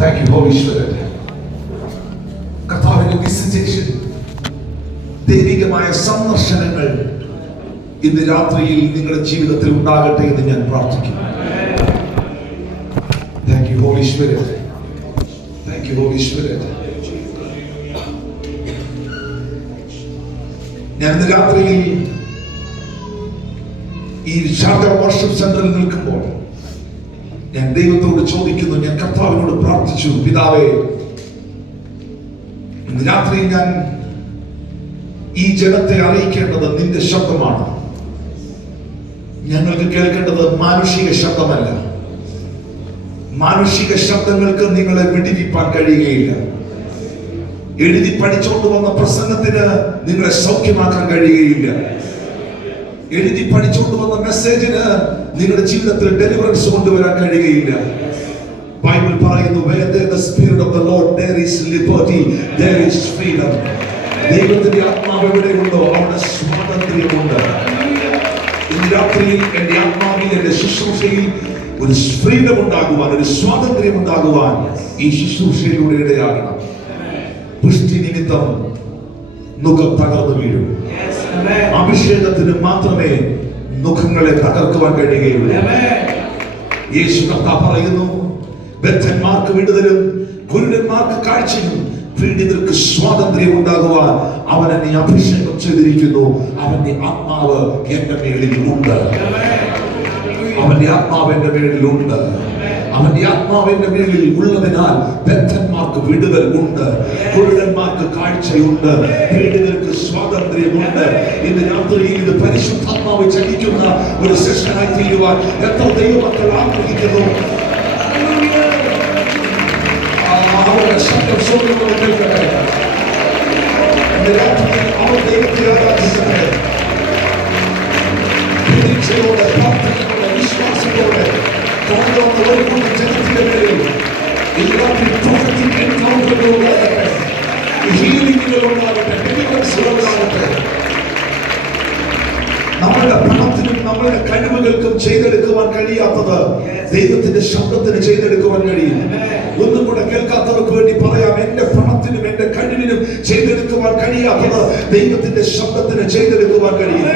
Thank you, Holy Spirit. കർത്താവിന്റെ visitation, ദൈവികമായ സന്ദർശനങ്ങൾ ഇന്ന് രാത്രിയിൽ നിങ്ങളുടെ ജീവിതത്തിൽ ഉണ്ടാകട്ടെ എന്ന് ഞാൻ പ്രാർത്ഥിക്കുന്നു. Thank you, Holy Spirit. Thank you, Holy Spirit. ഞാൻ ഇന്ന് രാത്രിയിൽ ഈ ഷാർജ വർഷിപ്പ് സെന്ററിൽ നിൽക്കുമ്പോൾ ഞാൻ ദൈവത്തോട് ചോദിക്കുന്നു, ഞാൻ കർത്താവിനോട് പ്രാർത്ഥിച്ചു, പിതാവേ, ഇന്ന് രാത്രി ഞാൻ ഈ ജനത്തെ അറിയിക്കേണ്ടത് നിന്റെ ശബ്ദമാണ്. ഞങ്ങൾക്ക് കേൾക്കേണ്ടത് മാനുഷിക ശബ്ദമല്ല. മാനുഷിക ശബ്ദങ്ങൾക്ക് നിങ്ങളെ വിടിവിപ്പാൻ കഴിയുകയില്ല. എഴുതി പഠിച്ചുകൊണ്ട് വന്ന പ്രസംഗത്തിന് നിങ്ങളെ സൗഖ്യമാക്കാൻ കഴിയുകയില്ല. എഴുതി പഠിച്ചുകൊണ്ട് വന്ന മെസ്സേജിന് നിങ്ങളുടെ ജീവിതത്തിൽ ഡെലിവറൻസ് കൊണ്ടുവരാൻ കഴിയുകയില്ല. ബൈബിൾ പറയുന്നു, where there the spirit of the Lord there is liberty, there is freedom. ദൈവത്തിന്റെ ആത്മാവ് എവിടെയുണ്ടോ അവിടെ സ്വാതന്ത്ര്യമുണ്ട്. ഇന്ന് രാത്രിയിൽ എന്റെ ആത്മാവിൽ, എന്റെ ശുശ്രൂഷയിൽ ഒരു ഫ്രീഡം ഉണ്ടാകുവാൻ, ഒരു സ്വാതന്ത്ര്യം ഉണ്ടാകുവാൻ ഈ ശുശ്രൂഷയിലൂടെ ഇടയാകണം. പുഷ്ടി നിമിത്തം മുഖം തകർന്നു വീഴും. അഭിഷേകത്തിന് മാത്രമേ മുഖങ്ങളെ തകർക്കുവാൻ കഴിയുകയുള്ളൂ. യേശു കർത്താവ് പറയുന്നു, ബദ്ധന്മാർക്ക് വിടുതലും കുരുടന്മാർക്ക് കാഴ്ചയും പീഡിതർക്ക് സ്വാതന്ത്ര്യം ഉണ്ടാകുവാൻ അവൻ എന്നെ അഭിഷേകം ചെയ്തിരിക്കുന്നു. അവന്റെ ആത്മാവ് എന്റെ മേളിൽ ഉണ്ട്. അവന്റെ ആത്മാവ് എന്റെ മേളിലുണ്ട്. അവന്റെ ആത്മാവിന്റെ മേളിൽ ഉള്ളതിനാൽ ബദ്ധന്മാർക്ക് വിടുതൽ ഉണ്ട്, കുരുടന്മാർക്ക് കാഴ്ചയുണ്ട്, പീഡിതർക്ക് സ്വാതന്ത്ര്യമുണ്ട്. ഇന്ന് രാത്രി ഇത് പരിശുദ്ധാത്മാവ് ചലിക്കുന്ന ഒരു സെഷനായി തീരുവാൻ എത്ര ദൈവമക്കൾ ആഗ്രഹിക്കുന്നു. അവരുടെ ശബ്ദം സ്വന്തം കേൾക്കട്ടെ. ഇന്ന് രാത്രി അവർ ദൈവത്തെ ആരാധിക്കട്ടെ. പ്രതീക്ഷയോടെ, പ്രാർത്ഥനയോടെ, വിശ്വാസത്തോടെ കടന്നുവന്ന ഒരു കൂട്ടം ജനത്തിന്റെ പേരിൽ ഈ രാത്രി പ്രൊഫറ്റിക് എൻകൗണ്ടറുകൾ ഉണ്ടാകട്ടെ, ഹീലിംഗുകൾ ഉണ്ടാകട്ടെ, ഡെലിവറൻസുകൾ ഉണ്ടാകട്ടെ. നമ്മളുടെ പണത്തിനും നമ്മളുടെ കഴിവുകൾക്കും ചെയ്തെടുക്കുവാൻ കഴിയാത്തത് ദൈവത്തിന്റെ ശബ്ദത്തിന് ചെയ്തെടുക്കുവാൻ കഴിയും. ഒന്നും കൂടെ കേൾക്കാത്തവർക്ക് വേണ്ടി പറയാം, എന്റെ പണത്തിനും എന്റെ കഴിവിനും ചെയ്തെടുക്കുവാൻ കഴിയാത്തത് ദൈവത്തിന്റെ ശബ്ദത്തിന് ചെയ്തെടുക്കുവാൻ കഴിയും.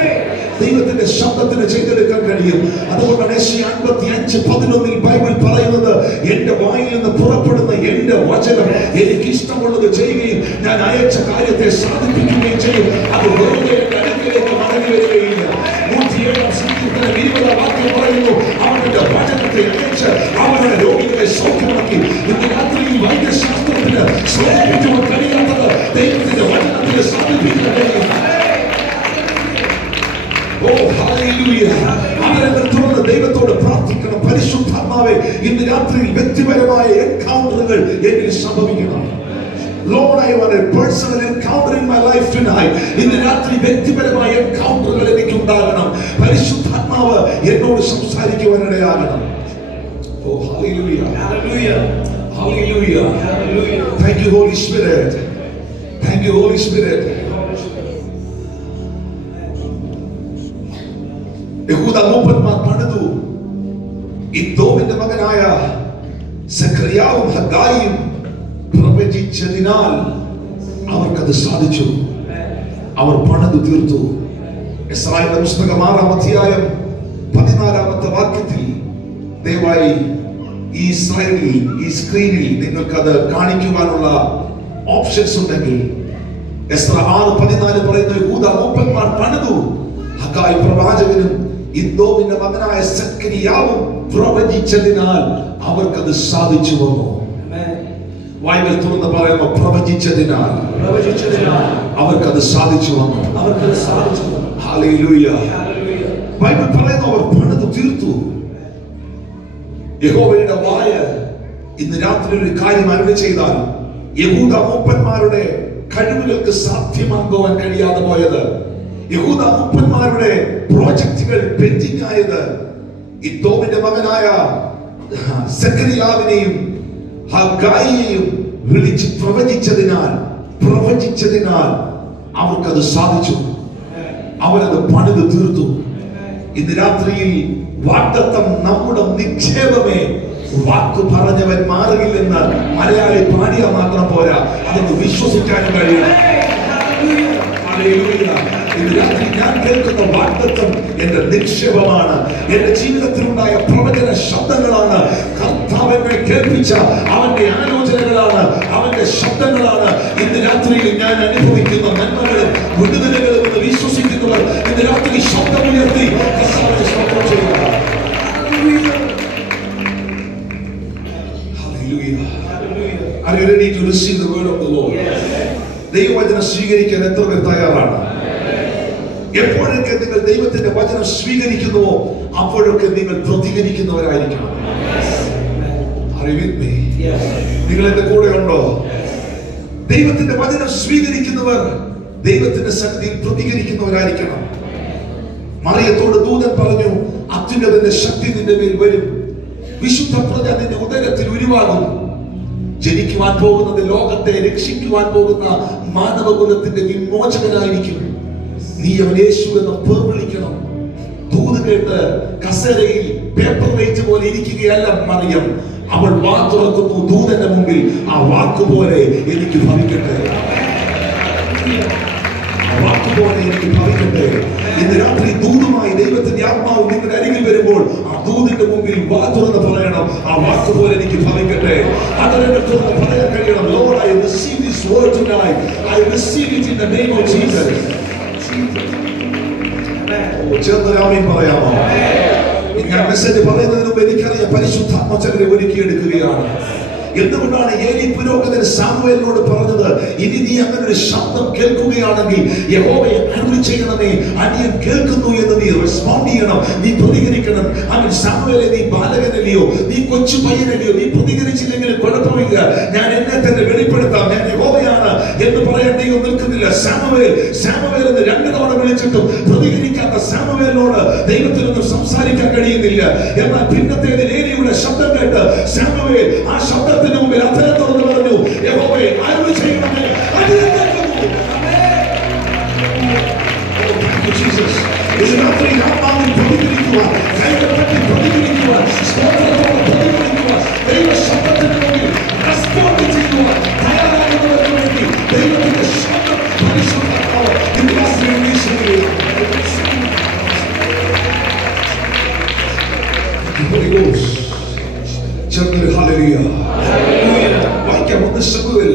ദൈവത്തിന്റെ ശബ്ദത്തിന് ചെയ്തെടുക്കാൻ കഴിയും. അതുകൊണ്ടാണ് യെശയ്യാ 55:11 ബൈബിൾ പറയുന്നത്, എന്റെ വായിൽ നിന്ന് പുറപ്പെടുന്ന എന്റെ വചനം എനിക്ക് ഇഷ്ടമുള്ളത് ചെയ്യുകയും ഞാൻ അയച്ച കാര്യത്തെ സാധിപ്പിക്കുകയും ചെയ്യും. അത് വെറുതെ അടുക്കിലേക്ക് മടങ്ങി വരികയില്ല. 107 സങ്കീർത്തനം 20 വാക്യം പറയുന്നു, അവന്റെ വചനത്തെ അയച്ച് അവരുടെ രോഗികളെ സൗഖ്യമാക്കി. ഇന്ന് രാത്രിയിൽ വൈദ്യശാസ്ത്രത്തിന് സൗഖ്യമാക്കാൻ കഴിയാത്തത് ദൈവത്തിന്റെ വചനത്തിന് സാധിപ്പിക്കാൻ കഴിയും. ദൈവത്തോട് പ്രാർത്ഥിക്കണം, പരിശുദ്ധാത്മാവേ, ഇന്ന് രാത്രിയിൽ വ്യക്തിപരമായ എൻകൗണ്ടറുകൾ എന്നിൽ സംഭവിക്കണം. Lord, I want a personal encounter in my life tonight. ഇന്ന് രാത്രി വ്യക്തിപരമായ എൻകൗണ്ടറുകൾ എനിക്ക് ഉണ്ടാകണം. പരിശുദ്ധാത്മാവ് എന്നോട് സംസാരിക്കുവാൻ ഇടയാകണം. Oh, hallelujah, hallelujah, hallelujah, hallelujah. Thank you, Holy Spirit. Thank you, Holy Spirit. യഹൂദ മൂപ്പന്മാർ പണിതു. ഇദ്ദോമിന്റെ മകനായ സഖറിയാവും ഹഗ്ഗായിയും പ്രവചിച്ചതിനാൽ അവർക്കത് സാധിച്ചു. അവർ പണിതു തീർത്തു. എസ്രായേലിന്റെ പുസ്തകം 6-ാം അധ്യായം 14-ാമത്തെ വാക്യത്തിൽ ദയവായി ഈ സ്ലൈഡിൽ, ഈ സ്ക്രീനിൽ നിങ്ങൾക്കത് കാണിക്കുവാനുള്ള ഓപ്ഷൻസ് ഉണ്ടെങ്കിൽ, എസ്രാ 6:14 പറയുന്നു, യഹൂദ മൂപ്പന്മാർ പണിതു. ഹഗ്ഗായി പ്രവാചകനും ഇദ്ദോമിന്റെ മകനായ സഖറിയാവും പ്രവചിച്ചതിനാൽ അവർക്കത് സാധിച്ചു വന്നു. ബൈബിൾ തുറന്ന് പറയുമ്പോൾ പ്രവചിച്ചതിനാൽ അവർക്കത് സാധിച്ചു വന്നു. ഹല്ലേലൂയ. ബൈബിൾ പറയുന്നു, അവർ പണിതു തീർത്തു. യഹോവയുടെ വായ ഇന്ന് രാത്രി ഒരു കാര്യം അരുളി ചെയ്താൽ യഹൂദ മൂപ്പന്മാരുടെ കഴിവുകൾക്ക് സാധ്യമാക്കുവാൻ കഴിയാതെ പോയത്, യഹൂദ മൂപ്പന്മാരുടെ പ്രോജക്റ്റുകൾ പെൻഡിംഗ് ആയത്, ഇദ്ദോമിന്റെ മകനായ സഖറിയാവിനെയും ഹഗ്ഗായിയെയും വിളിച്ച് പ്രവചിച്ചതിനാൽ അവർക്കത് സാധിച്ചു. അവരത് പണിത് തീർത്തു. ഇന്ന് രാത്രിയിൽ വാഗ്ദത്തം നമ്മുടെ നിക്ഷേപമേ, വാക്ക് പറഞ്ഞവൻ മാറിയില്ലെന്ന് മലയാളി പാടിയാൽ മാത്രം പോരാ, അതൊന്ന് വിശ്വസിക്കാനും കഴിയണം. ഇന്ന് രാത്രി ഞാൻ കേൾക്കുന്ന വാഗ്ദത്തം എന്റെ നിക്ഷേപമാണ്. എന്റെ ജീവിതത്തിലുണ്ടായ പ്രവചന ശബ്ദങ്ങളാണ്. കർത്താവ് എന്നെ കേൾപ്പിച്ച അവന്റെ ആലോചനകളാണ്, അവന്റെ ശബ്ദങ്ങളാണ്. ഇന്ന് രാത്രിയിൽ ഞാൻ അനുഭവിക്കുന്ന നന്മകളും വിടുതലുകളും എന്ന് വിശ്വസിക്കുന്നവർ ഇന്ന് രാത്രി ശബ്ദമുയർത്തി കർത്താവിനെ സ്തോത്രം ചെയ്യുക. Are you ready to receive the word of the Lord? ദൈവവചനം സ്വീകരിക്കാൻ എത്ര പേർ തയ്യാറാണ്? എപ്പോഴൊക്കെ നിങ്ങൾ ദൈവത്തിന്റെ വചനം സ്വീകരിക്കുന്നുവോ അപ്പോഴൊക്കെ നിങ്ങൾ പ്രതികരിക്കുന്നവരായിരിക്കണം. നിങ്ങൾ എന്റെ കൂടെ ഉണ്ടോ? ദൈവത്തിന്റെ വചനം സ്വീകരിക്കുന്നവർ ദൈവത്തിന്റെ സന്നിധിയിൽ പ്രതികരിക്കുന്നവരായിരിക്കണം. മറിയത്തോട് ദൂതൻ പറഞ്ഞു, അത്യുന്നതന്റെ ശക്തി നിന്റെ മേൽ വരും, വിശുദ്ധ പ്രജ നിന്റെ ഉദരത്തിൽ ഉരുവാകും. ജനിക്കുവാൻ പോകുന്നത് ലോകത്തെ രക്ഷിക്കുവാൻ പോകുന്ന മാനവകുലത്തിന്റെ വിമോചകനായിരിക്കും. നീ അവൻ യേശു എന്ന് പേർ വിളിക്കണം. ദൂത് കേട്ട് കസേരയിൽ പേപ്പർ വെയിറ്റ് പോലെ ഇരിക്കുകയല്ല മറിയം. അവൾ വാ തുറക്കുന്നു ദൂതന്റെ മുമ്പിൽ. ആ വാക്കുപോലെ എനിക്ക് ഭവിക്കട്ടെ, വാക്കുപോലെ എനിക്ക് ഭവിക്കട്ടെ. ഇന്ന് രാത്രി ദൂതുമായി ദൈവത്തിന്റെ ആത്മാവ് നിങ്ങളുടെ അരികിൽ വരുമ്പോൾ ആ ദൂതിന്റെ മുമ്പിൽ വാ തുറന്ന് പറയണം, ആ വാക്കുപോലെ എനിക്ക് ഭവിക്കട്ടെ. അതരങ്ങൾ തുറന്ന് പറയാൻ കഴിയണം, Lord, I receive this word tonight. I receive it in the name of Jesus. ചേർന്നൊരാമേൻ പറയാമോ? ഞാൻ മെസ്സേജ് പറയുന്നതിന് മുമ്പ് എനിക്കറിയാം പരിശുദ്ധാത്മ ചിലരെ ഒരുക്കിയെടുക്കുകയാണ്. എന്തുകൊണ്ടാണ് ഏലി പുരോഹിതൻ സാമുവേലിനോട് പറഞ്ഞത്, ഇനി നീ അങ്ങനെ ഒരു ശബ്ദം കേൾക്കുകയാണെങ്കിൽ യഹോവയെ അരുളി ചെയ്യണമേ, അടിയൻ കേൾക്കുന്നു എന്ന് നീ റെസ്പോണ്ട് ചെയ്യണം, നീ പ്രതികരിക്കണം. അവൻ സാമുവേലെ, നീ ബാലകനല്ലയോ, നീ കൊച്ചു പയ്യനല്ലയോ, നീ പ്രതികരിച്ചില്ലെങ്കിൽ കുഴപ്പമില്ല, ഞാൻ എന്നെ തന്നെ വെളിപ്പെടുത്താം, ഞാൻ യഹോവയാണ് എന്ന് പറയാൻ ദൈവം നിൽക്കുന്നില്ല. സാമുവേൽ എന്ന് 2 തവണ വിളിച്ചിട്ടും പ്രതികരിക്കാത്ത സാമുവേലിനോട് ദൈവത്തിനൊന്നും സംസാരിക്കാൻ കഴിയുന്നില്ല. എന്നാൽ പിന്നത്തേതിൽ ഏലിയുടെ ശബ്ദം കേട്ട് സാമുവേൽ ആ ശബ്ദത്തിന് മുമ്പിൽ അധരം തുറന്ന് പറഞ്ഞു, യഹോവയെ അരുളി ചെയ്യണമേ, അടിയൻ കേൾക്കുന്നു. ഇതിനകത്ത് ആത്മാവിൽ പ്രതികരിക്കുവാൻ, കൈകൾപ്പറ്റി പ്രതികരിക്കുവാൻ, സ്തോത്രത്തോടെ പ്രതികരിക്കുവാൻ, ദൈവ ശബ്ദത്തിന് മുമ്പിൽ റെസ്പോണ്ട് ചെയ്യുവാൻ തയ്യാറാകുന്നവർക്ക് വേണ്ടി ദൈവത്തിന്റെ ശബ്ദം പരിശുദ്ധാത്മാവ് ഇന്ന് രാത്രി വീശുകയാണ്. ശമൂവേൽ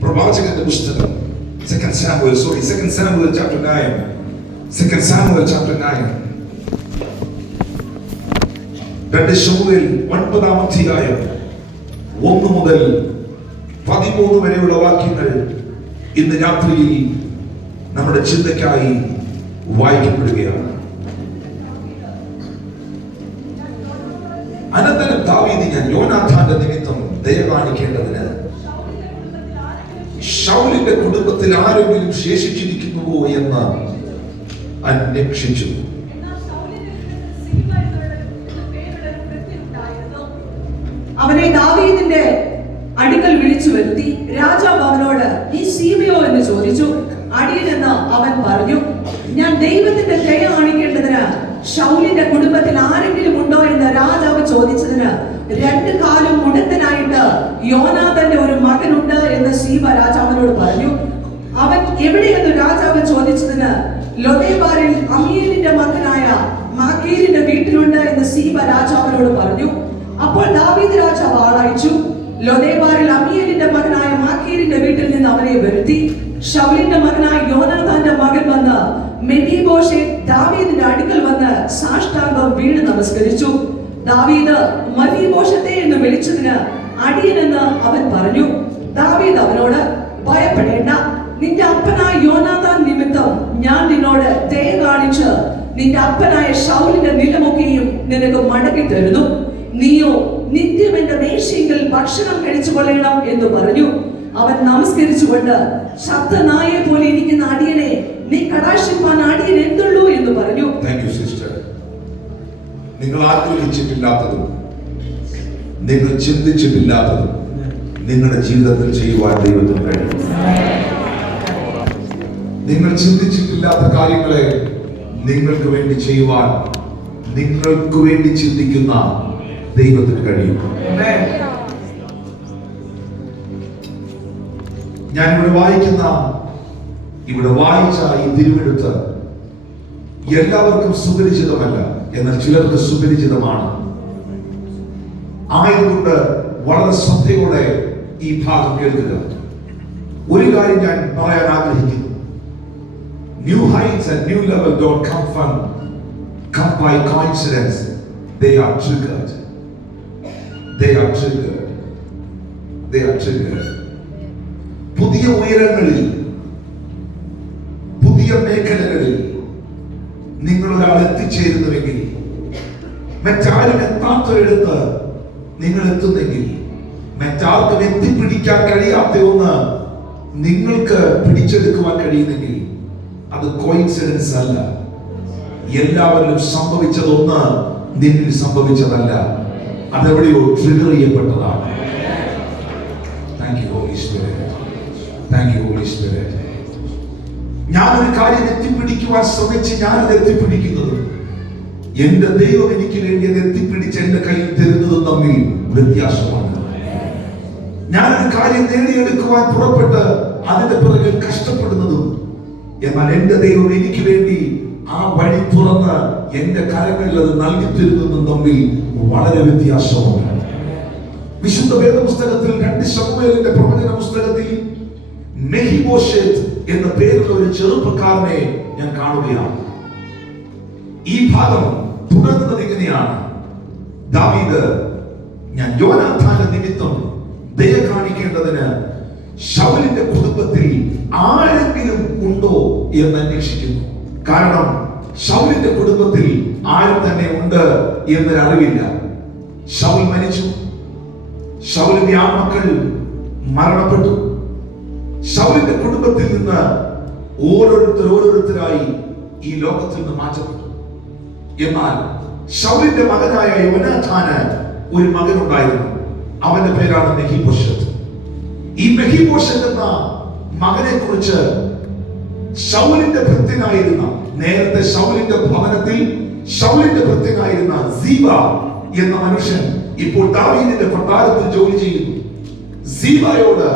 പ്രവാചകന്റെ പുസ്തകം 2 Samuel chapter 9. 2 Samuel chapter 9. 2 ശമൂവേൽ 9-ാം അധ്യായം 1 മുതൽ 13 വരെയുള്ള വാക്യങ്ങൾ ഇന്ന് രാത്രിയിൽ നമ്മുടെ ചിന്തയ്ക്കായി വായിക്കപ്പെടുകയാണ്. അനന്തരം ദാവീദ്, ഞാൻ യോനാഥാന്റെ നിമിത്തം ദയ കാണിക്കേണ്ടതിന് ശൗലിന്റെ കുടുംബത്തിൽ ആരെങ്കിലും ശേഷിച്ചിരിക്കുന്നുവോ എന്ന് അന്വേഷിച്ചു. അവനെ ദാവീദിന്റെ അടുക്കൽ വിളിച്ചു വരുത്തി രാജാവ് അവനോട്, നീ സീമയോ എന്ന് ചോദിച്ചു. അടിയനെന്ന് അവൻ പറഞ്ഞു, ഞാൻ ദൈവത്തിന്റെ ദയ കാണിക്കേണ്ടതിന് ശൗലിന്റെ കുടുംബത്തിൽ ആരെങ്കിലും ഉണ്ടോ എന്ന് രാജാവ് ചോദിച്ചതിന് 2 കാലും മുടന്തനായിട്ട് യോനാഥാന്റെ ഒരു മകനുണ്ട് എന്ന് സീബ രാജാവിനോട് പറഞ്ഞു. അവൻ എവിടെയെന്ന് രാജാവ് ചോദിച്ചതിന് ലൊദേബാരിൽ അമീലിന്റെ മകനായ മാക്കീരിന്റെ വീട്ടിലുണ്ട് എന്ന് സീബ രാജാവിനോട് പറഞ്ഞു. അപ്പോൾ ദാവീദ് രാജാവ് ആളയച്ചു. ലൊദേബാരിൽ അമീലിന്റെ മകനായ മാക്കീരിന്റെ വീട്ടിൽ നിന്ന് അവനെ വരുത്തി. ശൗലിന്റെ മകനായ യോനാഥാന്റെ മകൻ വന്ന് മെഫീബോശേത്ത് ദാവീദിന്റെ അടുക്കൽ വന്ന് സാഷ്ടാംഗം വീണ് നമസ്കരിച്ചു. ദാവീദ് മെഫീബോശത്തെ എന്ന് വിളിച്ചതിന് അടിയനെന്ന് അവൻ പറഞ്ഞു. ദാവീദ് അവനോട്, ഭയപ്പെടേണ്ട, നിന്റെ അപ്പനായ യോനാഥാൻ നിമിത്തം ഞാൻ നിന്നോട് ദയ കാണിച്ച് നിന്റെ അപ്പനായ ശൗലിന്റെ നിലമൊക്കെയും നിനക്ക് മടക്കി തരുന്നു. നീയോ നിത്യം എന്റെ മേശയിൽ ഭക്ഷണം കഴിച്ചു കൊള്ളണം എന്ന് പറഞ്ഞു. അവൻ നമസ്കരിച്ചുകൊണ്ട്, ശബ്ദനായെ പോലെ ഇരിക്കുന്ന അടിയനെ നീ കടാക്ഷിപ്പാൻ അടിയൻ എന്തുള്ളൂ എന്ന് പറഞ്ഞു. നിങ്ങൾ ആഗ്രഹിച്ചിട്ടില്ലാത്തതും നിങ്ങൾ ചിന്തിച്ചിട്ടില്ലാത്തതും നിങ്ങളുടെ ജീവിതത്തിൽ ചെയ്യുവാൻ ദൈവത്തിന് കഴിയും. നിങ്ങൾ ചിന്തിച്ചിട്ടില്ലാത്ത കാര്യങ്ങളെ നിങ്ങൾക്ക് വേണ്ടി ചെയ്യുവാൻ നിങ്ങൾക്ക് വേണ്ടി ചിന്തിക്കുന്ന ദൈവത്തിന് കഴിയും. ഞാൻ ഇവിടെ വായിച്ച ഈ തിരുവെഴുത്ത് എല്ലാവർക്കും സുപരിചിതമല്ല, എന്നാൽ ചിലർക്ക് സുപരിചിതമാണ്. ആയതുകൊണ്ട് വളരെ ശ്രദ്ധയോടെ ഈ ഭാഗം കേൾക്കുക. ഒരു കാര്യം ഞാൻ പറയാൻ ആഗ്രഹിക്കുന്നു. New heights and new level don't come by coincidence. They are triggered. പുതിയ ഉയരങ്ങളിൽ, പുതിയ മേഖലകളിൽ നിങ്ങൾ ഒരാൾ എത്തിച്ചേരുന്നുവെങ്കിൽ, മറ്റാരും എത്താത്തൊരിടത്ത് നിങ്ങൾ എത്തുന്നെങ്കിൽ, മറ്റാർക്കും എത്തിപ്പിടിക്കാൻ കഴിയാത്ത ഒന്ന് നിങ്ങൾക്ക് പിടിച്ചെടുക്കുവാൻ കഴിയുന്നെങ്കിൽ, അത് കോയിൻസിഡൻസ് അല്ല. എല്ലാവരിലും സംഭവിച്ചതൊന്ന് നിന്നിൽ സംഭവിച്ചതല്ല, അതെവിടെയോ trigger ചെയ്യപ്പെട്ടതാണ്. Thank you, Holy Spirit. ഞാനൊരു കാര്യം എത്തിപ്പിടിക്കുവാൻ ശ്രമിച്ച് ഞാനത് എത്തിപ്പിടിക്കുന്നത്, എന്റെ ദൈവം എനിക്ക് വേണ്ടി അത് എത്തിപ്പിടിച്ച് എന്റെ കയ്യിൽ തരുന്നതും തമ്മിൽ വ്യത്യാസമാണ്. ഞാനൊരു കാര്യം നേടിയെടുക്കുവാൻ പുറപ്പെട്ട് അതിന്റെ പിറകിൽ കഷ്ടപ്പെടുന്നതും, എന്നാൽ എന്റെ ദൈവം എനിക്ക് വേണ്ടി ആ വഴി തുറന്ന് എന്റെ കരങ്ങളിൽ അത് നൽകി തരുന്നതും തമ്മിൽ വളരെ വ്യത്യാസമാണ്. വിശുദ്ധ വേദപുസ്തകത്തിൽ 2 ശമൂവേലിന്റെ പ്രവചന പുസ്തകത്തിൽ മെഹിബോശേത്ത് എന്ന പേരുള്ള ഒരു ചെറുപ്പക്കാരനെ ഞാൻ കാണുകയാണ്. ഈ ഭാഗം തുടങ്ങുന്നത് ഇങ്ങനെയാണ്: ദാവീദ്, ഞാൻ യോനാഥാന്റെ നിമിത്തം ദയ കാണിക്കേണ്ടതിന് ശൗലിന്റെ കുടുംബത്തിൽ ആരെങ്കിലും ഉണ്ടോ എന്ന് അന്വേഷിക്കുന്നു. കാരണം ശൗലിന്റെ കുടുംബത്തിൽ ആരും തന്നെ ഉണ്ട് എന്നൊരു അറിവില്ല. ശൗൽ മരിച്ചു, ശൗലിന്റെ ആൺമക്കൾ മരണപ്പെട്ടു, ശൗലിന്റെ കുടുംബത്തിൽ നിന്ന് ഓരോരുത്തരായി ഈ ലോകത്തിൽ നിന്ന് മാറ്റപ്പെട്ടു. എന്നാൽ ശൗലിന്റെ മകനായ യോനാഥാന് ഒരു മകനുണ്ടായിരുന്നു. അവന്റെ പേരാണ് മെഹിബോശത്ത്. ഈ മെഹിബോശത്ത് എന്ന മകനെ കുറിച്ച് ശൗലിന്റെ ഭൃത്യനായിരുന്ന, നേരത്തെ ശൗലിന്റെ ഭവനത്തിൽ ശൗലിന്റെ ഭൃത്യനായിരുന്ന സീബ എന്ന മനുഷ്യൻ ഇപ്പോൾ ദാവീദിന്റെ കൊട്ടാരത്തിൽ ജോലി ചെയ്യുന്നു. സീബയോട്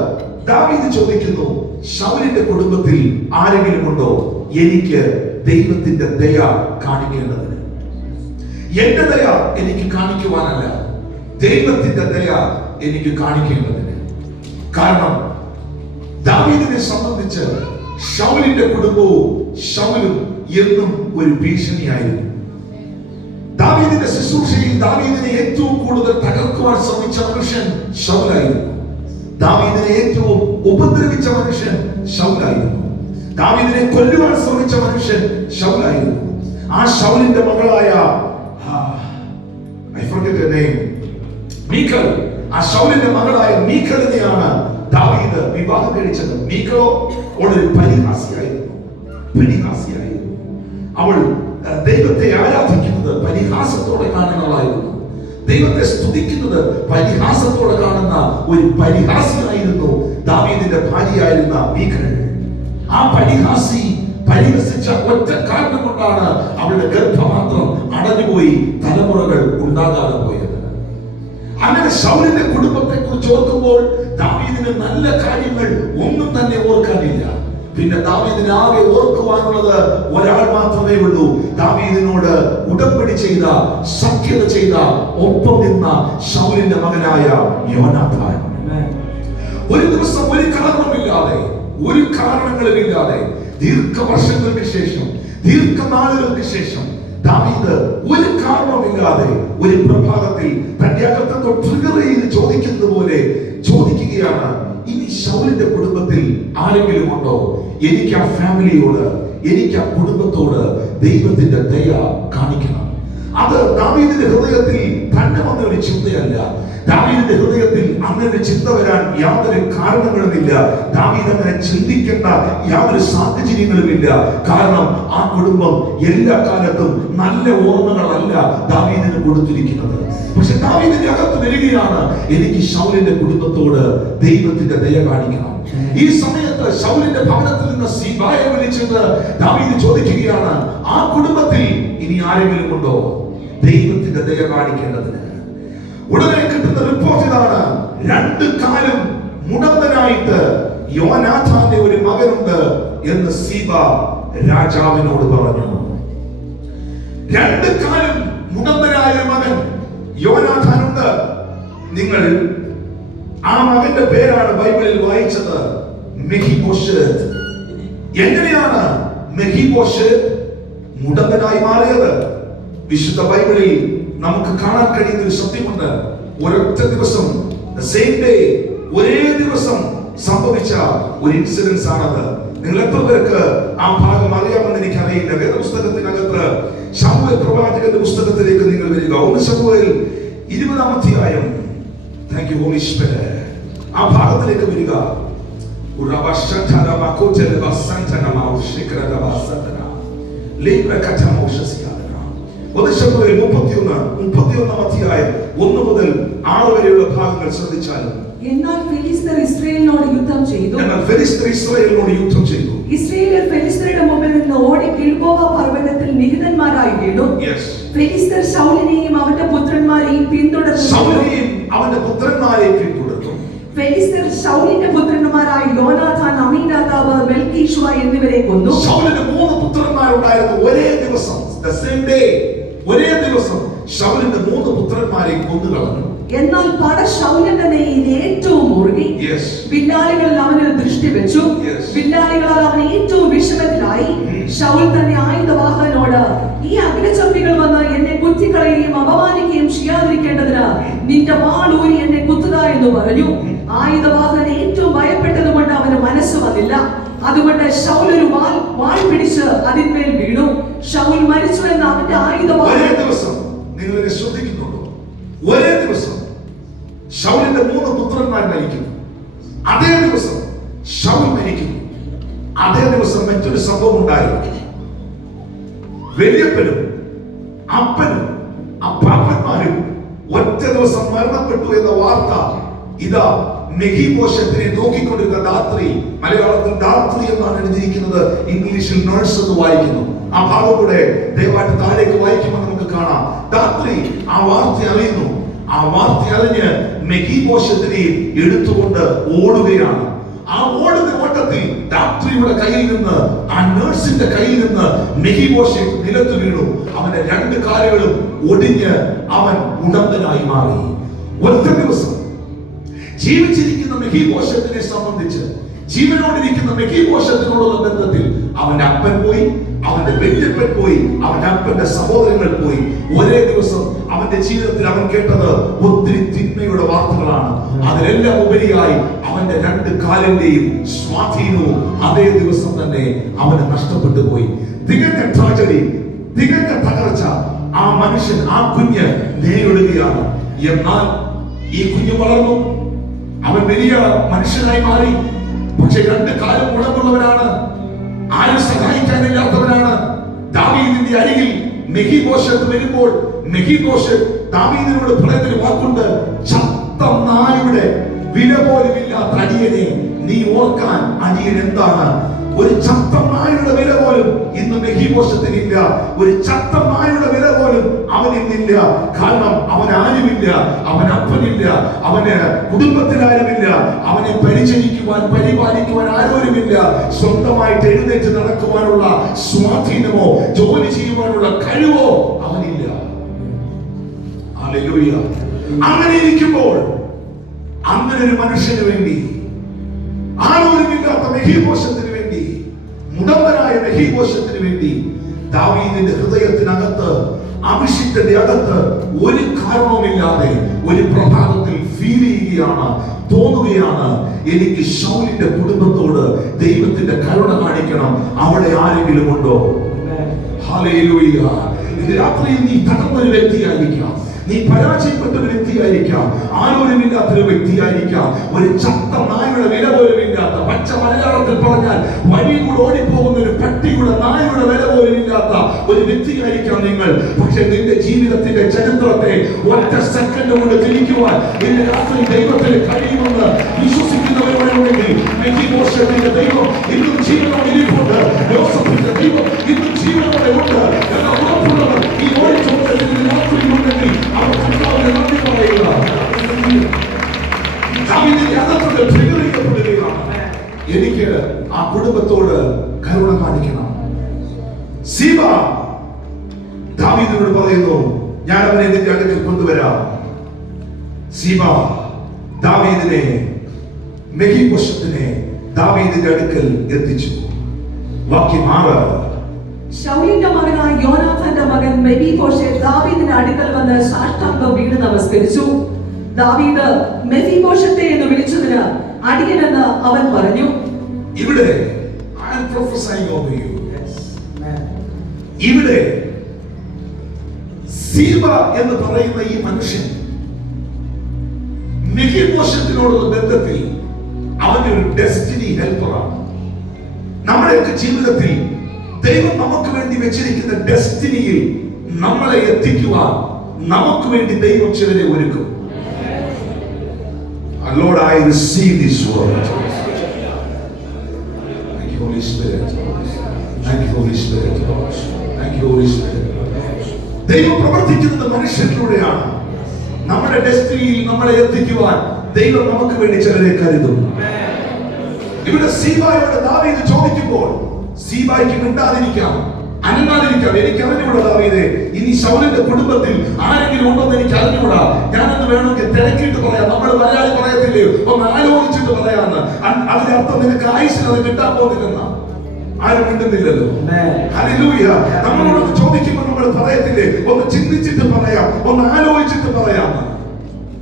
ദാവീദ് ചോദിക്കുന്നു, ശൗലിന്റെ കുടുംബത്തിൽ ആരെങ്കിലും ഉണ്ടോ എനിക്ക് ദൈവത്തിന്റെ ദയ കാണിക്കേണ്ടതിന്? എന്റെ ദയ എനിക്ക് കാണിക്കുവാനല്ല, ദൈവത്തിന്റെ ദയ എനിക്ക് കാണിക്കേണ്ടതിന്. കാരണം ദാവീദിനെ സംബന്ധിച്ച് ശൗലിന്റെ കുടുംബവും ശൗലും എന്നും ഒരു ഭീഷണിയായിരുന്നു. ദാവീദിന്റെ ശുശ്രൂഷയിൽ ദാവീദിനെ ഏറ്റവും കൂടുതൽ തകർക്കുവാൻ ശ്രമിച്ച മനുഷ്യൻ ശൗലായിരുന്നു. ദാവീദിനെ ഏറ്റവും ഉപദ്രവിച്ച മനുഷ്യൻ ശൗലായിരുന്നു. ദാവീദിനെ കൊല്ലുവാൻ ശ്രമിച്ച മനുഷ്യൻ ശൗലായിരുന്നു. ആ ശൗലിന്റെ മകളായ മീഖൽ, ആ ശൗലിന്റെ മകളായ മീഖലിനെയാണ് ദാവീദ് വിവാഹം കഴിച്ചത്. മീഖലോ ഒരു പരിഹാസിയായിരുന്നു. അവൾ ദൈവത്തെ ആരാധിക്കുന്നത് പരിഹാസത്തോടെ കാണുന്നതായിരുന്നു. ദൈവത്തെ സ്തുതിക്കുന്നത് പരിഹാസത്തോടെ കാണുന്ന ഒരു പരിഹാസിയായിരുന്നു ദാവീദിന്റെ ഭാര്യയായിരുന്ന മീഖൽ. ആ പരിഹാസി പരിഹസിച്ച ഒറ്റ കാരണം കൊണ്ടാണ് അവളുടെ ഗർഭപാത്രം അടഞ്ഞുപോയി, തലമുറകൾ ഉണ്ടാകാതെ പോയത്. അങ്ങനെ ശൗലിന്റെ കുടുംബത്തെ കുറിച്ച് ഓർക്കുമ്പോൾ ദാവീദിന് നല്ല കാര്യങ്ങൾ ഒന്നും തന്നെ ഓർക്കാനില്ല. പിന്നെ ദാവീദിന് ആകെ ഓർക്കുവാനുള്ളത് ഒരാൾ മാത്രമേ ഉള്ളൂ. ദാവീദിനോട് ഉടമ്പടി ചെയ്ത, സഖ്യത ചെയ്ത, ഒപ്പം നിന്ന ശൗലിന്റെ മകനായ യോനാഥാൻ. ഒരു ദിവസം ഒരു കാരണമില്ലാതെ, ഒരു കാരണങ്ങളുമില്ലാതെ, ദീർഘവർഷങ്ങൾക്ക് ശേഷം, ദീർഘനാളുകൾക്ക് ശേഷം ദാവീദ് ഒരു കാരണമില്ലാതെ ഒരു പ്രഭാതത്തിൽ തന്റെ അകത്തോ ട്രിഗർ ചെയ്ത് ചോദിക്കുന്നത് പോലെ ചോദിക്കുകയാണ്, ഇനി ശൗലിന്റെ കുടുംബത്തിൽ ആരെങ്കിലും ഉണ്ടോ എനിക്ക് ആ ഫാമിലിയോട്, എനിക്ക് ആ കുടുംബത്തോട് ദൈവത്തിന്റെ ദയ കാണിക്കണം. അത് ദാവീദിന്റെ ഹൃദയത്തിൽ തന്നെ വന്ന ഒരു ചിന്തയല്ല. ദാവീദിന്റെ ഹൃദയത്തിൽ അങ്ങനെ ഒരു ചിന്ത വരാൻ യാതൊരു കാരണങ്ങളുമില്ല. ദാവീദ് അങ്ങനെ ചിന്തിക്കേണ്ട യാതൊരു സാഹചര്യങ്ങളുമില്ല. കാരണം ആ കുടുംബം എല്ലാ കാലത്തും നല്ല ഓർമ്മകളല്ല ദാവീദിന് കൊടുത്തിരിക്കുന്നത്. പക്ഷെ ദാവീദിന്റെ അകത്ത് വരികയാണ്, എനിക്ക് ശൗലിന്റെ കുടുംബത്തോട് ദൈവത്തിന്റെ ദയ കാണിക്കണം. ഈ സമയത്ത് ശൗലിന്റെ ഭവനത്തിൽ നിന്ന് സീബായെ വിളിച്ചിട്ട് ദാവീദ് ചോദിക്കുകയാണ്, ആ കുടുംബത്തിൽ ഇനി ആരെങ്കിലും ഉണ്ടോ ദൈവത്തിന്റെ ദയ കാണിക്കേണ്ടതിന്? ഉടനെ കിട്ടുന്ന റിപ്പോർട്ട് ഇതാണ്, 2 കാലും മുടന്തനായ മുടന്തനായിട്ട് യോനാഥാന്റെ ഒരു മകനുണ്ട് എന്ന് സീബ രാജാവിനോട് പറഞ്ഞു. രണ്ട് കാലം മുടന്തനായ മകൻ യോനാഥാനുണ്ട്. നിങ്ങൾ ആ മകന്റെ പേരാണ് ബൈബിളിൽ വായിച്ചത് മെഫീബോശെത്ത്. എങ്ങനെയാണ് മെഫീബോശെത്ത് മുടന്തനായി മാറിയത്? വിശുദ്ധ ബൈബിളിൽ നമുക്ക് കാണാൻ കഴിയുന്ന ഒരു സത്യമുണ്ട്. ഒരൊറ്റ ദിവസം, സെയിം ഡേ, ഒരേ ദിവസം സംഭവിച്ച ഒരു ഇൻസിഡൻസ് ആണത്. നിങ്ങൾ എത്ര പേർക്ക് ആ ഭാഗം അറിയാമെന്ന് എനിക്കറിയില്ല. വേദപുസ്തകത്തിനകത്ത് ശമൂവേൽ പ്രവാചകന്റെ പുസ്തകത്തിലേക്ക് നിങ്ങൾ വരിക. 1 ശമൂവേൽ 20-ാം അധ്യായം. Thank you holy Spirit. ആ ഭാഗത്തിലേക്ക് വരിക. ശമൂവേൽ 31-ാം അധ്യായം 1 മുതൽ 6 വരെയുള്ള ഭാഗങ്ങൾ ശ്രദ്ധിച്ചാലും, എന്നാൽ ഫെലിസ്ത്യർ ഇസ്രായേലിനോട് യുദ്ധം ചെയ്തു. ഇസ്രായേലിയർ ഫെലിസ്ത്യരുടെ മുമ്പിൽ നിന്ന് ഓടി ഗിൽബോവ പർവ്വതത്തിൽ നിഹതന്മാരായി വീണു. ഫെലിസ്ത്യർ ശൗലിനെയും അവന്റെ പുത്രന്മാരെയും പിന്തുടർന്നു. ഫെലിസ്ത്യർ ശൗലിന്റെ പുത്രന്മാരായ യോനാഥാൻ, അമീനാദാബ്, മെൽക്കീഷുവ എന്നിവരെ കൊന്നു. ശൗലിന് 3 പുത്രന്മാരുണ്ടായിരുന്നു. ഒരേ ദിവസം, ഒരേ ദിവസം ശൗലിന്റെ 3 പുത്രന്മാരെ കൊന്നു കളഞ്ഞു. എന്നാൽ പട ശൗലിന്റെ നെയ്യിൽ ഏറ്റവും മുറുകി. വില്ലാളികളിൽ അവന് ദൃഷ്ടി വെച്ചു. വില്ലാളികളാൽ അവൻ ഏറ്റവും വിഷമത്തിലായി. ശൗൽ തന്റെ ആയുധവാഹകനോട്, ഈ അഗ്രചർമ്മികൾ വന്ന് എന്നെ കുത്തിക്കളയുകയും അപമാനിക്കുകയും ചെയ്യാതിരിക്കേണ്ടതിന് നിന്റെ വാൾ ഊരി എന്നെ കുത്തുക എന്ന് പറഞ്ഞു. ആയുധവാഹകൻ ഏറ്റവും ഭയപ്പെട്ടത് കൊണ്ട് അവന് മനസ്സ് വന്നില്ല. അതുകൊണ്ട് ശൗൽ ഒരു വാൾ പിടിച്ച് അതിന്മേൽ വീണു. ശൗൽ മരിച്ചു എന്ന് അവന്റെ ആയുധവാഹകൻ. ഒരേ ദിവസം ശൗലിന്റെ 3 പുത്രന്മാർ മരിക്കുന്നു. അതേ ദിവസം ശൗൽ മരിക്കുന്നു. അതേ ദിവസം മറ്റൊരു സംഭവം ഉണ്ടായിരുന്നു. വലിയപ്പനും അപ്പനും അപ്പാപ്പന്മാരും ഒറ്റ ദിവസം മരണപ്പെട്ടു എന്ന വാർത്ത ഇതാ മെഫീബോശെത്തിനെ നോക്കിക്കൊണ്ടിരുന്ന രാത്രി, മലയാളത്തിൽ രാത്രി എന്നാണ് എഴുതിയിരിക്കുന്നത്, ഇംഗ്ലീഷിൽ നഴ്സ് എന്ന് വായിക്കുന്നു. ആ ഭാഗം കൂടെ ദയവായിട്ട് താഴേക്ക് വായിക്കുമ്പോൾ നമുക്ക് കാണാം. രാത്രി ആ വാർത്ത അറിയുന്നു. ആ വാർത്ത അറിഞ്ഞ് മെഫീബോശെത്തിനെ എടുത്തുകൊണ്ട് ഓടുകയാണ്. ആ ഓടുന്ന ഓട്ടത്തിൽ രാത്രിയുടെ കയ്യിൽ നിന്ന്, ആ നഴ്സിന്റെ കയ്യിൽ നിന്ന് മെഫീബോശെത്ത് നിലത്ത് വീണു. അവന്റെ 2 കാലുകളും ഒടിഞ്ഞ് അവൻ മുടന്തനായി മാറി. ഒറ്റ ദിവസം ജീവിച്ചിരിക്കുന്ന മെഫീബോശെത്തിനെ സംബന്ധിച്ച്, ജീവനോടിരിക്കുന്ന മെഫീബോശെത്തിനോടുള്ള ബന്ധത്തിൽ അവന്റെ അപ്പൻ പോയി, അവന്റെ വല്യപ്പൻ പോയി, അവന്റെ അപ്പന്റെ സഹോദരങ്ങൾ പോയി. ഒരേ ദിവസം അവന്റെ ജീവിതത്തിൽ അവൻ കേട്ടത് ഒത്തിരി തിന്മയുടെ വാർത്തകളാണ്. അതിലെല്ലാം ഉപരിയായി അവന്റെ 2 കാലിന്റെയും സ്വാധീനവും അതേ ദിവസം തന്നെ അവന് നഷ്ടപ്പെട്ടു പോയി. തികഞ്ഞ ട്രാജഡി, തികഞ്ഞ തകർച്ച ആ മനുഷ്യൻ, ആ കുഞ്ഞ് നേരിടുകയാണ്. എന്നാൽ ഈ കുഞ്ഞ് വളർന്നു, അവൻ വലിയ മനുഷ്യനായി മാറി. പക്ഷെ 2 കാലും മുടങ്ങുള്ളവനാണ്, ആരും സഹായിക്കാനില്ലാത്തവനാണ്. ദാവീദിന്റെ അരികിൽ മെഫീബോശെത്ത് വരുമ്പോൾ മെഫീബോശെത്ത് ദാവീദിനോട് പറയുന്നൊരു വാക്കുണ്ട്, ചത്ത നായുടെ വില പോലുമില്ലാത്ത അടിയനെ നീ ഓർക്കാൻ അടിയൻ എന്താണ്? ഒരു ചത്ത നായുടെ വില പോലും ഇന്ന് മെഫീബോശെത്തിനില്ല. ഒരു ചത്ത നായുടെ വില പോലും അവനിന്നില്ല. കാരണം അവൻ ആരുമില്ല, അവൻ അപ്പനില്ല, അവന് കുടുംബത്തിൽ ആരുമില്ല, അവനെ പരിചരിക്കുവാൻ പരിപാലിക്കുവാൻ ആരോരുമില്ല. സ്വന്തമായിട്ട് എഴുന്നേറ്റ് നടക്കുവാനുള്ള സ്വാധീനമോ ജോലി ചെയ്യുവാനുള്ള കഴിവോ അവനില്ല. ഹല്ലേലൂയ. അങ്ങനെ ഇരിക്കുമ്പോൾ അങ്ങനെ ഒരു മനുഷ്യന് വേണ്ടി, ആരോരുമില്ലാത്ത മെഫീബോശെത്തിന് വേണ്ടി, മുടന്തനായ മെഫീബോശെത്തിന് വേണ്ടി ദാവീദിന്റെ ഹൃദയത്തിനകത്ത്, അഭിഷിക്തന്റെ അകത്ത് ഒരു കാരണവുമില്ലാതെ ഒരു പ്രഭാതത്തിൽ ഫീൽ ചെയ്യുകയാണ്, തോന്നുകയാണ്, എനിക്ക് ശൗലിന്റെ കുടുംബത്തോട് ദൈവത്തിന്റെ കരുണ കാണിക്കണം. അവിടെ ആരെങ്കിലും ഉണ്ടോ? ഹല്ലേലൂയ. ഇത് രാത്രിയിൽ നീ തകർന്നൊരു വ്യക്തിയായിരിക്കാം, നീ പരാജയപ്പെട്ട ഒരു വ്യക്തിയായിരിക്കാം, ആരോരുമില്ലാത്തൊരു വ്യക്തിയായിരിക്കാം, ഒരു ചത്ത നായുടെ വില പോലും ഇല്ലാത്ത, പച്ച മലയാളത്തിൽ പറഞ്ഞാൽ വഴിയിലൂടെ ഓടിപ്പോകുന്ന ഒരു പട്ടിയുടെ നായുടെ വില പോലും ഇല്ലാത്ത ഒരു വ്യക്തിയായിരിക്കാം നിങ്ങൾ. പക്ഷെ നിന്റെ ജീവിതത്തിന്റെ ചരിത്രത്തെ ഒറ്റ സെക്കൻഡ് കൊണ്ട് തിരിക്കുവാൻ ഇന്ന് രാത്രി ദൈവത്തിന് കഴിയുമെന്ന് വിശ്വസിക്കുന്നവരുണ്ടെങ്കിൽ മെഫീബോശെത്തിന്റെ ദൈവം ഇന്നും ജീവനോടെ ഇരിപ്പുണ്ട്. യോസേഫിന്റെ ദൈവം ഇന്നും ജീവനോടെ ഉണ്ട് എന്ന ഉറപ്പുള്ളവർ ഈ ഓടിച്ചോട്ടത്തിൽ രാത്രിയിലുണ്ടെങ്കിൽ അവർ കർത്താവിനെ നന്ദി പറയുക. ദാവീദിന്റെ അകത്ത് ട്രിഗർ ചെയ്യപ്പെടുകയാണ്. ആ കുടുംബത്തോട് കരുണ കാണിക്കണം. സീബ ദാവീദിനോട് പറയുന്നു, ഞാൻ അവനെ നിന്റെ അടുക്കൽ കൊണ്ടുവരാം. സീബ ദാവീദിനെ, മെഫീബോശത്തിനെ ദാവീദിന്റെ അടുക്കൽ എത്തിച്ചു. വാക്യം 6. ശൗലിന്റെ മകനായ യോനാഥാന്റെ മകൻ മെഫീബോശത്ത് ദാവീദിന്റെ അടുക്കൽ വന്ന് സാഷ്ടാംഗം വീണ് നമസ്കരിച്ചു. ദാവീദ് മെഫീബോശത്തെ എന്ന് വിളിച്ചതിന് അടിയനെന്ന് അവൻ പറഞ്ഞു. ഇവിടെ ഇവിടെ സീബ എന്ന് പറയുന്ന ഈ മനുഷ്യൻ മെഫീബോശത്തിനോടുള്ള ബന്ധത്തിൽ അവന്റെ ഒരു ഡെസ്റ്റിനി ഹെൽപ്പറാണ്. നമ്മുടെയൊക്കെ ജീവിതത്തിൽ ദൈവം നമുക്ക് വേണ്ടി വെച്ചിരിക്കുന്ന ഡെസ്റ്റിനിയിൽ നമ്മളെ എത്തിക്കുവാൻ നമുക്ക് വേണ്ടി ദൈവം ചിലരെ ഒരുക്കും. Lord, I receive this word. Thank you, Holy Spirit. Thank you, Holy Spirit. Thank you, Holy Spirit. ദൈവം പ്രവർത്തിക്കുന്നത് മനുഷ്യരിലൂടെയാണ്. നമ്മുടെ ഡെസ്റ്റിനിയിൽ നമ്മളെ എത്തിക്കുവാൻ ദൈവം നമുക്ക് വേണ്ടി ചിലരെ കരുതും. ഇവിടെ സീബായോട് ദാവീദ് ചോദിക്കുമ്പോൾ സീബായ്ക്ക് മിണ്ടാതിരിക്കാം, അനങ്ങാതിരിക്കാം. എനിക്ക് അറിഞ്ഞൂടാ ദാവീദേ, ഇനി ശൗലിന്റെ കുടുംബത്തിൽ ആരെങ്കിലും ഉണ്ടെന്ന് എനിക്ക് അറിഞ്ഞൂടാ. ഞാനത് വേണമെങ്കിൽ തിരക്കിയിട്ട് പറയാം. നമ്മൾ മലയാളി പറയത്തില്ലേ, ഒന്ന് ആലോചിച്ചിട്ട് പറയാന്ന്. അതിന്റെ അർത്ഥം നിനക്ക് ആയുസ്സിന് അത് കിട്ടാൻ പോകുന്നില്ലെന്ന. ആരും മിണ്ടുന്നില്ലല്ലോ. ഹല്ലേലൂയ. നമ്മളോട് ചോദിക്കുമ്പോൾ നമ്മൾ പറയത്തില്ലേ, ഒന്ന് ചിന്തിച്ചിട്ട് പറയാം, ഒന്ന് ആലോചിച്ചിട്ട് പറയാം.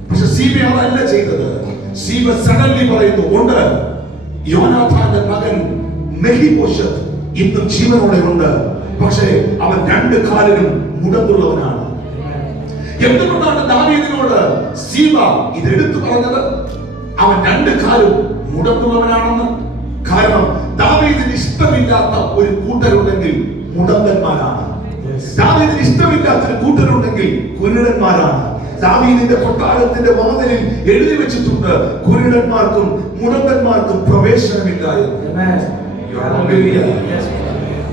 പക്ഷെ സീബ അതല്ല ചെയ്തത്. സീബ സഡൻലി പറയുന്നു, ഉണ്ട്, യോനാഥാന്റെ മകൻ മെഫീബോശത്ത് ഇന്നും ജീവനോടെ ഉണ്ട്. പക്ഷേ അവൻ 2 കാലിലും മുടന്തുള്ളവനാണ്. എന്തുകൊണ്ടാണ് ദാവീദിനോട് സീബ ഇതെടുത്തു പറഞ്ഞത്? അവൻ 2 കാലും മുടന്തുള്ളവനാണെന്ന്. കാരണം ദാവീദിന് ഇഷ്ടമില്ലാത്ത ഒരു കൂട്ടരുണ്ടെങ്കിൽ മുടന്തന്മാരാണ്. ദാവീദിന് ഇഷ്ടമില്ലാത്ത ഒരു കൂട്ടരുണ്ടെങ്കിൽ കുരുടന്മാരാണ്. ദാവീദിന്റെ കൊട്ടാരത്തിന്റെ വാതിലിൽ എഴുതി വെച്ചിട്ടുണ്ട്, കുരുടന്മാർക്കും മുടന്തന്മാർക്കും പ്രവേശനമില്ല എന്ന്.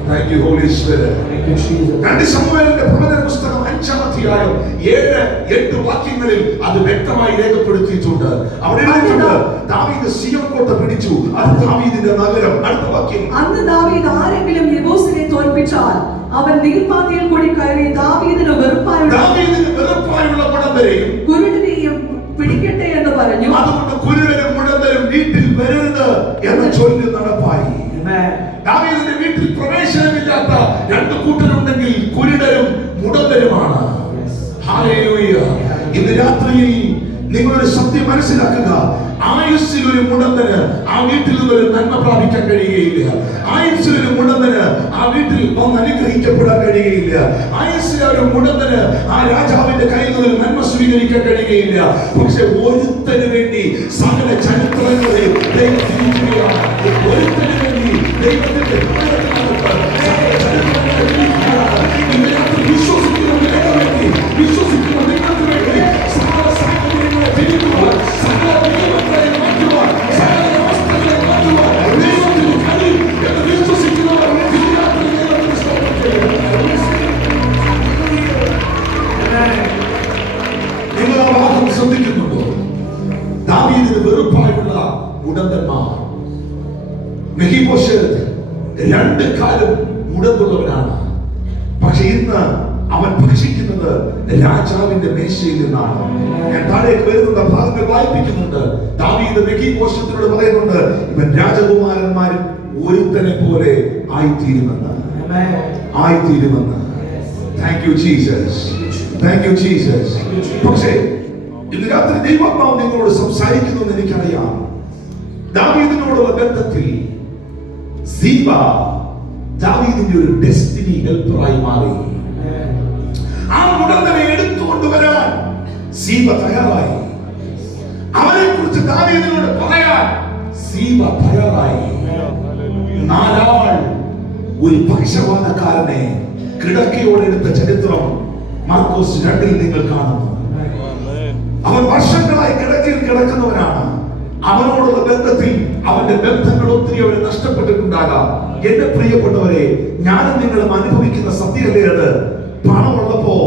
Thank you, Holy Spirit. Thank you, Jesus. 2 ശമൂവേലിന്റെ പ്രവചന പുസ്തകം 5-ാം അധ്യായം 7-8 വാക്യങ്ങളിൽ അത് വ്യക്തമായി രേഖപ്പെടുത്തിയിട്ടുണ്ട്. അവിടെ എഴുതിയിട്ടുണ്ട്, ദാവീദ് സിയോൻ കോട്ട പിടിച്ചു, അത് ദാവീദിന്റെ നഗരം. അടുത്ത വാക്യം, അന്ന് ദാവീദ് ആരെങ്കിലും യെബൂസിനെ തോൽപ്പിച്ചാൽ അവൻ നീർപ്പാതയിൽ കൂടി കയറി ദാവീദിന് വെറുപ്പായുള്ള മുടന്തരെയും കുരുടനെയും പിടിക്കട്ടെ എന്ന് പറഞ്ഞു. അതുകൊണ്ട് കുരുടനും മുടന്തരും വീട്ടിൽ വരരുത് എന്ന് ചൊല്ലി നടപ്പായി. ദാവീദിന്റെ വീട്ടിൽ പ്രവേശനമില്ലാത്ത 2 കൂട്ടരുണ്ടെങ്കിൽ കുരുടരും മുടന്തരുമാണ്. ഹല്ലേലൂയ. ഇന്ന് രാത്രിയിൽ നിങ്ങളുടെ സത്യം മനസ്സിലാക്കുക. ആയുസ്സിൽ ഒരു മുടന്തന് ആ വീട്ടിൽ നിന്നൊരു നന്മ പ്രാപിക്കാൻ കഴിയുകയില്ല. ആയുസ്സിൽ ഒരു മുടന്തന് ആ വീട്ടിൽ ഒന്ന് അനുഗ്രഹിക്കപ്പെടാൻ കഴിയുകയില്ല. ആയുസ്സിൽ ഒരു മുടന്തന് ആ രാജാവിന്റെ കയ്യിൽ നിന്ന് നന്മ സ്വീകരിക്കാൻ കഴിയുകയില്ല. പക്ഷെ ഒരുത്തന് വേണ്ടി സകല ചരിത്രങ്ങളെയും ദൈവം തിരിക്കുകയാണ്. ഒരുത്തന് വേണ്ടി ദൈവത്തിന്റെ ശ്രദ്ധിക്കുന്നുണ്ടോ? ദാവീദിന് വെറുപ്പായുള്ള മുടന്തന്മാർ. മെഫീബോശത്ത് 2 കാലും മുടന്തുള്ളവനാണ്. പക്ഷെ ഇന്ന് അവൻ ഭക്ഷിക്കുന്നത് രാജാവിന്റെ മേശയിൽ നിന്നാണ്. ഞാൻ താഴേക്ക് വരുന്നുണ്ട്, ഭാഗങ്ങൾ വായിപ്പിക്കുന്നുണ്ട്. ദാവീദ് മെഫീബോശത്തിനോട് പറയുന്നുണ്ട്, ഇവൻ രാജകുമാരന്മാരിൽ ഒരുത്തനെ പോലെ ആയിത്തീരുമെന്ന്. Thank you Jesus. Thank you Jesus. പക്ഷേ ഇന്ന് രാത്രി ദൈവാത്മാവ് നിങ്ങളോട് സംസാരിക്കുന്നു എന്ന് എനിക്കറിയാം. ദാവീദിനോടുള്ള ബന്ധത്തിൽ സീബ ദാവീദിന്റെ ഒരു ഡെസ്റ്റിനി ഹെൽപ്പറായി മാറി. ആ മുടന്തനെ എടുത്തുകൊണ്ടുവരാൻ സീബ തയ്യാറായി. അവനെ കുറിച്ച് ദാവീദിനോട് പറയാൻ സീബ തയ്യാറായി. 4 ആൾ ഒരു പക്ഷപാതക്കാരനെ കിടക്കയോടെ എടുത്ത ചരിത്രം മാർക്കോസ് 2-ൽ നിങ്ങൾ കാണുന്നു. അവൻ വർഷങ്ങളായി കിടക്കയിൽ കിടക്കുന്നവനാണ്. അവനോടുള്ള ബന്ധത്തിൽ അവന്റെ ബന്ധങ്ങൾ ഒത്തിരി അവന് നഷ്ടപ്പെട്ടിട്ടുണ്ടാകാം. എന്റെ പ്രിയപ്പെട്ടവരെ, ഞാനും നിങ്ങളും അനുഭവിക്കുന്ന സത്യമല്ലേ അത്? പണമുള്ളപ്പോ,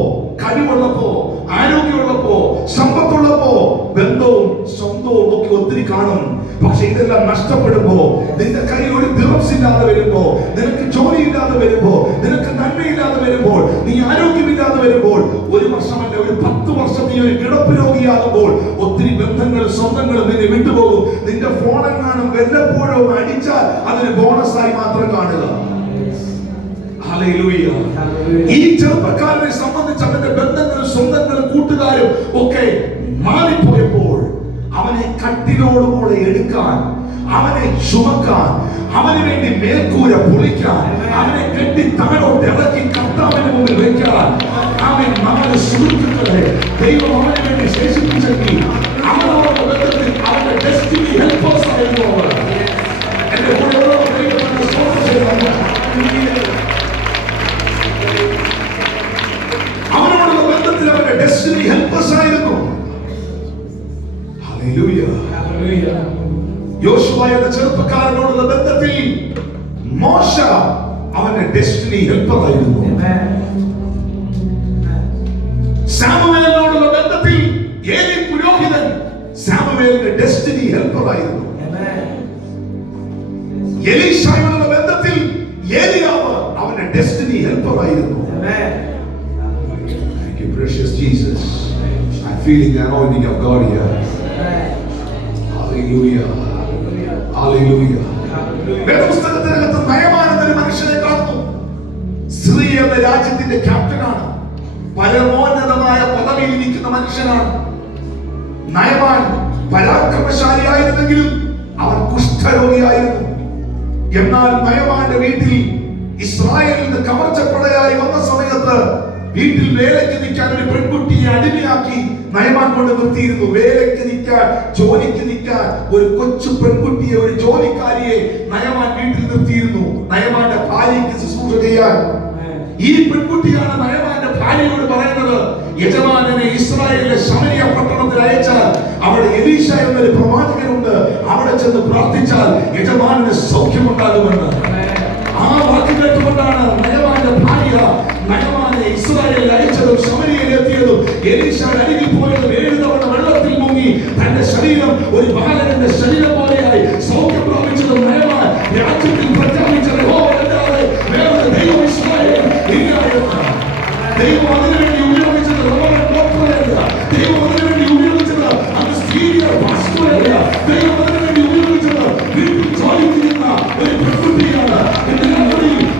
കഴിവുള്ളപ്പോ, ആരോഗ്യമുള്ളപ്പോ, സമ്പത്തുള്ളപ്പോ ബന്ധവും സ്വന്തവും ഒക്കെ ഒത്തിരി കാണും. പക്ഷെ ഇതെല്ലാം നഷ്ടപ്പെടുമ്പോ, നിന്റെ കയ്യിൽ ഒരു ദിവസം ഇല്ലാതെ വരുമ്പോ, നിനക്ക് ജോലി ഇല്ലാതെ വരുമ്പോ, നിനക്ക് നന്മയില്ലാതെ വരുമ്പോൾ, നീ ആരോഗ്യമില്ലാതെ വരുമ്പോൾ, 1 വർഷമല്ല, ഒരു 10 വർഷം നീ ഒരു കിടപ്പ് രോഗിയാകുമ്പോൾ, ഒത്തിരി ബന്ധങ്ങളും സ്വന്തങ്ങളും നിന്നെ വിട്ടുപോകും. നിന്റെ ഫോണെങ്ങാനും വല്ലപ്പോഴോ അടിച്ചാൽ അതൊരു ബോണസായി മാത്രം കാണുക. ഹല്ലേലൂയ. ഈ ചെറുപ്പക്കാരനെ സംബന്ധിച്ച് അവന്റെ ബന്ധങ്ങളും സ്വന്തങ്ങളും കൂട്ടുകാരും ഒക്കെ മാറിപ്പോയപ്പോൾ, അവനെ കട്ടിലോടുകൂടെ എടുക്കാൻ, അവനെ ചുമക്കാൻ, അവന് വേണ്ടി മേൽക്കൂര പൊളിക്കാൻ, അവനെ കെട്ടി താഴോട്ട് ഇറക്കി കർത്താവിന് മുമ്പിൽ വെക്കാൻ, അവൻ നമ്മുടെ സുഹൃത്തുക്കളെ ദൈവം അവന് വേണ്ടി ശേഷിപ്പിച്ചെങ്കിൽ അവനവരുടെ ബന്ധത്തിൽ അവന്റെ ഡെസ്റ്റിനി ഹെൽപ്പേഴ്സ് ആയിരുന്നു അവർ. എന്റെ കൂടെ അവനോടുള്ള ബന്ധത്തിൽ അവന്റെ ഡെസ്റ്റിനി ഹെൽപ്പേഴ്സ് ആയിരുന്നു. ഹല്ലേലൂയ. യോശുവ എന്ന ചെറുപ്പക്കാരനോടുള്ള ബന്ധത്തിൽ മോശ അവന്റെ ഡെസ്റ്റിനി ഹെൽപ്പർ ആയിരുന്നു. സാമുവേലിനോടുള്ള ബന്ധത്തിൽ ഏലി പുരോഹിതൻ സാമുവേലിന്റെ ഡെസ്റ്റിനി ഹെൽപ്പർ ആയിരുന്നു. എലീശായോടുള്ള ബന്ധത്തിൽ ഏലിയാവ് അവന്റെ ഡെസ്റ്റിനി ഹെൽപ്പർ ആയിരുന്നു. Thank you, precious Jesus. I'm feeling the anointing of God here. Hallelujah. Hallelujah. വേദപുസ്തകത്തിനകത്ത് നയമാൻ എന്നൊരു മനുഷ്യനെ കാണുന്നു. സിറിയ എന്ന രാജ്യത്തിന്റെ ക്യാപ്റ്റനാണ്. പരമോന്നതമായ പദവിയിൽ ഇരിക്കുന്ന മനുഷ്യനാണ്. നയമാൻ പരാക്രമശാലിയായിരുന്നെങ്കിലും അവൻ കുഷ്ഠരോഗിയായിരുന്നു. എന്നാൽ നയമാന്റെ വീട്ടിൽ ഇസ്രായേലിൽ നിന്ന് കവർച്ചപ്പടയായി വന്ന സമയത്ത് വീട്ടിൽ വേലയ്ക്ക് നിൽക്കാൻ ഒരു പെൺകുട്ടിയെ അടിമയാക്കി നയമാൻ കൊണ്ട് നിർത്തിയിരുന്നു. വേലയ്ക്ക് നിൽക്കാൻ, ജോലിക്ക് നിൽക്കാൻ ഒരു കൊച്ചു പെൺകുട്ടിയെ, ഒരു ജോലിക്കാരിയെ നയമാൻ വീട്ടിൽ നിർത്തിയിരുന്നു, നയമാന്റെ ഭാര്യയ്ക്ക് ശുശ്രൂഷ ചെയ്യാൻ. ഈ പെൺകുട്ടിയാണ് നയമാന്റെ ഭാര്യയോട് പറയുന്നത്, യജമാനനെ ഇസ്രായേലിലെ ശമരിയ പട്ടണത്തിൽ അയച്ചാൽ അവിടെ എലീശ എന്നൊരു പ്രവാചകനുണ്ട്, അവിടെ ചെന്ന് പ്രാർത്ഥിച്ചാൽ യജമാനന് സൗഖ്യമുണ്ടാകുമെന്ന്. ആ വാക്ക് കേട്ടുകൊണ്ടാണ് നയമാന്റെ ഭാര്യ നയമാനെ ഇസ്രായേലിൽ അയച്ചതും ശമരിയയിൽ എത്തിയതും. എലീശയുടെ അരികിൽ പോയതും 7 തവണ വെള്ളത്തിൽ മുങ്ങി തന്റെ ശരീരം ഒരു ബാലകന്റെ ശരീരം പോലെയായി സൗഖ്യം പ്രാപിച്ചതും നയമാൻ രാജ്യത്തിൽ പ്രഖ്യാപിച്ചത്, വേറെ ദൈവം ഇസ്രായേൽ ഇല്ല എന്ന്. ദൈവം അതിനുവേണ്ടി ഉപയോഗിച്ചത് ഡോക്ടറല്ല, ദൈവം അതിനുവേണ്ടി ഉപയോഗിച്ചത് അനസ്തീസിയ പാസ്റ്ററല്ല, ദൈവം അതിനുവേണ്ടി ഉപയോഗിച്ചത് വീട്ടിൽ ജോലിക്ക് നിന്ന ഒരു പെൺകുട്ടിയാണ്.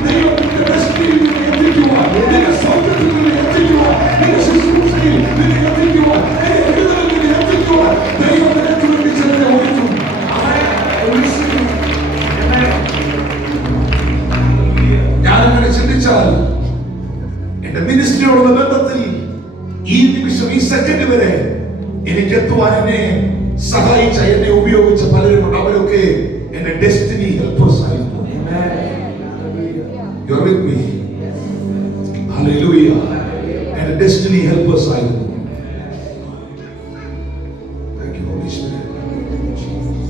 ദൈവത്തിന്റെ ഡെസ്റ്റിനിയിൽ നിന്നെ എത്തിക്കുവാൻ, നിന്റെ സൗഖ്യത്തിൽ നിന്നെ എത്തിക്കുവാൻ, നിന്റെ ശുശ്രൂഷയിൽ നിന്നെ എത്തിക്കുവാൻ, നിന്റെ എഴുതലിൽ നിന്നെ എത്തിക്കുവാൻ ദൈവം നിനക്ക് വേണ്ടി ചിലരെ ഒരുക്കും. ഞാനങ്ങനെ ചിന്തിച്ചാൽ എന്റെ മിനിസ്ട്രിയോടുള്ള ബന്ധത്തിൽ ഈ നിമിഷം, ഈ സെക്കൻഡ് വരെ എനിക്ക് എത്തുവാൻ എന്നെ സഹായിച്ച, എന്നെ ഉപയോഗിച്ച പലരുമുണ്ട്. അവരൊക്കെ എന്റെ ഡെസ്റ്റിനി ഹെൽപ്പേഴ്സ് ആയിരുന്നു. You are with me? Hallelujah. എന്റെ ഡെസ്റ്റിനി ഹെൽപ്പേഴ്സ് ആയിരുന്നു. Thank you, Holy Spirit.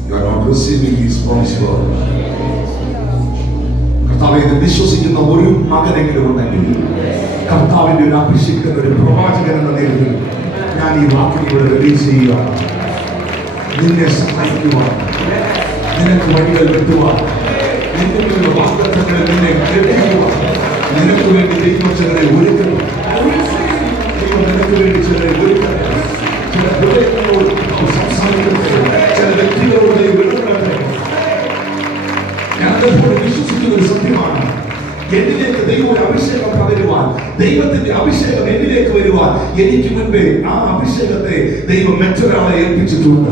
You are not receiving these promised words. കർത്താവേ, ഇത് വിശ്വസിക്കുന്ന ഒരു മകനെങ്കിലും ഉണ്ടെങ്കിൽ, കർത്താവിന്റെ ഒരു അഭിഷിക്തൻ, ഒരു പ്രവാചകൻ എന്ന നിലയിൽ ഞാൻ ഈ വാക്കിലൂടെ റിലീസ് ചെയ്യുകയാണ്. നിന്നെ സഹായിക്കുവാൻ, നിനക്ക് വഴികൾ വെട്ടുവാൻ, നിന്റെ വാഗ്ദത്തങ്ങൾ നിന്നെ കേൾപ്പിക്കുവാൻ, നിനക്ക് വേണ്ടി ദൈവം ചിലരെ ഒരുക്കണം. ദൈവം നിനക്ക് വേണ്ടി ചിലരെ ഒരുക്കണം. ചില ഹൃദയങ്ങളോട് സംസാരിക്കട്ടെ, ചില വ്യക്തികളോട് വിടട്ടെ. ഞാനതുപോലെ വിശ്വസിക്കുന്ന ഒരു സത്യമാണ്, എന്നിലേക്ക് ദൈവം ഒരു അഭിഷേകം പകരുവാൻ, ദൈവത്തിന്റെ അഭിഷേകം എന്നിലേക്ക് വരുവാൻ എനിക്ക് മുൻപേ ആ അഭിഷേകത്തെ ദൈവം മറ്റൊരാളെ ഏൽപ്പിച്ചിട്ടുണ്ട്.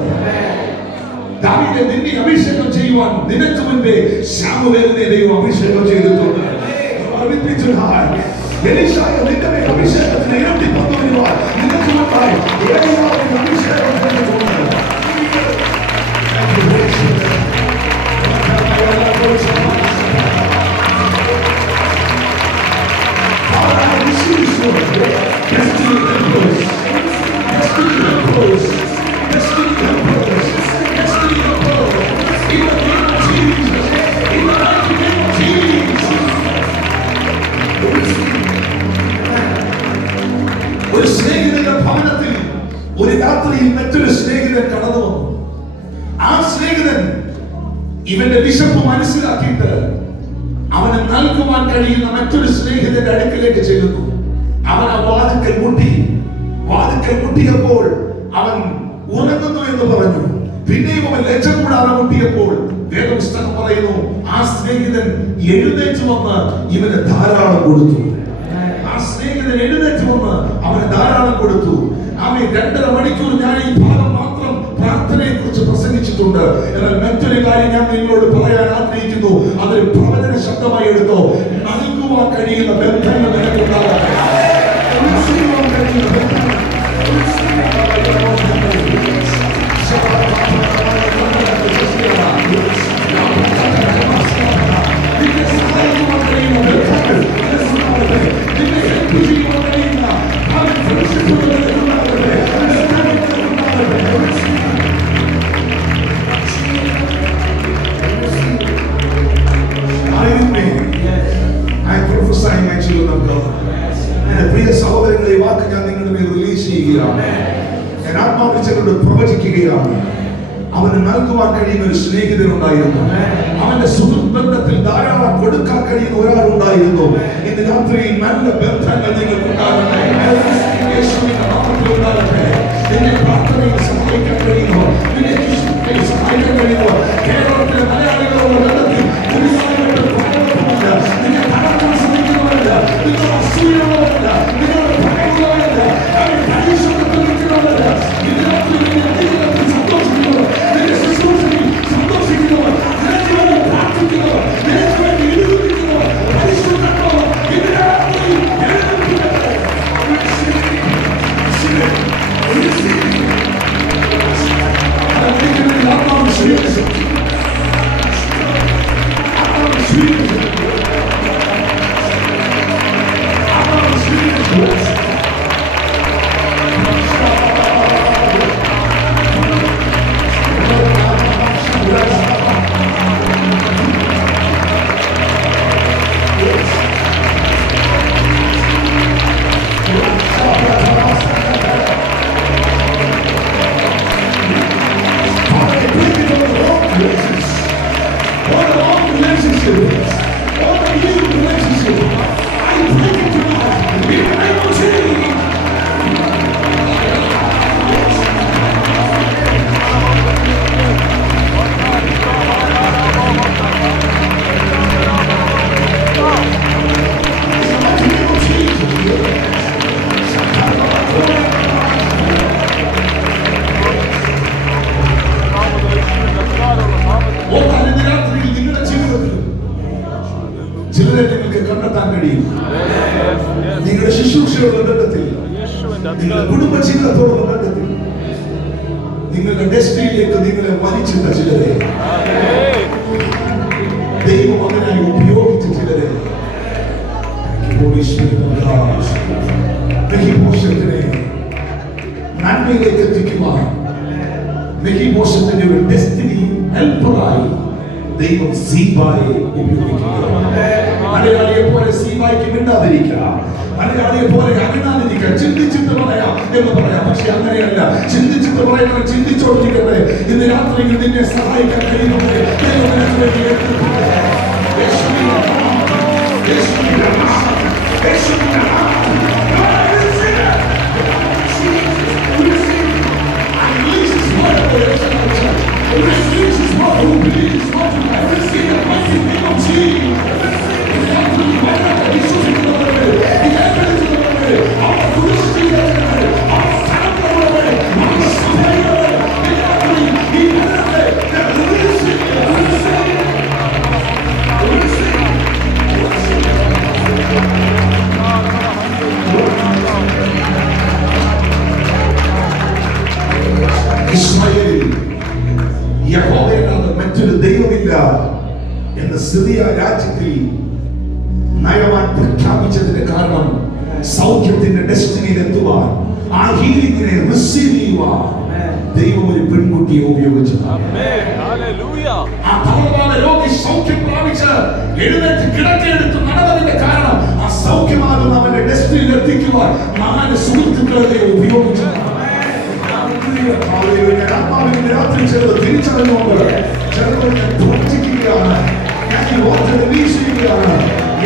ദാവീദേ, നിന്നെ അഭിഷേകം ചെയ്യുവാൻ നിനക്ക് മുൻപേ ശമൂവേലിനെ ദൈവം അഭിഷേകം ചെയ്തിട്ടുണ്ട്. എലീശായെ നിന്റെ മേൽ അഭിഷേകത്തിന് ഇരട്ടി പങ്കുവരുവാൻ നിനക്ക് മുൻപായി ഏലിയാവിനെ അഭിഷേകം ചെയ്തിട്ടുണ്ട്. ഒരു സ്നേഹിതന്റെ ഭവനത്തിൽ ഒരു രാത്രി ആ സ്നേഹിതൻ ഇവന്റെ വിശപ്പ് മനസ്സിലാക്കിയിട്ട് അവന് നൽകുവാൻ കഴിയുന്ന മറ്റൊരു സ്നേഹിതന്റെ അടുക്കിലേക്ക് ചെല്ലുന്നു. അവൻ ആ വാതിൽക്കൽ മുട്ടിയപ്പോൾ അവൻ ഉറങ്ങുന്നു എന്ന് പറഞ്ഞു. പിന്നെയും അവൻ ലജ്ജ കൂടാതെ മുട്ടിയപ്പോൾ വേദപുസ്തകം പറയുന്നു, ആ സ്നേഹിതൻ എഴുന്നേറ്റ് വന്ന് ഇവന് ധാരാളം കൊടുത്തു. അവന് ധാരാളം കൊടുത്തു. അവൻ 2.5 മണിക്കൂർ ഞാൻ ഈ ഭാഗം മാത്രം പ്രാർത്ഥനയെ കുറിച്ച് പ്രസംഗിച്ചിട്ടുണ്ട്. എന്നാൽ മറ്റൊരു കാര്യം ഞാൻ നിങ്ങളോട് പറയാൻ ആഗ്രഹിക്കുന്നു. അതൊരു പ്രവചന ശബ്ദമായി എടുത്തോ. നൽകുവാൻ കഴിയുന്ന ബന്ധങ്ങൾ നിനക്കുണ്ടാകട്ടെ. പ്രവചിക്കുകയാണ്. അവന് നൽകുവാൻ കഴിയുന്ന ഒരു സ്നേഹിതൻ ഉണ്ടായിരുന്നു. അവന്റെ സുഹൃത്ത് ബന്ധത്തിൽ ധാരാളം കൊടുക്കാൻ കഴിയുന്ന ഒരാളുണ്ടായിരുന്നു. ഇന്ന് രാത്രിയിൽ നല്ല ബന്ധങ്ങൾ നിങ്ങൾക്കുണ്ടാകട്ടെ. യേശുവിന്റെ നാമത്തിൽ ഉണ്ടാകട്ടെ. നിന്നെ പ്രാർത്ഥനയിൽ സഹായിക്കാൻ കഴിയുന്നു. നിന്നെ സഹായിക്കാൻ കഴിയുന്നു. കേരളത്തിലെ മലയാളികളുടെ ബന്ധത്തിൽ നിന്നെ തകർക്കാൻ ശ്രമിക്കുന്നവരല്ല, നിങ്ങൾ അസൂയുള്ളവരല്ല, നിങ്ങളുടെ ഭയമുള്ളവരല്ല, അവർ പരിശുദ്ധത്തിൽ നിൽക്കുന്നവരല്ല. ഇന്ന് രാത്രി സന്തോഷിക്കുന്നവർ, നിന്റെ ശുശ്രൂഷയിൽ സന്തോഷിക്കുന്നവർ, നിനക്ക് വേണ്ടി പ്രാർത്ഥിക്കുന്നവർ, നിനക്ക് വേണ്ടി എഴുതുന്നവർ, പരിശുദ്ധമായവർ ഇന്ന് രാത്രി എഴുന്നേൽക്കട്ടെ. ആത്മാവ് സ്വീകരിച്ചു. നിങ്ങളുടെ ശുശ്രൂഷയുള്ള ബന്ധത്തിൽ, നിങ്ങളുടെ കുടുംബ ജീവിതത്തോടുള്ള ബന്ധത്തിൽ, നിങ്ങളുടെ ഡെസ്റ്റിനിയിലേക്ക് നിങ്ങളെ വലിച്ചിട്ട ചിലരെ ദൈവം അതിനായി ഉപയോഗിച്ച ചിലരെ മെഹിബോശത്തിനെ നന്മയിലേക്ക് എത്തിക്കുവാൻ, മെഹിബോശത്തിന്റെ ഒരു ഡെസ്റ്റിനി ഹെൽപ്പറായി ദൈവം സീബായെ ഉപയോഗിക്കുകയാണ്. മലയാളിയെ പോലെ സീബായ്ക്ക് മിണ്ടാതിരിക്കാം, മലയാളിയെ പോലെ അകനാതിരിക്കാം, ചിന്തിച്ചിട്ട് പറയാം എന്ന് പറയാം. പക്ഷെ അങ്ങനെയല്ല. ചിന്തിച്ചിട്ട് പറയുന്നത് ചിന്തിച്ചോണ്ടിരിക്കട്ടെ. ഇന്ന് രാത്രിയിൽ നിന്നെ സഹായിക്കാൻ കഴിയുന്നത് മറ്റൊരു ദൈവമില്ല എന്ന് സിറിയ രാജ്യത്തിൽ നയമാൻ പ്രഖ്യാപിച്ചതിന്റെ കാരണം സൗഖ്യത്തിന്റെ ഡെസ്റ്റിനിയിൽ എത്തുവാൻ, ആ ഹീലിംഗിനെ റിസീവ് ചെയ്യുവാൻ ദൈവം ഒരു പെൺകുട്ടിയെ ഉപയോഗിച്ചു. ആ തളർവാദ രോഗി സൗഖ്യം പ്രാപിച്ച് എഴുന്നേറ്റ് കിടക്കയെടുത്ത് നടന്നതിന്റെ കാരണം ആ സൗഖ്യമാകുന്ന അവന്റെ ഡെസ്റ്റിനിയിൽ എത്തിക്കുവാൻ 4 സുഹൃത്തുക്കളെ ഉപയോഗിച്ചു. ഞാൻ ആത്മാവിൽ രാത്രി ചിലത് തിരിച്ചറിഞ്ഞുകൊണ്ട് ചിലത് ഞാൻ പ്രവർത്തിക്കുകയാണ്. ഞാൻ ഈ ഓർത്തത് വീശുകയാണ്.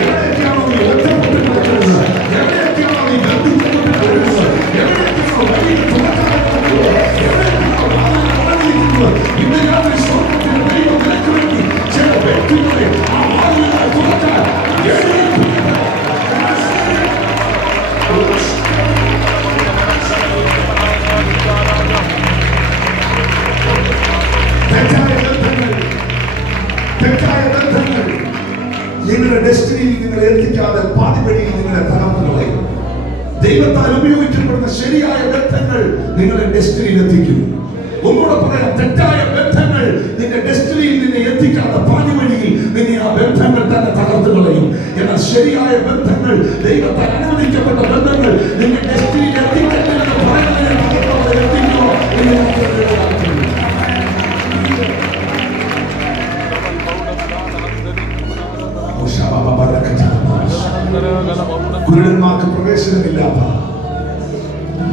എവിടെയൊക്കെയാണോ നീ ഒറ്റപ്പെട്ട് കിടക്കുന്നത്, എവിടെയൊക്കെയാണോ നീ ബന്ധുപ്പെട്ട് കിടക്കുന്നത്, എവിടെയൊക്കെയാണോ വഴി തുറക്കാറുള്ളത്, എവിടെയൊക്കെയാണോ വാതിൽ തുറന്നിരിക്കുന്നത്, ഇന്ന് രാത്രി സ്വർഗ്ഗത്തിന്റെ ദൈവം നിനക്ക് വേണ്ടി ചില വ്യക്തികളെ ആ വാതിലുകൾ തുറക്കാൻ തെറ്റായ ബന്ധങ്ങൾ നിങ്ങളുടെ ഡെസ്റ്റിനിയിൽ നിങ്ങളെ എത്തിക്കാതെ പാതി വഴിയിൽ നിങ്ങളെ തകർന്നു കളയും. ദൈവത്താൽ ഉപയോഗിക്കപ്പെടുന്ന ശരിയായ ബന്ധങ്ങൾ നിങ്ങളെ ഡെസ്റ്റിനിയിൽ എത്തിക്കും. ഒന്നുകൂടെ പറയാം, തെറ്റായ ബന്ധങ്ങൾ നിന്റെ ഡെസ്റ്റിനിയിൽ നിന്നെ എത്തിക്കാതെ പാതി വഴിയിൽ നിന്നെ ആ ബന്ധങ്ങൾ തന്നെ തകർന്നു കളയും. എന്നാൽ ശരിയായ ബന്ധങ്ങൾ, ദൈവത്താൽ അനുവദിക്കപ്പെട്ട ബന്ധങ്ങൾ നിന്നെ ഡെസ്റ്റിനിയിൽ എത്തിക്കട്ടെ എന്ന് പറയുന്നതിനെ എത്തിക്കുമോ? കുരുടന്മാർക്ക് പ്രവേശനമില്ലാത്ത,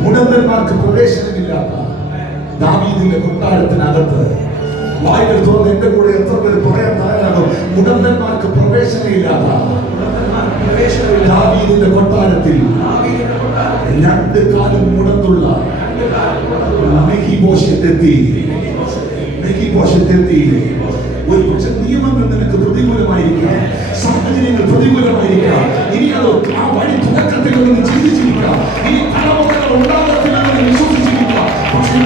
മുടന്തന്മാർക്ക് പ്രവേശനമില്ലാത്ത ദാവീദിന്റെ കൊട്ടാരത്തിനകത്ത് വായികൾ തുറന്ന് എന്റെ കൂടെ എത്ര പേര് പറയാൻ തയ്യാറാകും? മുടന്തന്മാർക്ക് പ്രവേശനമില്ലാത്ത ദാവീദിന്റെ കൊട്ടാരത്തിൽ രണ്ട് കാലും മുടന്തുള്ള മെഫീബോശെത്തെത്തി. ഒരു പക്ഷെ നിയമങ്ങൾ നിനക്ക് പ്രതികൂലമായിരിക്കാം, സാഹചര്യങ്ങൾ പ്രതികൂലമായിരിക്കാം. ഇനി അത് ആ വഴി തുടക്കത്തിൽ നിന്ന് ചിന്തിച്ചിരിക്കാം, ഇനി തലമുറകൾ ഉണ്ടാകത്തില്ലെന്ന് വിശ്വസിച്ചിരിക്കാം. പക്ഷേ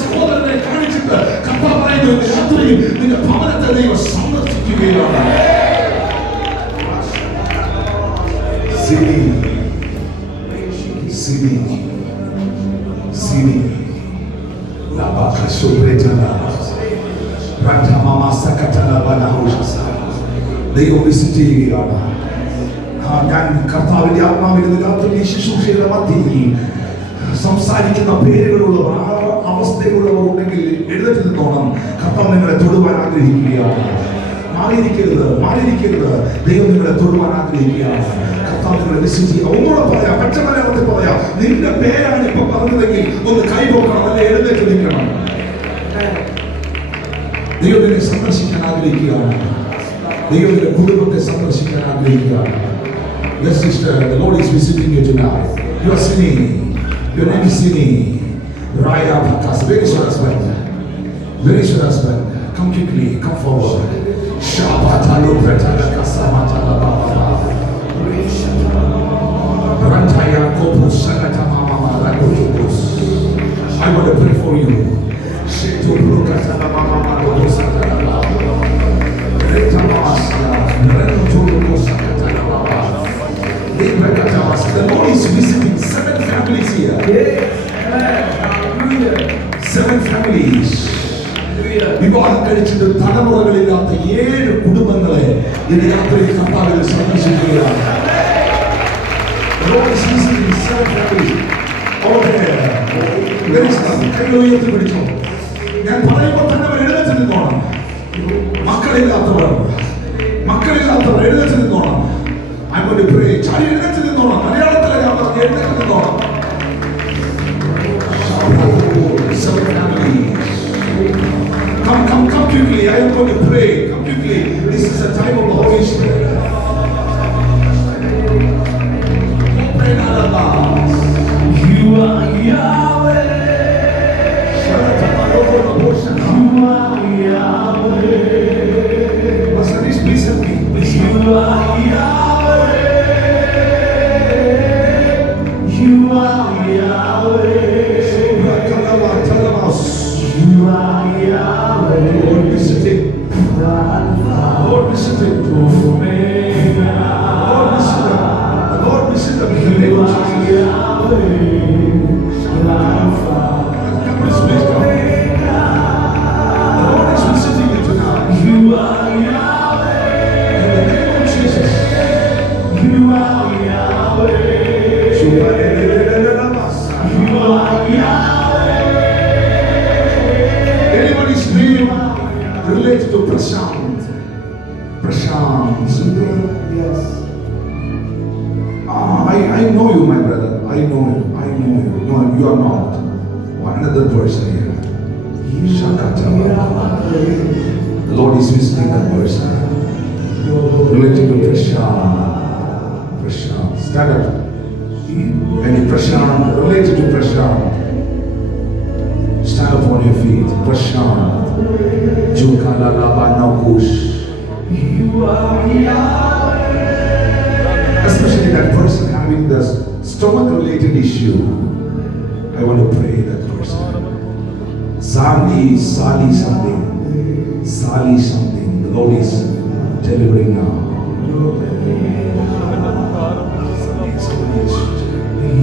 സഹോദരനെ കാണിച്ചിട്ട് കർത്താവ് പറയുന്നു, രാത്രിയിൽ നിന്റെ ഭവനത്തെ ദൈവം സന്ദർശിക്കുകയാണ്. ദൈവം വിസിറ്റ് ചെയ്യുകയാണ്. ഞാൻ കർത്താവിന്റെ ആത്മാവിൽ രാത്രി ശുശ്രൂഷയുടെ മധ്യയിൽ സംസാരിക്കുന്ന പേരുകളുള്ളവർ, ആ അവസ്ഥയിലുള്ളവർ ഉണ്ടെങ്കിൽ എഴുന്നേറ്റ് നിന്നോണം. കർത്താവ് നിങ്ങളെ തൊടുവാൻ ആഗ്രഹിക്കുകയാണ്. മാറിയിരിക്കരുത്. ദൈവം നിങ്ങളെ തൊടുവാൻ ആഗ്രഹിക്കുകയാണ്. കർത്താവ് നിങ്ങളെ വിസിറ്റ് ചെയ്യുക. ഒന്നുകൂടെ പറയാം, പച്ച മലയാളത്തിൽ പറയാം. നിന്റെ പേരാണ് ഇപ്പൊ പറഞ്ഞതെങ്കിൽ ഒന്ന് കൈപോക്കണം, അല്ലെ എഴുന്നേറ്റ് നിൽക്കണം. ദൈവം നിന്നെ സന്ദർശിക്കാൻ ആഗ്രഹിക്കുകയാണ്. ദൈവം നിന്റെ കുടുംബത്തെ സന്ദർശിക്കാൻ ആഗ്രഹിക്കുകയാണ്. Yes, sister, the Lord is visiting you tonight. You are sinning. Your name is sinning. Raya Bhakas. Where is your husband? Come quickly. Come forward. Shabatalo Bretala Kasamatala Baba. Rantaya Kopu Sagata Mama Rakotubus. I want to pray for you. Shetu Brukasala Mama Rakotubusakala Baba. Reta Masya. Renotulu Sakatala Baba. The Lord is visiting 7 families here. 7 families. വിവാഹം കഴിച്ചിട്ട് തലമുറകളില്ലാത്ത 7 കുടുംബങ്ങളെ ഇന്ന് രാത്രി കർത്താവിൽ സന്ദർശിക്കുകയാണ്. The Lord is visiting 7 families. കൈകൾ ഉയർത്തി പിടിച്ചോ. ഞാൻ പറയുമ്പോൾ തന്നെ അവർ എഴുന്നേറ്റ് നിന്നോണം. മക്കളില്ലാത്തവർ എഴുന്നേറ്റ് നിന്നോണം. I'm going to pray. ചാടി എഴുന്നേറ്റ് നിന്നോണം. മലയാളത്തിലെ ഞാൻ പറഞ്ഞു, എഴുന്നേറ്റ് നിന്നോണം. 7 families. Come quickly. I am going to pray. Come quickly. This is a time of the Holy Spirit. You are Yahweh. You are Yahweh. Pastor, please help me. You are Yahweh. You are Yahweh. You are Yahweh. Lord, visit him. Lord, visit him. wisdom in the name of Jesus. Come on, please come. The Lord is visiting you tonight. You are Yahweh. In the name of Jesus. You are Yahweh. You are Yahweh. Anybody's name related to Prashant? Prashant. Yes. I know you, my brother. I know you. No, you are not. Another person here. The Lord is visiting that person. Related to Prashant. Prashant. Stand up. Any Prashant related to Prashant? Stand up on your feet. Prashant. Jukala Laba Nakush. You are Yahweh. Especially that person having the stomach related issue. I want to pray that person. Sali something. The Lord is delivering now.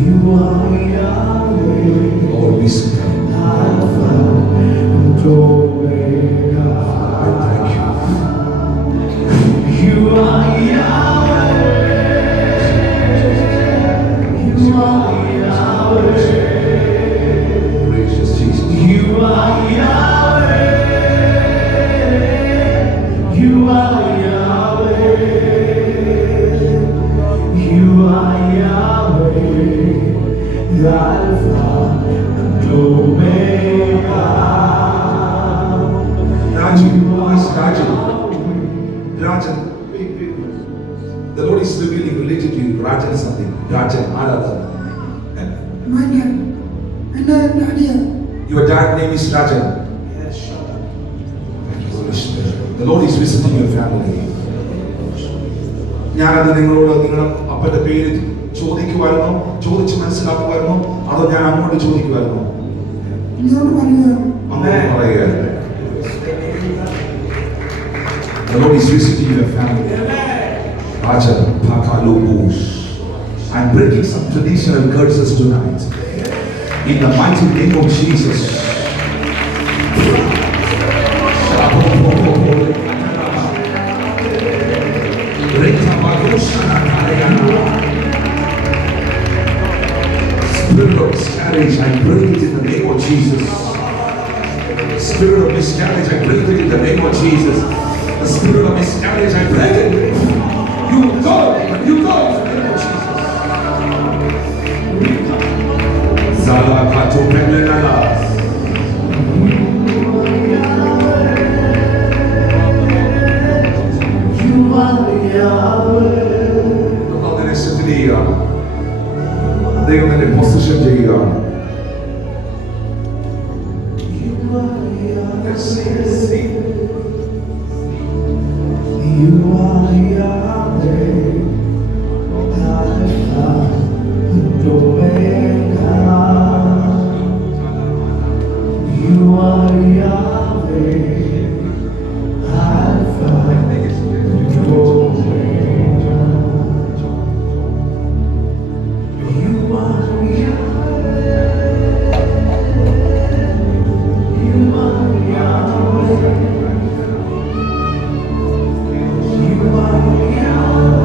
You are Yahweh. Lord, we speak. Alpha and Omega. I thank you. You are Yahweh. You are Yahweh. Gracious Jesus. You are Yahweh. You are Yahweh. You are Yahweh. Alpha and Omega. Rajan. The Lord is revealing related to you. Rajan something. Rajan. Your dad name is Rajan. Thank you, Holy Spirit. The Lord is visiting your family. ഞാനത് നിങ്ങളോട് നിങ്ങളുടെ അപ്പന്റെ പേര് ചോദിക്കുമായിരുന്നോ, ചോദിച്ച് മനസ്സിലാക്കുമായിരുന്നോ, അതോ ഞാൻ അങ്ങോട്ട് ചോദിക്കുമായിരുന്നോ? അങ്ങനെ പറയുക. The Lord is visiting your family. Rajan, Pakalubush. I'm breaking some traditional curses tonight. In the mighty name of Jesus. Spirit of miscarriage, I break it in the name of Jesus. Spirit of miscarriage, I break it in the name of Jesus. The spirit of miscarriage, I break it. You go, you go in the name of Jesus. Zala Kato Penelala. You are Yahweh. അതിനെ സെറ്റിൽ ചെയ്യുകയാണ്. ദൈവം എന്നെ position ചെയ്യുകയാണ്. You are Yahweh, Alpha and Omega. You are Yahweh, Alpha and Omega. You are Yahweh. You are Yahweh. You are Yahweh.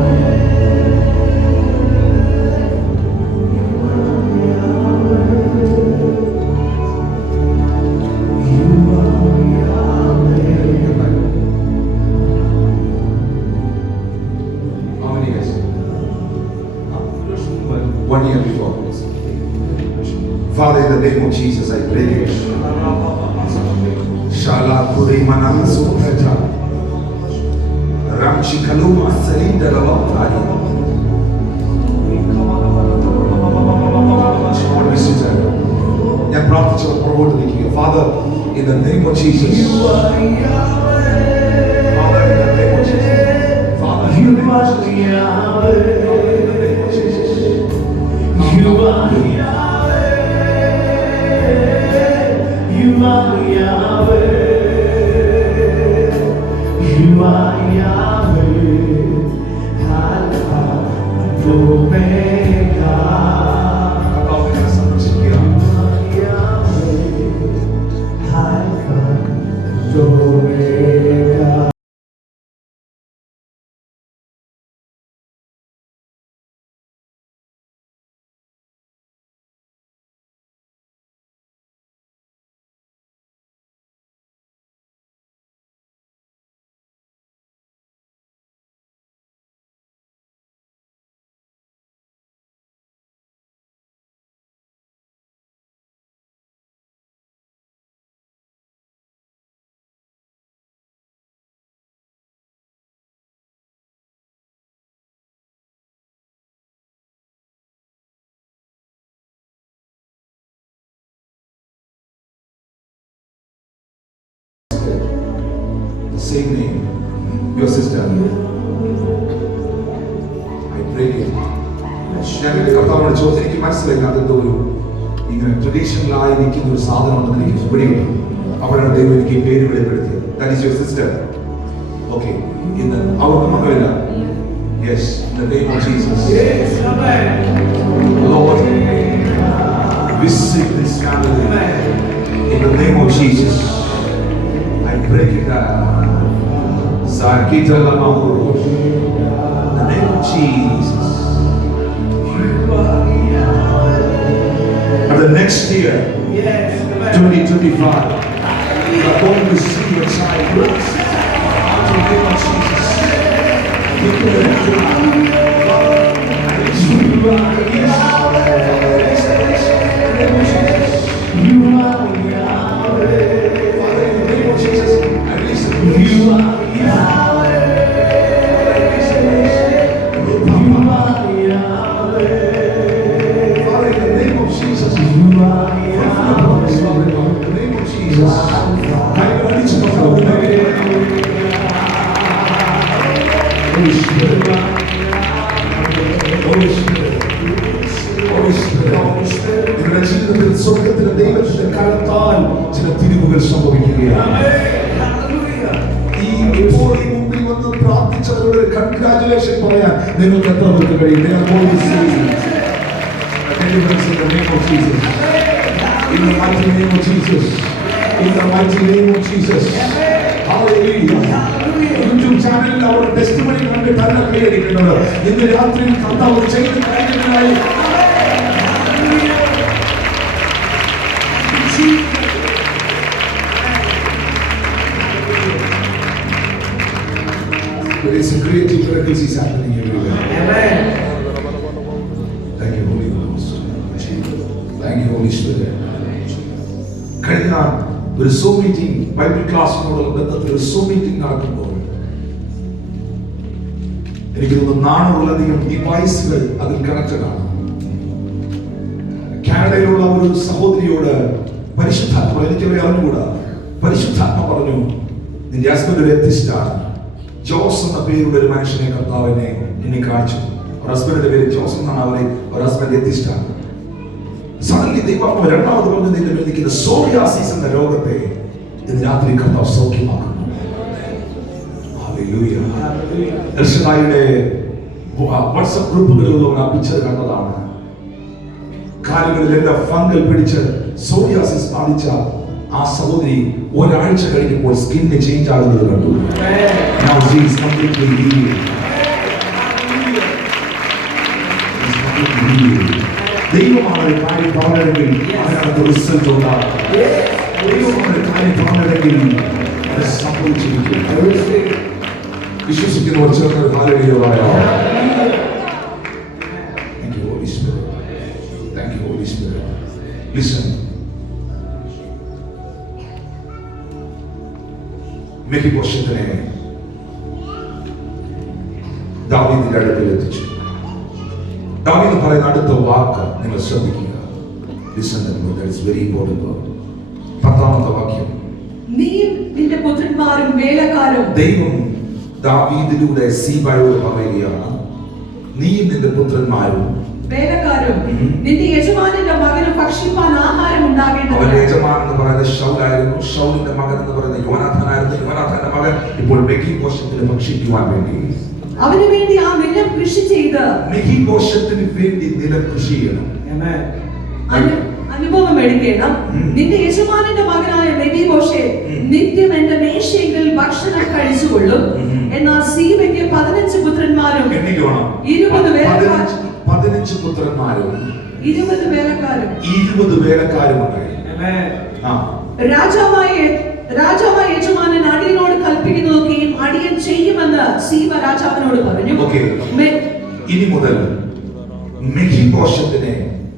How many years? 1 year before. Father, in the name of Jesus, I pray. Shala Kurimana Suprata. Ramchi Kaluma Salinda Lavantari. ഞാൻ പ്രാർത്ഥിച്ചത് പുറകോട്ട് നിൽക്കുക. Father, in the name of Jesus. You are Yahweh. Father, in the name of Jesus. Father, in You the name of are Jesus. Yahweh. In the name of Jesus. You are Yahweh. You are Yahweh. You are Yahweh. Alpha and Omega. കർത്താവിനെ സന്ദർശിക്കുക. The same name, your sister. I pray you. ഞാൻ എൻ്റെ കർത്താവിനോട് ചോദിച്ചു, എനിക്ക് മനസ്സിലായി അതെന്തോ ഒരു ഇങ്ങനെ ട്രഡീഷണലായി നിൽക്കുന്ന ഒരു സാധനം ഉണ്ടെന്ന് എനിക്ക് പിടിയുണ്ട്. അപ്പോഴാണ് ദൈവം എനിക്ക് ഈ പേര് വെളിപ്പെടുത്തിയത്. That is your sister. Okay. ഇന്ന് അവർക്ക് മക്കളില്ല. Yes, in the name of Jesus. Yes, amen. Lord, visit this family. In the name of Jesus. I break it down. Zakita Lamahuru. In the name of Jesus. And the next year, Yes, amen. 2025, you are going to see your child bless. In the name of Jesus. നിങ്ങളുടെ ജീവിതത്തിൽ സ്വർഗത്തിലെ ദൈവത്തിന്റെ കരത്താൽ ചില തിരിവുകൾ സംഭവിക്കുകയാണ്. ഈ ഇപ്പോൾ ഈ മുമ്പിൽ വന്ന് പ്രാർത്ഥിച്ചവരോട് കൺഗ്രാജുലേഷൻ പറയാൻ നിങ്ങൾക്ക് എത്ര പേർക്ക് കഴിയും? In the name of Jesus. In the mighty name of Jesus. In the mighty name of Jesus. Hallelujah. YouTube ചാനലിൽ അവരുടെ ടെസ്റ്റിമണി കണ്ടിട്ടല്ല കൈയടിക്കുന്നത്. ഇന്ന് രാത്രി കർത്താവ് ചെയ്ത് കാര്യങ്ങളായി there is a creative miracles is happening everywhere. Amen. Thank you, Holy Ghost. Thank you, Holy Spirit. കഴിഞ്ഞ ഒരു zoom meeting Bible ക്ലാസ്സിനോടുള്ള ബന്ധത്തിൽ ഒരു സൂം മീറ്റിംഗ് നടക്കുമ്പോൾ എനിക്ക് തോന്നുന്നു 400-ലധികം ഡിവൈസുകൾ അതിൽ കണക്റ്റഡ് ആണ്. കാനഡയിലുള്ള ഒരു സഹോദരിയോട് പരിശുദ്ധാത്മ, എനിക്കവരെ അറിഞ്ഞുകൂടാ, പരിശുദ്ധാത്മ പറഞ്ഞു, നിന്റെ ഹസ്ബൻഡ് ഒരു എത്തിസ്റ്റാണ്. ജോസ് എന്ന പേരുള്ള ഒരു മനുഷ്യനെ കർത്താവിനെ എന്നെ കാണിച്ചു. ഒരു ഹസ്ബൻഡിന്റെ പേര് ജോസ് എന്നാണ്. അവരെ ഒരു ഹസ്ബൻഡ് എത്തിസ്റ്റാണ്. സഡൻലി ദൈവം രണ്ടാമത് പറഞ്ഞു, നിന്റെ മേലിരിക്കുന്ന സോറിയാസിസ് എന്ന രോഗത്തെ ഇന്ന് രാത്രി കർത്താവ് സൗഖ്യമാക്കുന്നു. ഹല്ലേലൂയ. എൽഷദായിയുടെ വാട്സ്ആപ്പ് ഗ്രൂപ്പുകളിലുള്ള ആ പിക്ചർ കണ്ടതാണ്. കാലുകളിലെല്ലാം ഫംഗൽ പിടിച്ച് സോറിയാസിസ് ബാധിച്ച ആ സഹോദരി ഒരാഴ്ച കഴിഞ്ഞപ്പോൾ സ്കിന്ന് ചേഞ്ച് ആകുന്നത് കണ്ടു. Now she is completely healed. ദൈവമാണ് ഒരു കാര്യം പറഞ്ഞതെങ്കിൽ അതിനകത്ത് റിസൾട്ട് ഉണ്ടാകും. ദൈവമാണ് ഒരു കാര്യം പറഞ്ഞതെങ്കിൽ അത് സംഭവിച്ചിരിക്കും. വിശ്വസിക്കുന്നവർ ചേർന്ന് ഹല്ലേലൂയ പറയാം. Thank you, Holy Spirit. Thank you, Holy Spirit. Listen. മെഫിബോശത്തിനെ ദാവീദിന്റെ അടുക്കൽ എത്തിച്ചു. ദാവീദ് പറയുന്ന അടുത്ത വാക്ക് നിങ്ങൾ ശ്രദ്ധിക്കുക. Listen to me, that is very important word. 10ാമത്തെ വാക്യം, നീയും നിന്റെ പുത്രന്മാരും വേലക്കാരും. ദൈവം ദാവീദിലൂടെ സീബായോട് പറയുകയാണ്, നീയും നിന്റെ പുത്രന്മാരും വേലക്കാരും നിന്റെ യജമാനന്റെ മകന് ഭക്ഷിപ്പാൻ ആഹാരം ഉണ്ടാകേണ്ടത്. അവന്റെ യജമാൻ എന്ന് പറയുന്നത് ശൗലായിരുന്നു. ശൗലിന്റെ മകൻ എന്ന് പറയുന്നത് യോനാഥാനായിരുന്നു. യോനാഥാന്റെ മകൻ ഇപ്പോൾ മെഫിബോശത്തിനെ ഭക്ഷിക്കുവാൻ വേണ്ടി അവന് വേണ്ടി ആ നിലം കൃഷി ചെയ്ത് മെഫീബോശത്തിന് വേണ്ടി നിലം കൃഷി ചെയ്യണം. Amen. അനുഭവം എടുക്കണം. നിന്റെ യജമാനന്റെ മകനായ മെഫീബോശെ നിത്യം എന്റെ മേശയെങ്കിൽ ഭക്ഷണം കഴിച്ചുകൊള്ളും. എന്നാൽ സീബയ്ക്ക് 15 പുത്രന്മാരും 20 വേലക്കാരും 15 പുത്രന്മാരും 20 വേലക്കാരും 20 വേലക്കാരും ഉണ്ടായി. Amen. രാജാവായ യജമാനൻ അടിയനോട് കൽപ്പിക്കുന്നതൊക്കെയും അടിയൻ ചെയ്യുമെന്ന് സീബ രാജാവിനോട് പറഞ്ഞു. ഇനി മുതൽ മെഫീബോശത്തിനെ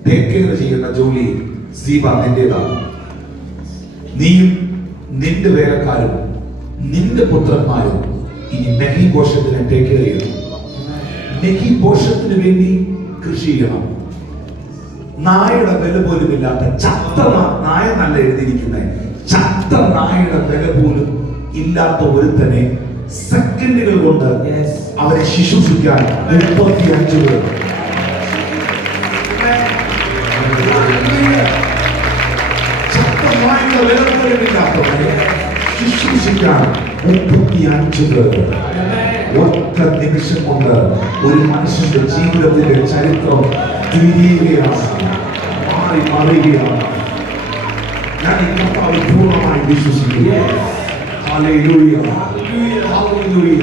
ടേക്ക് കെയർ ചെയ്യുന്ന ജോലി സീബ നിന്റേതാണ്. നീയും നിന്റെ വേലക്കാരും നിന്റെ പുത്രന്മാരും ഇനി മെഫീബോശത്തിനെ ടേക്ക് കെയർ ചെയ്യണം. മെഫീബോശത്തിന് വേണ്ടി കൃഷി ചെയ്യണം. നായയുടെ വില പോലും ഇല്ലാത്ത ചത്ത നായ നല്ല എഴുതിയിരിക്കുന്നത്, ചത്ത നായയുടെ വില പോലും ഇല്ലാത്ത ഒരുത്തനെ സെക്കൻഡുകൾ കൊണ്ട് അവരെ ശുശ്രൂഷിക്കാൻ 35 പേർ. ചത്ത നായയുടെ വില പോലും ഇല്ലാത്തവരെ ശുശ്രൂഷിക്കാൻ 35 പേർ. ഒറ്റ നിമിഷം കൊണ്ട് ഒരു മനുഷ്യന്റെ ജീവിതത്തിന്റെ ചരിത്രം തിരിയുകയാണ്, മാറുകയാണ്. ഞാൻ ഈ കർത്താവിൽ പൂർണ്ണമായി വിശ്വസിക്കുന്നു. Hallelujah, hallelujah.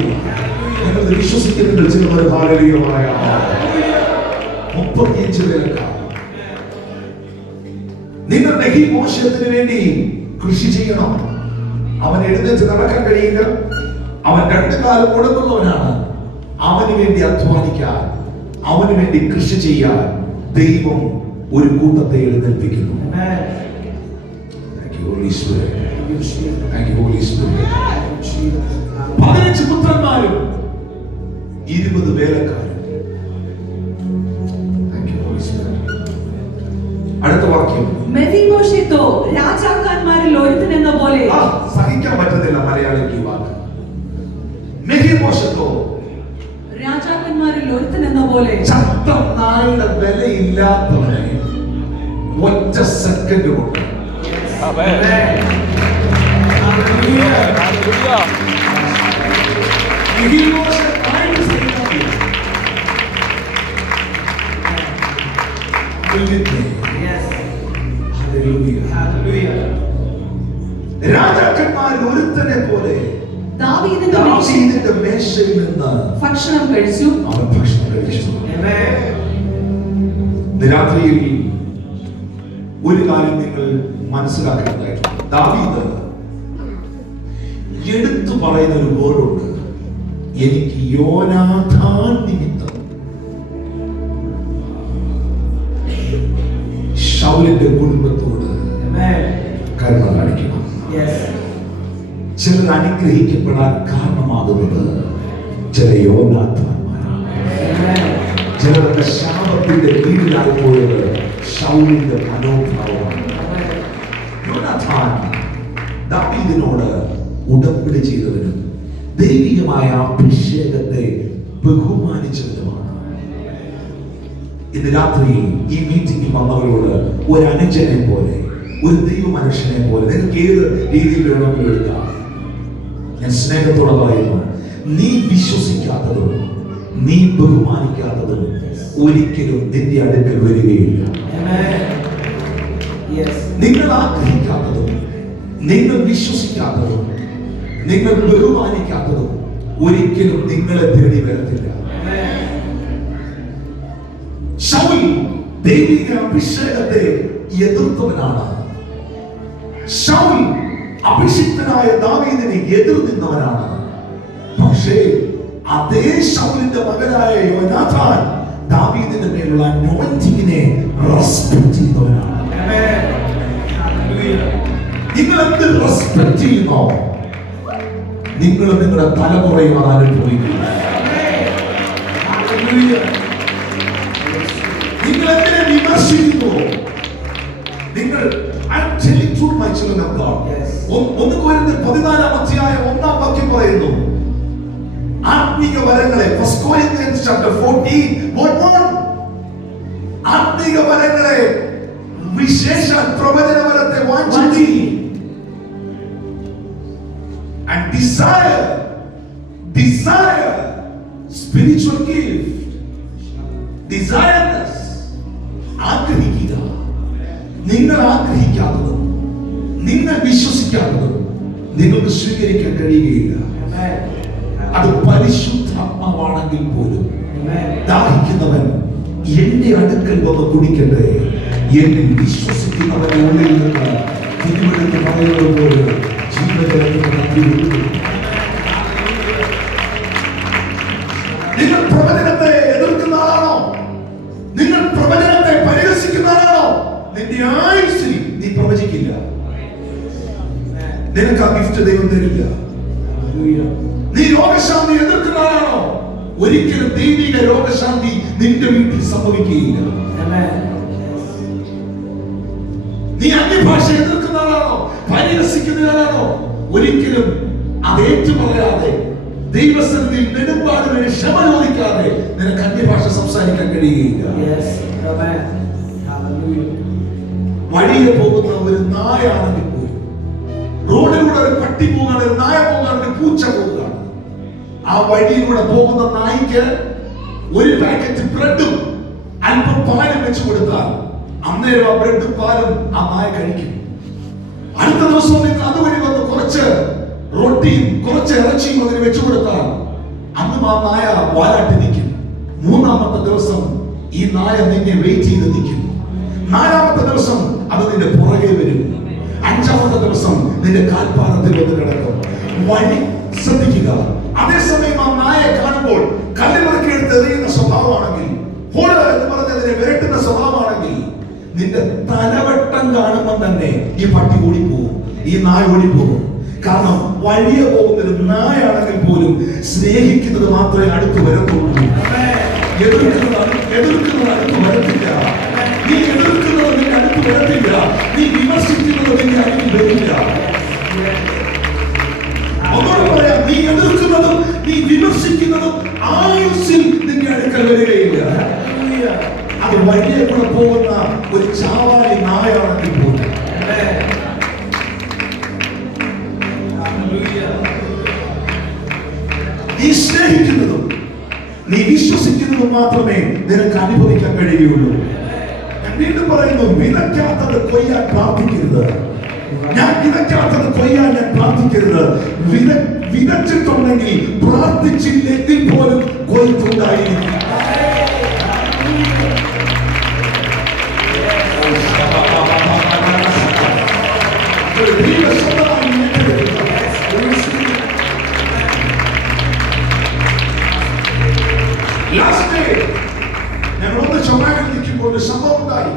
നിങ്ങൾ വിശ്വസിക്കുന്നുണ്ട് ചിലവർ ഹല്ലേലൂയ പറയാം. 35 വേലക്കാർ. നിങ്ങൾ മെഫീബോശത്തിന് വേണ്ടി കൃഷി ചെയ്യണം. അവൻ എഴുന്നേറ്റ് നടക്കാൻ കഴിയില്ല, അവൻ 2 കാലം മുടങ്ങുന്നവനാണ്. അവന് വേണ്ടി അധ്വാനിക്കാൻ, അവന് വേണ്ടി കൃഷി ചെയ്യാൻ ദൈവം ഒരു കൂട്ടത്തെ എഴുന്നേൽപ്പിക്കുന്നു. Holy Spirit. Thank you, Holy Spirit. 15 പുത്രന്മാരും 20 വേലക്കാരും. Thank you, Holy Spirit. അടുത്ത വാക്യം. മെഫീബോശെത്തോ രാജാക്കന്മാരിൽ ഒരുത്തനെന്ന പോലെ. സഹിക്കാൻ പറ്റുന്നില്ല മലയാളിക്ക് ഈ വാക്ക്. മെഫീബോശെത്തോ രാജാക്കന്മാരിൽ ഒരുത്തനെന്ന പോലെ ചത്ത നായുടെ വിലയില്ലാത്തവനെ ഒറ്റ സെക്കൻഡ് കൊണ്ട് രാജാക്കന്മാരിൽ ഒരുത്തനെ പോലെ ദാവീദിന്റെ മേശയിൽ നിന്ന് ഭക്ഷണം കഴിച്ചു. അവൻ ഭക്ഷണം കഴിച്ചു. രാത്രിയിൽ ഒരു കാര്യം നിങ്ങൾ മനസ്സിലാക്കേണ്ടതായിട്ടുണ്ട്. ദാവീദ് എടുത്തു പറയുന്ന ഒരു വേർഡുണ്ട്, എനിക്ക് യോനാഥാൻ നിമിത്തം ശൗലിന്റെ കുടുംബത്തോട് കരുണ കാണിക്കണം. ചിലർ അനുഗ്രഹിക്കപ്പെടാൻ കാരണമാകുന്നത് ചില യോനാഥാന്മാരാണ്. ചിലരുടെ ശാപത്തിന്റെ വീടിലായി പോയത് ശൗലിന്റെ മനോഭാവമാണ്. യോനാഥാൻ ദാവീദിനോട് ഉടമ്പടി ചെയ്തവനും ദൈവികമായ അഭിഷേകത്തെ ബഹുമാനിച്ചവനുമാണ്. ഇന്ന് രാത്രി ഈ മീറ്റിംഗിൽ വന്നവരോട് ഒരു അനുജനെ പോലെ, ഒരു ദൈവ മനുഷ്യനെ പോലെ, നിങ്ങൾക്ക് ഏത് രീതിയിൽ വേണമെങ്കിലും എടുക്കാം. ഞാൻ സ്നേഹത്തോടെ പറയുന്നു, നീ വിശ്വസിക്കാത്തതും നീ ബഹുമാനിക്കാത്തതും ഒരിക്കലും നിന്റെ അടുക്കൽ വരികയില്ല. നിങ്ങൾ ആഗ്രഹിക്കാത്തതും നിങ്ങൾ വിശ്വസിക്കാത്തതും നിങ്ങൾ ബഹുമാനിക്കാത്തതും ഒരിക്കലും നിങ്ങളെ തേടി വരത്തില്ല. ശൗൽ ദൈവിക അഭിഷേകത്തെ എതിർത്തവനാണ്. ശൗൽ അഭിഷിക്തനായ ദാവീദിനെ എതിർ നിന്നവനാണ്. പക്ഷേ അതേ ശൗലിന്റെ മകനായ യോനാഥാൻ ദാവീദിന്റെ മേലുള്ള അനോയിന്റിങ്ങിനെ റെസ്പെക്ട് ചെയ്തവനാണ്. നിങ്ങൾ എന്ത് റെസ്പെക്ട് ചെയ്യുന്നോ നിങ്ങൾ നിങ്ങളുടെ തലമുറയും അത് അനുഭവിക്കും. നിങ്ങൾ എന്തിനെ വിമർശിക്കുന്നു? നിങ്ങൾ ഒന്ന് കൊരിന്ത്യർ 14-ാം അധ്യായം 1-ാം വാക്യം പറയുന്നു, ആത്മീക വരങ്ങളെ, ആത്മീക വരങ്ങളെ, വിശേഷ പ്രവചന വരത്തെ വാഞ്ചിതി and desire Spiritual gift. Desireless. ആഗ്രഹിക്കുക. നിങ്ങൾ ആഗ്രഹിക്കാത്തതും നിങ്ങൾ വിശ്വസിക്കാത്തതും നിങ്ങൾക്ക് സ്വീകരിക്കാൻ കഴിയുകയില്ല. അത് പരിശുദ്ധാത്മാവാണെങ്കിൽ പോലും ദാഹിക്കുന്നവൻ എന്റെ അടുക്കൽ വന്ന് കുടിക്കട്ടെ, എന്നിൽ വിശ്വസിക്കുന്നവൻ ഉള്ളിൽ നിന്ന് തിരുവെടുത്ത് പറയുന്നത് പോലെ ജീവജലത്തിൽ. നിങ്ങൾ പ്രവചനത്തെ എതിർക്കുന്ന ആളാണോ? നിങ്ങൾ പ്രവചനത്തെ പരിഹസിക്കുന്ന ആളാണോ? നിന്റെ ആയുസ്സിൽ നീ പ്രവചിക്കില്ല. നിനക്ക് ആ ഗിഫ്റ്റ് ദൈവം തരില്ല. നീ രോഗശാന്തി എതിർക്കുന്ന ആളാണോ? ഒരിക്കലും ദൈവിക രോഗശാന്തി നിന്റെ വീട്ടിൽ സംഭവിക്കുകയില്ല. നീ അന്യഭാഷ എതിർക്കുന്ന ആളാണോ? പരിഹസിക്കുന്ന ആളാണോ? ഒരിക്കലും അത് ഏറ്റുപറയാതെ ദൈവസന്നിധിയിൽ നെടുമ്പാടുവിന് ക്ഷമ ചോദിക്കാതെ നിനക്ക് അന്യഭാഷ സംസാരിക്കാൻ കഴിയുകയില്ല. വഴിയെ പോകുന്ന ഒരു നായാണെങ്കിൽ പോലും, റോഡിലൂടെ ഒരു പട്ടി പോകാണ്, ഒരു നായ പോകാണ്, പൂച്ച പോകാണ്, ആ വഴിയിലൂടെ പോകുന്ന നായ്ക്ക് ഒരു പാക്കറ്റ് ബ്രെഡും അല്പം പാലും വെച്ച് കൊടുത്താൽ അന്നേരം ആ ബ്രെഡും പാലും ആ നായ കഴിക്കും. അടുത്ത ദിവസം നിങ്ങൾ അതുവഴി വന്ന് കുറച്ച് റൊട്ടിയും കുറച്ച് ഇറച്ചിയും അതിന് വെച്ചു കൊടുത്താൽ അന്നും ആ നായ വാലാട്ടി നിൽക്കും. മൂന്നാമത്തെ ദിവസം ഈ നായ നിന്നെ വെയിറ്റ് ചെയ്ത് നിൽക്കും. നാലാമത്തെ ദിവസം അത് നിന്റെ പുറകെ വരും. അഞ്ചാമത്തെ ദിവസം നിന്റെ കാൽപ്പാദത്തിൽ വന്ന് കിടക്കും. വഴി ശ്രദ്ധിക്കുക. അതേസമയം ആ നായെ കാണുമ്പോൾ കല്ലുമറക്കി എടുത്ത് എറിയുന്ന സ്വഭാവമാണെങ്കിൽ, ഹോള് എന്ന് പറഞ്ഞതിനെ വിരട്ടുന്ന സ്വഭാവമാണെങ്കിൽ, നിന്റെ തലവട്ടം കാണുമ്പോൾ തന്നെ ഈ പട്ടി ഓടിപ്പോകും, ഈ നായ ഓടിപ്പോകും. കാരണം വഴിയെ പോകുന്നൊരു നായാണെങ്കിൽ പോലും സ്നേഹിക്കുന്നത് മാത്രമേ അടുത്ത് വരത്തുള്ളൂ. എതിർക്കുന്നത് അടുത്ത് വരത്തില്ല. നീ എതിർക്കുന്നത് നിന്റെ അടുത്ത് വരത്തില്ല. നീ വിമർശിക്കുന്നത് നിന്റെ അടുത്ത് വരില്ല. ഒന്നോട് പറയാം, നീ എതിർക്കുന്നതും നീ വിമർശിക്കുന്നതും ആയുസ്സിൽ നിന്റെ അടുക്കൽ വരികയില്ല. അത് വഴിയെ കൂടെ പോകുന്ന ഒരു ചാവാലി നായാണെങ്കിൽ പോലും. നീ സ്നേഹിക്കുന്നതും നീ വിശ്വസിക്കുന്നതും മാത്രമേ നിനക്ക് അനുഭവിക്കാൻ കഴിയുകയുള്ളൂ. ഞാൻ വീണ്ടും പറയുന്നു, വിതയ്ക്കാത്തത് കൊയ്യാൻ പ്രാർത്ഥിക്കരുത്. ഞാൻ വിതയ്ക്കാത്തത് കൊയ്യാൻ ഞാൻ പ്രാർത്ഥിക്കരുത്. വിതച്ചിട്ടുണ്ടെങ്കിൽ പ്രാർത്ഥിച്ചില്ലെങ്കിൽ പോലും കൊയ്ത്തുണ്ടായിരിക്കും. ഞങ്ങളൊന്ന് ചൊവ്വായിൽ നിൽക്കുമ്പോൾ ഒരു സംഭവം ഉണ്ടായി.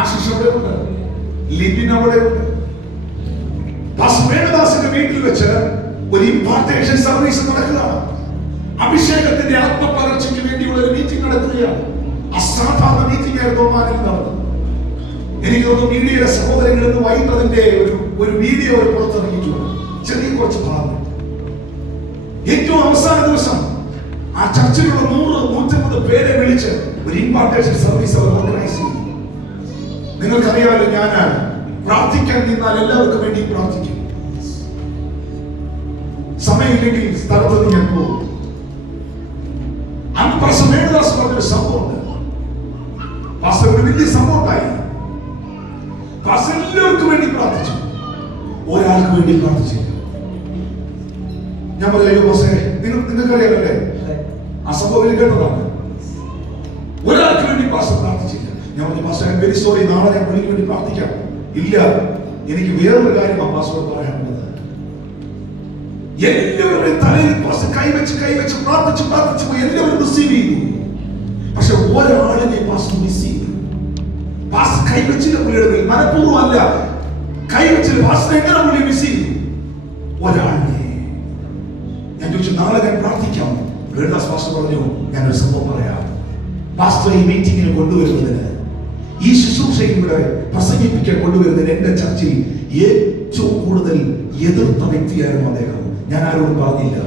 ആശിഷ് അവിടെ ഉണ്ട്, ലിബിൻ അവിടെ ഉണ്ട്. വേണുദാസിന്റെ വീട്ടിൽ വെച്ച് ഒരു ഇംപാർട്ടേഷൻ സർവീസ് നടക്കുകയാണ്. അഭിഷേകത്തിന്റെ ആത്മപകർച്ചയ്ക്ക് വേണ്ടിയുള്ള ഒരു മീറ്റിംഗ് നടത്തുകയാണ്. അസാധാരണ മീറ്റിംഗ് ആയിരുന്നു മാനിൽ നടന്നത്. എനിക്ക് തോന്നുന്നു മീഡിയയിലെ സഹോദരങ്ങളിൽ നിന്ന് വൈകിട്ട് അതിന്റെ ഒരു വീഡിയോ പുറത്തിറങ്ങിയിട്ടുണ്ട്. ചെറിയ കുറച്ച് ഭാഗം. ഏറ്റവും അവസാന ദിവസം ആ ചർച്ചിലുള്ള 100-150 പേരെ വിളിച്ച് ഒരു ഇംപാർട്ടേഷൻ സർവീസ് അവർ ഓർഗനൈസ് ചെയ്തു. നിങ്ങൾക്കറിയാമല്ലോ, ഞാൻ പ്രാർത്ഥിക്കാൻ നിന്നാൽ എല്ലാവർക്കും വേണ്ടി പ്രാർത്ഥിക്കും. സമയമില്ലെങ്കിൽ സ്ഥലത്ത് നിന്ന് ഞാൻ പോകും. അന്ന് പാസ്റ്റർ വേണുദാസ് പറഞ്ഞൊരു സംഭവമുണ്ട്. പാസ്റ്റർ ഒരു വലിയ സംഭവം ഉണ്ടായി. പാസ്റ്റർ എല്ലാവർക്കും വേണ്ടി പ്രാർത്ഥിച്ചു, ഒരാൾക്ക് വേണ്ടി പ്രാർത്ഥിച്ചില്ല. ഞാൻ പറഞ്ഞു, അയ്യോ പാസ്റ്റേ, നിങ്ങൾക്കറിയാമല്ലേ ആ സംഭവം കേട്ടതാണ്. ഒരാൾക്ക് വേണ്ടി പാസ്റ്റർ പ്രാർത്ഥിച്ചില്ല. ഞാൻ പറഞ്ഞു, pastor I am very sorry, നാളെ ഞാൻ പുള്ളിക്ക് വേണ്ടി പ്രാർത്ഥിക്കാം. ഇല്ല, എനിക്ക് വേറൊരു കാര്യമാണ് പാസ്റ്ററോട് പറയാനുള്ളത്. എല്ലാവരുടെയും തലയിൽ പാസ്റ്റർ കൈവച്ച് പ്രാർത്ഥിച്ചു എല്ലാവരും റിസീവ് ചെയ്തു. പക്ഷെ ഒരാളിനെ പാസ്റ്റർ മിസ് ചെയ്തു. പാസ്റ്റർ കൈവച്ചില്ല, പുള്ളിയുടെ മേൽ മനഃപൂർവ്വം അല്ല, കൈവച്ചില്ല. പാസ്റ്റർ എങ്ങനെ പുള്ളി മിസ് ചെയ്തു? ഒരാളിനെ. ഞാൻ ചോദിച്ചു, നാളെ ഞാൻ പ്രാർത്ഥിക്കാം. വേണുദാസ് പാസ്റ്റർ പറഞ്ഞു, ഞാനൊരു സംഭവം പറയാം. പാസ്റ്റർ ഈ മീറ്റിംഗിന് കൊണ്ടുവരുന്നതിന്, ഈ ശുശ്രൂഷയും ഇവിടെ പ്രസംഗിപ്പിക്കാൻ കൊണ്ടുവരുന്നതിന് എന്റെ ചർച്ചയിൽ ഏറ്റവും കൂടുതൽ എതിർത്ത വ്യക്തിയായിരുന്നു അദ്ദേഹം. ഞാൻ ആരോടും പറഞ്ഞില്ല.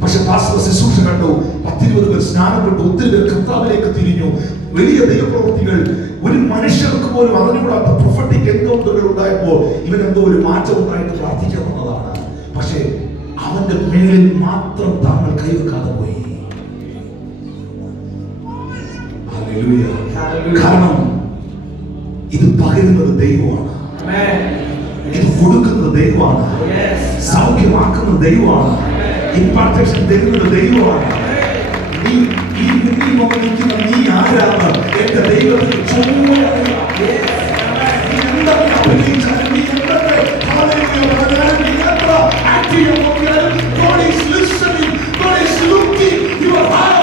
പക്ഷെ പാസ്റ്റർ ശുശ്രൂഷ കണ്ടു, 10-20 പേർ സ്നാനപ്പെട്ടു, ഒത്തിരി പേർ കർത്താവിലേക്ക് തിരിഞ്ഞു. വലിയ ദൈവപ്രവൃത്തികൾ, ഒരു മനുഷ്യർക്ക് പോലും അറിഞ്ഞുകൂടാത്ത പ്രൊഫറ്റിക് എൻകൗണ്ടറുകൾ ഉണ്ടായപ്പോൾ ഇവനെന്തോ ഒരു മാറ്റം ഉണ്ടായിട്ട് പ്രാർത്ഥിക്കാൻ വന്നതാണ്. പക്ഷേ ആ അവന്റെ മേലിൽ മാത്രം താങ്കൾ കൈവെക്കാതെ പോയി. ഹല്ലേലൂയ. കാരണം ഇത് പകരുന്നത് ദൈവമാണ്, ഇത് കൊടുക്കുന്നത് ദൈവമാണ്, സൗഖ്യമാക്കുന്നത് ദൈവമാണ്, ഇംപാർട്ടേഷൻ തരുന്നത് ദൈവമാണ്. നീ ഈ മുന്നിൽ വന്നിരിക്കുന്ന നീ ആരാണ്? എന്റെ ദൈവത്തിന് ചുമ്മാ അറിയാം. നീ എന്തൊക്കെ അഭിനയിച്ചാലും, നീ എന്തൊക്കെ ഹല്ലേലൂയ പറഞ്ഞാലും, നീ എത്ര ആക്ട് ചെയ്യാൻ നോക്കിയാലും, God is listening, God is looking your heart.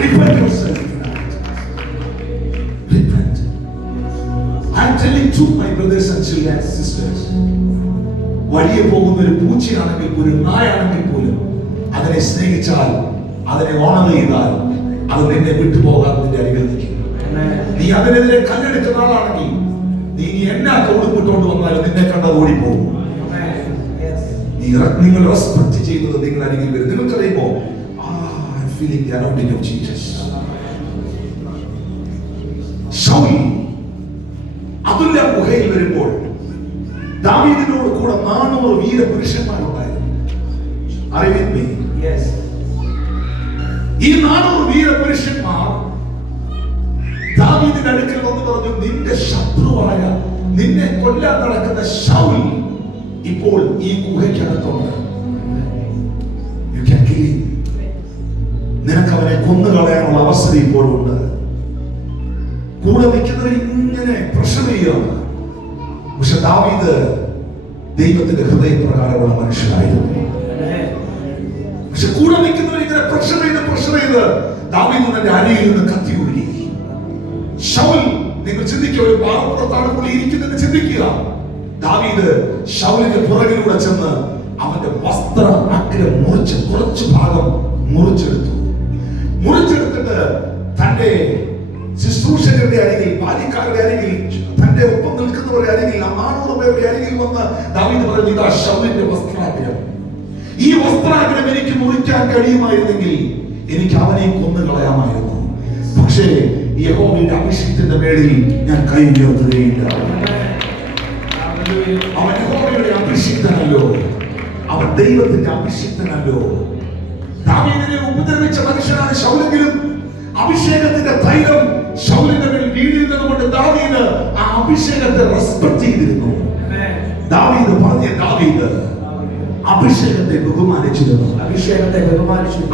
Repent yourself. Repent. I am telling to my brothers and sisters, വഴിയെ പോകുന്ന ഒരു പൂച്ചയാണെങ്കിൽ പോലും, നായാണെങ്കിൽ പോലും, അതിനെ സ്നേഹിച്ചാൽ, അതിനെ ഓണർ ചെയ്താൽ, അത് നിന്നെ വിട്ടുപോകാൻ നിന്റെ അരികിൽ നിൽക്കും. നീ അതിനെതിരെ കല്ലെടുക്കുന്ന ആളാണെങ്കിൽ, നീ എന്നാ തോടുപിട്ടോണ്ട് വന്നാലും നിന്നെ കണ്ടത് ഓടിപ്പോകും. നിങ്ങൾ റെസ്പെക്ട് ചെയ്യുന്നത് നിങ്ങൾ അരികിൽ വരും. നിങ്ങൾക്കറിയുമോ, feeling the anointing of Jesus. Saul അതുല്യ ഗുഹയിൽ വരുമ്പോൾ ദാവീദിനോട് കൂടെ 400 വീരപുരുഷന്മാരുണ്ടായിരുന്നു. അറിവിന്മേ, ഈ 400 വീരപുരുഷന്മാർ ദാവീദിന്റെ അടുക്കൽ വന്ന് പറഞ്ഞു, നിന്റെ ശത്രുവായ, നിന്നെ കൊല്ലാൻ നടക്കുന്ന ശൗൽ ഇപ്പോൾ ഈ ഗുഹയ്ക്കകത്തുണ്ട്. You can kill him. നിനക്ക് അവനെ കൊന്നുകളയാനുള്ള അവസരം ഇപ്പോഴുണ്ട്. കൂടെ നിൽക്കുന്നവർ ഇങ്ങനെ പ്രഷർ ചെയ്യുകയാണ്. പക്ഷെ ദാവീദ് ദൈവത്തിന്റെ ഹൃദയപ്രകാരമുള്ള മനുഷ്യനായിരുന്നു. പക്ഷെ കൂടെ നിൽക്കുന്നവർ ഇങ്ങനെ പ്രഷർ ചെയ്ത് ദാവീദ് തന്റെ അരയിൽ നിന്ന് കത്തി ഒഴുകി. ശൗൽ, നിങ്ങൾ ചിന്തിക്കുക, ഒരു പാറപ്പുറത്താണ് പുള്ളി ഇരിക്കുന്നത് ചിന്തിക്കുക. ദാവീദ് ശൗലിന്റെ പുറകിലൂടെ ചെന്ന് അവന്റെ വസ്ത്ര അഗ്രം മുറിച്ച്, കുറച്ചു ഭാഗം മുറിച്ചെടുത്തിട്ട് തന്റെ ശുശ്രൂഷകരുടെ അരികിൽ, ബാല്യക്കാരുടെ അരികിൽ, തന്റെ ഒപ്പം നിൽക്കുന്നവരുടെ അരികിൽ, 400 പേരുടെ അരികിൽ വന്ന് ദാവീദ് പറഞ്ഞു, ഇതാ ശൗലിന്റെ വസ്ത്രാഗ്രം. ഈ വസ്ത്രാഗ്രം എനിക്ക് മുറിക്കാൻ കഴിയുമായിരുന്നെങ്കിൽ എനിക്ക് അവനെ കൊന്നുകളയാമായിരുന്നു. പക്ഷേ യഹോവയുടെ അഭിഷേകത്തിന്റെ മേളിൽ ഞാൻ കൈ ഉയർത്തുകയില്ല. അവൻ യഹോവയുടെ അഭിഷേകനല്ലോ, അവൻ ദൈവത്തിന്റെ അഭിഷേകനല്ലോ. ദാവീദിനെ ഉപദ്രവിച്ച മനുഷ്യനാണ് ശൗലെങ്കിലും അഭിഷേകത്തിന്റെ തൈലം ശൗലിന്റെ മേൽ വീണിരുന്നത് കൊണ്ട് ദാവീദ് ആ അഭിഷേകത്തെ റെസ്പെക്ട് ചെയ്തിരുന്നു. ദാവീദ് അഭിഷേകത്തെ ബഹുമാനിച്ചിരുന്നു.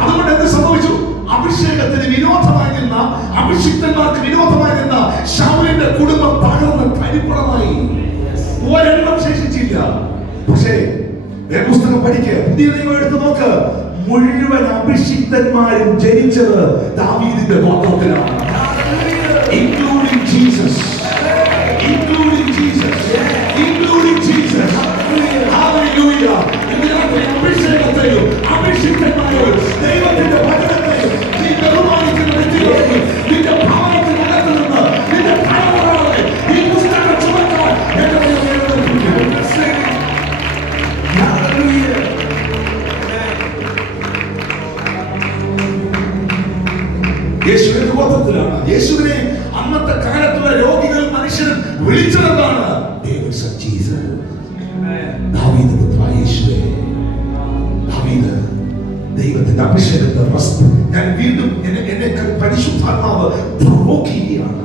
അതുകൊണ്ട് എന്ത് സംഭവിച്ചു? അഭിഷേകത്തിന് വിരോധമായി നിന്ന, അഭിഷിക്തന്മാർക്ക് വിരോധമായി നിന്ന ശൗലിന്റെ കുടുംബം തകർന്ന് തരിപ്പണമായി, ഒരെണ്ണം ശേഷിച്ചില്ല. പക്ഷേ പുസ്തകം പഠിക്കുക, പുതിയ നിയമം എടുത്ത് നോക്ക്, മുഴുവൻ അഭിഷിക്തന്മാരും ജനിച്ചത് ദാവീദിന്റെ ഗോത്രത്തിലാണ്. Including Jesus. Hallelujah. ഇതിനകത്ത് അഭിഷേകത്തെയും അഭിഷിക്തന്മാരെയും ദൈവത്തിന്റെ വചനത്തെയും നീ ബഹുമാനിക്കുന്ന വ്യക്തികളെ, നിന്റെ ഭവനത്തിനകത്ത് നിന്ന് നിന്റെ തലമുറകളെ ഈ പുസ്തകം ചുമക്കാൻ യേശുവിന്റെ ഗോത്രത്തിലാണ്. യേശുവിനെ അന്നത്തെ കാലത്തുള്ള രോഗികൾ മനുഷ്യരും വിളിച്ചതെന്താണ്? ദൈവത്തിന്റെ അഭിഷേകത്തെ ഞാൻ വീണ്ടും എന്നെ പരിശുദ്ധാത്മാവ് പ്രവോക്കിക്കുകയാണ്.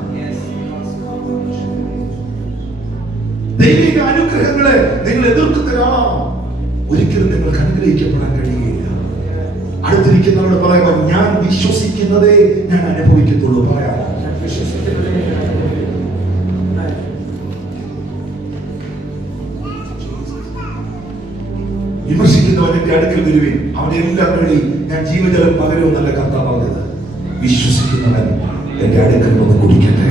ദൈവിക അനുഗ്രഹങ്ങളെ നിങ്ങൾ എതിർക്കുന്നതിനാ ഒരിക്കലും നിങ്ങൾക്ക് അനുഗ്രഹിക്കപ്പെടാൻ കഴിയുകയില്ല. അടുത്തിരിക്കുന്നവരോട് പറയാമോ, ഞാൻ വിശ്വസിക്കുന്നതേ ഞാൻ അനുഭവിക്കത്തുള്ളൂ. പറയാമോ? വിമർശിക്കുന്നവന്റെ അടുക്കൽ വരുവിൻ, അവന്റെ എല്ലാ വഴി ഞാൻ ജീവജലം പകരുമെന്നല്ല കർത്താവ് പറഞ്ഞത്. വിശ്വസിക്കുന്നവൻ എന്റെ അടുക്കൽ വന്ന് കുടിക്കട്ടെ.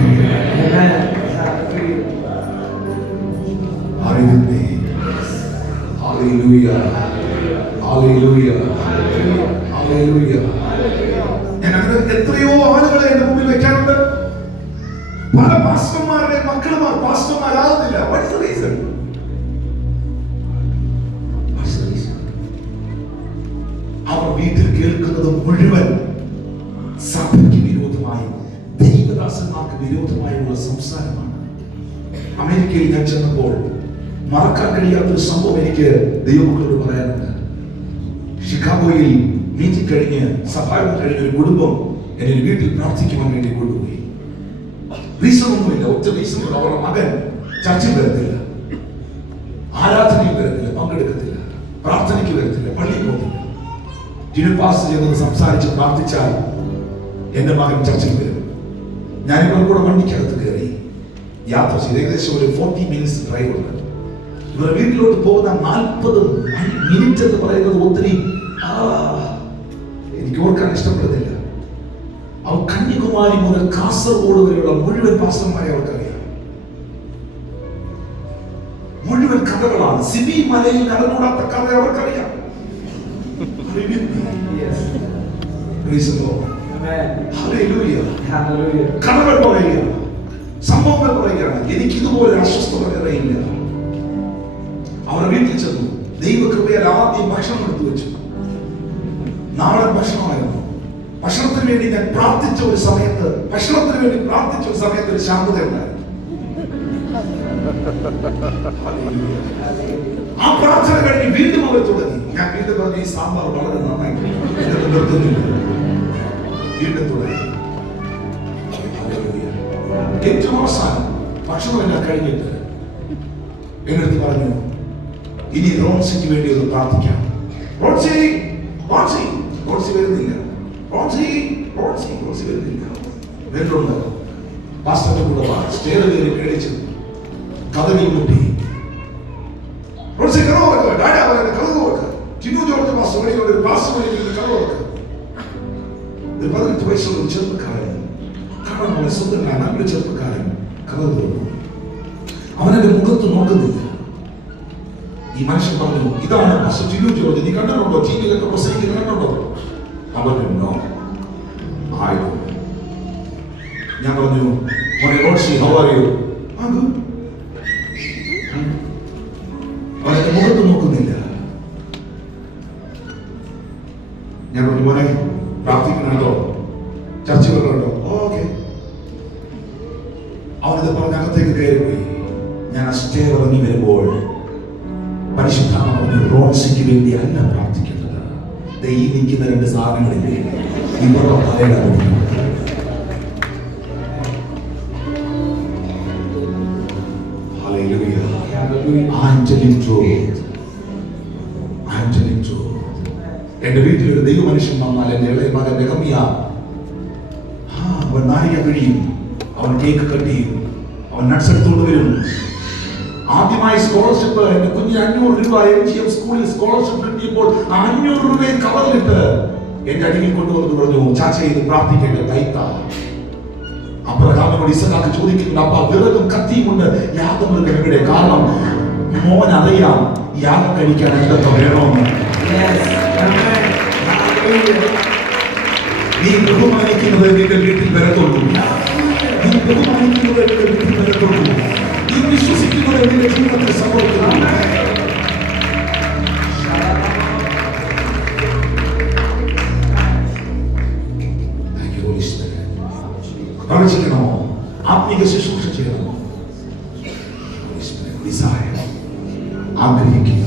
ഞാൻ അങ്ങനെ എത്രയോ ആളുകളെ എന്റെ മുമ്പിൽ വെക്കാറുണ്ട്. പല പാസ്റ്റർമാരുടെ മക്കളുമാർ പാസ്റ്റർമാരാകുന്നില്ല. What is the reason? അവർ വീട്ടിൽ കേൾക്കുന്നത് മുഴുവൻ സഭയ്ക്ക് വിരോധമായി, ദൈവദാസന്മാർക്ക് വിരോധമായുള്ള സംസാരമാണ്. അമേരിക്കയിൽ ഞാൻ ചെന്നപ്പോൾ മറക്കാൻ കഴിയാത്തൊരു സംഭവം എനിക്ക് ദൈവമക്കളോട് പറയാനുണ്ട്. ഷിക്കാഗോയിൽ മീറ്റിംഗ് കഴിഞ്ഞ് സഭായോഗം കഴിഞ്ഞ ഒരു കുടുംബം എന്നെ വീട്ടിൽ പ്രാർത്ഥിക്കുവാൻ വേണ്ടി കൊണ്ടുപോയി. റീസൺ ഒന്നുമില്ല, ഒറ്റ റീസൺ. അവരുടെ മകൻ ചർച്ചിൽ വരത്തില്ല, ആരാധനയിൽ വരത്തില്ല, പങ്കെടുക്കത്തില്ല, പ്രാർത്ഥനയ്ക്ക് വരത്തില്ല, പള്ളിയിൽ പോകുന്നില്ല. ടിനുപാസ് ചെയ്യുന്നത് സംസാരിച്ച് പ്രാർത്ഥിച്ചാൽ എന്റെ മകൻ ചർച്ചിൽ വരും. ഞാൻ ഇവരുടെ കൂടെ വണ്ടിക്കകത്ത് കയറി യാത്ര ചെയ്ത് ഏകദേശം ഒരു 40 മിനിറ്റ്സ് ഡ്രൈവ് ഉണ്ട്. ഇവരുടെ വീട്ടിലോട്ട് പോകുന്ന 40 മിനിറ്റ് എന്ന് പറയുന്നത് ഒത്തിരി എനിക്ക് ഓർക്കാൻ ഇഷ്ടപ്പെടുന്നില്ല. അവർ കന്യാകുമാരി മുതൽ കാസർഗോഡ് വരെയുള്ള മുഴുവൻ പാസ്റ്റർമാരെ അവർക്കറിയാം. മുഴുവൻ കഥകളാണ്. സിബി മലയിൽ നടന്നുകൂടാത്ത കഥ അവർക്കറിയാം. കഥകൾ പറയുകയാണ്, സംഭവങ്ങൾ പറയുകയാണ്. എനിക്ക് ഇതുപോലെ അസ്വസ്ഥത വേറെയില്ല. അവരുടെ വീട്ടിൽ ചെന്നു. ദൈവകൃപയാൽ ആദ്യം ഭക്ഷണം എടുത്തു വെച്ചു. നാടൻ ഭക്ഷണമായിരുന്നു. ഭക്ഷണത്തിന് വേണ്ടി ഞാൻ പ്രാർത്ഥിച്ച ഒരു സമയത്ത് ഒരു ശാന്തത ഉണ്ടായിരുന്നു. ആ പ്രാർത്ഥന കഴിഞ്ഞ് വീണ്ടും അവർ തുടങ്ങി. ഞാൻ വീണ്ടും പറഞ്ഞു, ഈ സാമ്പാർ വളരെ നന്നായിട്ട് നിർത്തുന്നില്ല. വീണ്ടും തുടങ്ങി. ഏറ്റവും അവസാനം ഭക്ഷണമെല്ലാം കഴിഞ്ഞിട്ട് എന്നടുത്ത് പറഞ്ഞു, ഇനി റോൺസിക്ക് വേണ്ടി ഒന്ന് പ്രാർത്ഥിക്കാം. റോൺസി വരുന്നില്ല. വരുന്നുണ്ട്. പാസ്റ്ററിന്റെ കൂടെ സ്റ്റേർ കയറി പേടിച്ചു, കഥകിൽ മുട്ടി. റോൺസി കഥ തുറക്കുക, ഡാഡാ പറയുന്നത് കഥ തുറക്കുക. ടിനു ജോർജ് പാസ്റ്റർ വഴിയോട് ഒരു പാസ്റ്റർ വഴി കഥ തുറക്കുക. ഒരു 18 വയസ്സുള്ള ഒരു ചെറുപ്പക്കാരൻ, കാണാൻ വളരെ സുന്ദരനായ നല്ലൊരു ചെറുപ്പക്കാരൻ കഥ തുറന്നു. അവനെന്റെ മുഖത്ത് നോക്കുന്നില്ല. ഈ മനുഷ്യൻ പറഞ്ഞു, ഇതാണ് പാസ്റ്റർ ടിനു ജോർജ്, നീ കണ്ടിട്ടുണ്ടോ? ടിവിയിലൊക്കെ പ്രസംഗിക്കുന്നത് കണ്ടിട്ടുണ്ടോ? അവനുണ്ടോ? ആയിരുന്നു. ഞാൻ പറഞ്ഞു, റോൺസി ഹൗ ആർ യു? അവന്റെ മുഖത്ത് നോക്കുന്നില്ല. ഞാൻ പറഞ്ഞു, മോനെ പ്രാർത്ഥിക്കുന്നുണ്ടോ? ചർച്ച വരുന്നുണ്ടോ? ഓക്കെ. അവനിത് പറഞ്ഞ് അകത്തേക്ക് കയറിപ്പോയി. ഞാൻ ആ സ്റ്റേ ഇറങ്ങി വരുമ്പോൾ പരിശുദ്ധാത്മ പറഞ്ഞു, റോൺസിക്ക് വേണ്ടി അല്ല പ്രാർത്ഥിക്കേണ്ടത്. ഈ നിൽക്കുന്ന 2 സാധനങ്ങളില്ലേ, ഇവരുടെ തലയിലാണ്. എന്റെ വീട്ടിൽ ഒരു ദൈവ മനുഷ്യൻ വന്നാൽ എന്റെ ഇളയ മകൻ നെഹമ്യ, അവൻ നാരിക പിഴിയും, അവൻ കേക്ക് കട്ട് ചെയ്യും, അവൻ നട്ട്സ് എടുത്തുകൊണ്ട് വരും. ആദ്യമായി സ്കോളർഷിപ്പ് എന്റെ കുഞ്ഞിന് 500 രൂപ MGM സ്കൂളിൽ സ്കോളർഷിപ്പ് കിട്ടിയപ്പോൾ 500 രൂപയെ കവറിലിട്ട് എന്റെ അടിയിൽ കൊണ്ടുവന്ന് പറഞ്ഞു, ചാച്ച ഇത് പ്രാർത്ഥിക്കേണ്ട ദൈത്ത. അബ്രഹാമിനോട് ഇസഹാക്ക് ചോദിക്കുന്നുണ്ട്, അപ്പ വിറകും കത്തിയും കൊണ്ട് യാഗമൃഗം എവിടെ? കാരണം മോൻ അറിയാം യാഗം കഴിക്കാൻ എന്തൊക്കെ വേണമെന്ന്. നീ ബഹുമാനിക്കുന്നത് നിന്റെ വീട്ടിൽ വരത്തുള്ളൂ. നീ ബഹുമാനിക്കുന്നത് നിന്റെ വീട്ടിൽ വരത്തുള്ളൂ. നീ വിശ്വസിക്കുന്നത് നിന്റെ ജീവിതത്തിൽ സംഭവിക്കുന്നു. പ്രവചിക്കണമോ? ആത്മീക ശുശ്രൂഷ ചെയ്യണമോ? ആഗ്രഹിക്കുക.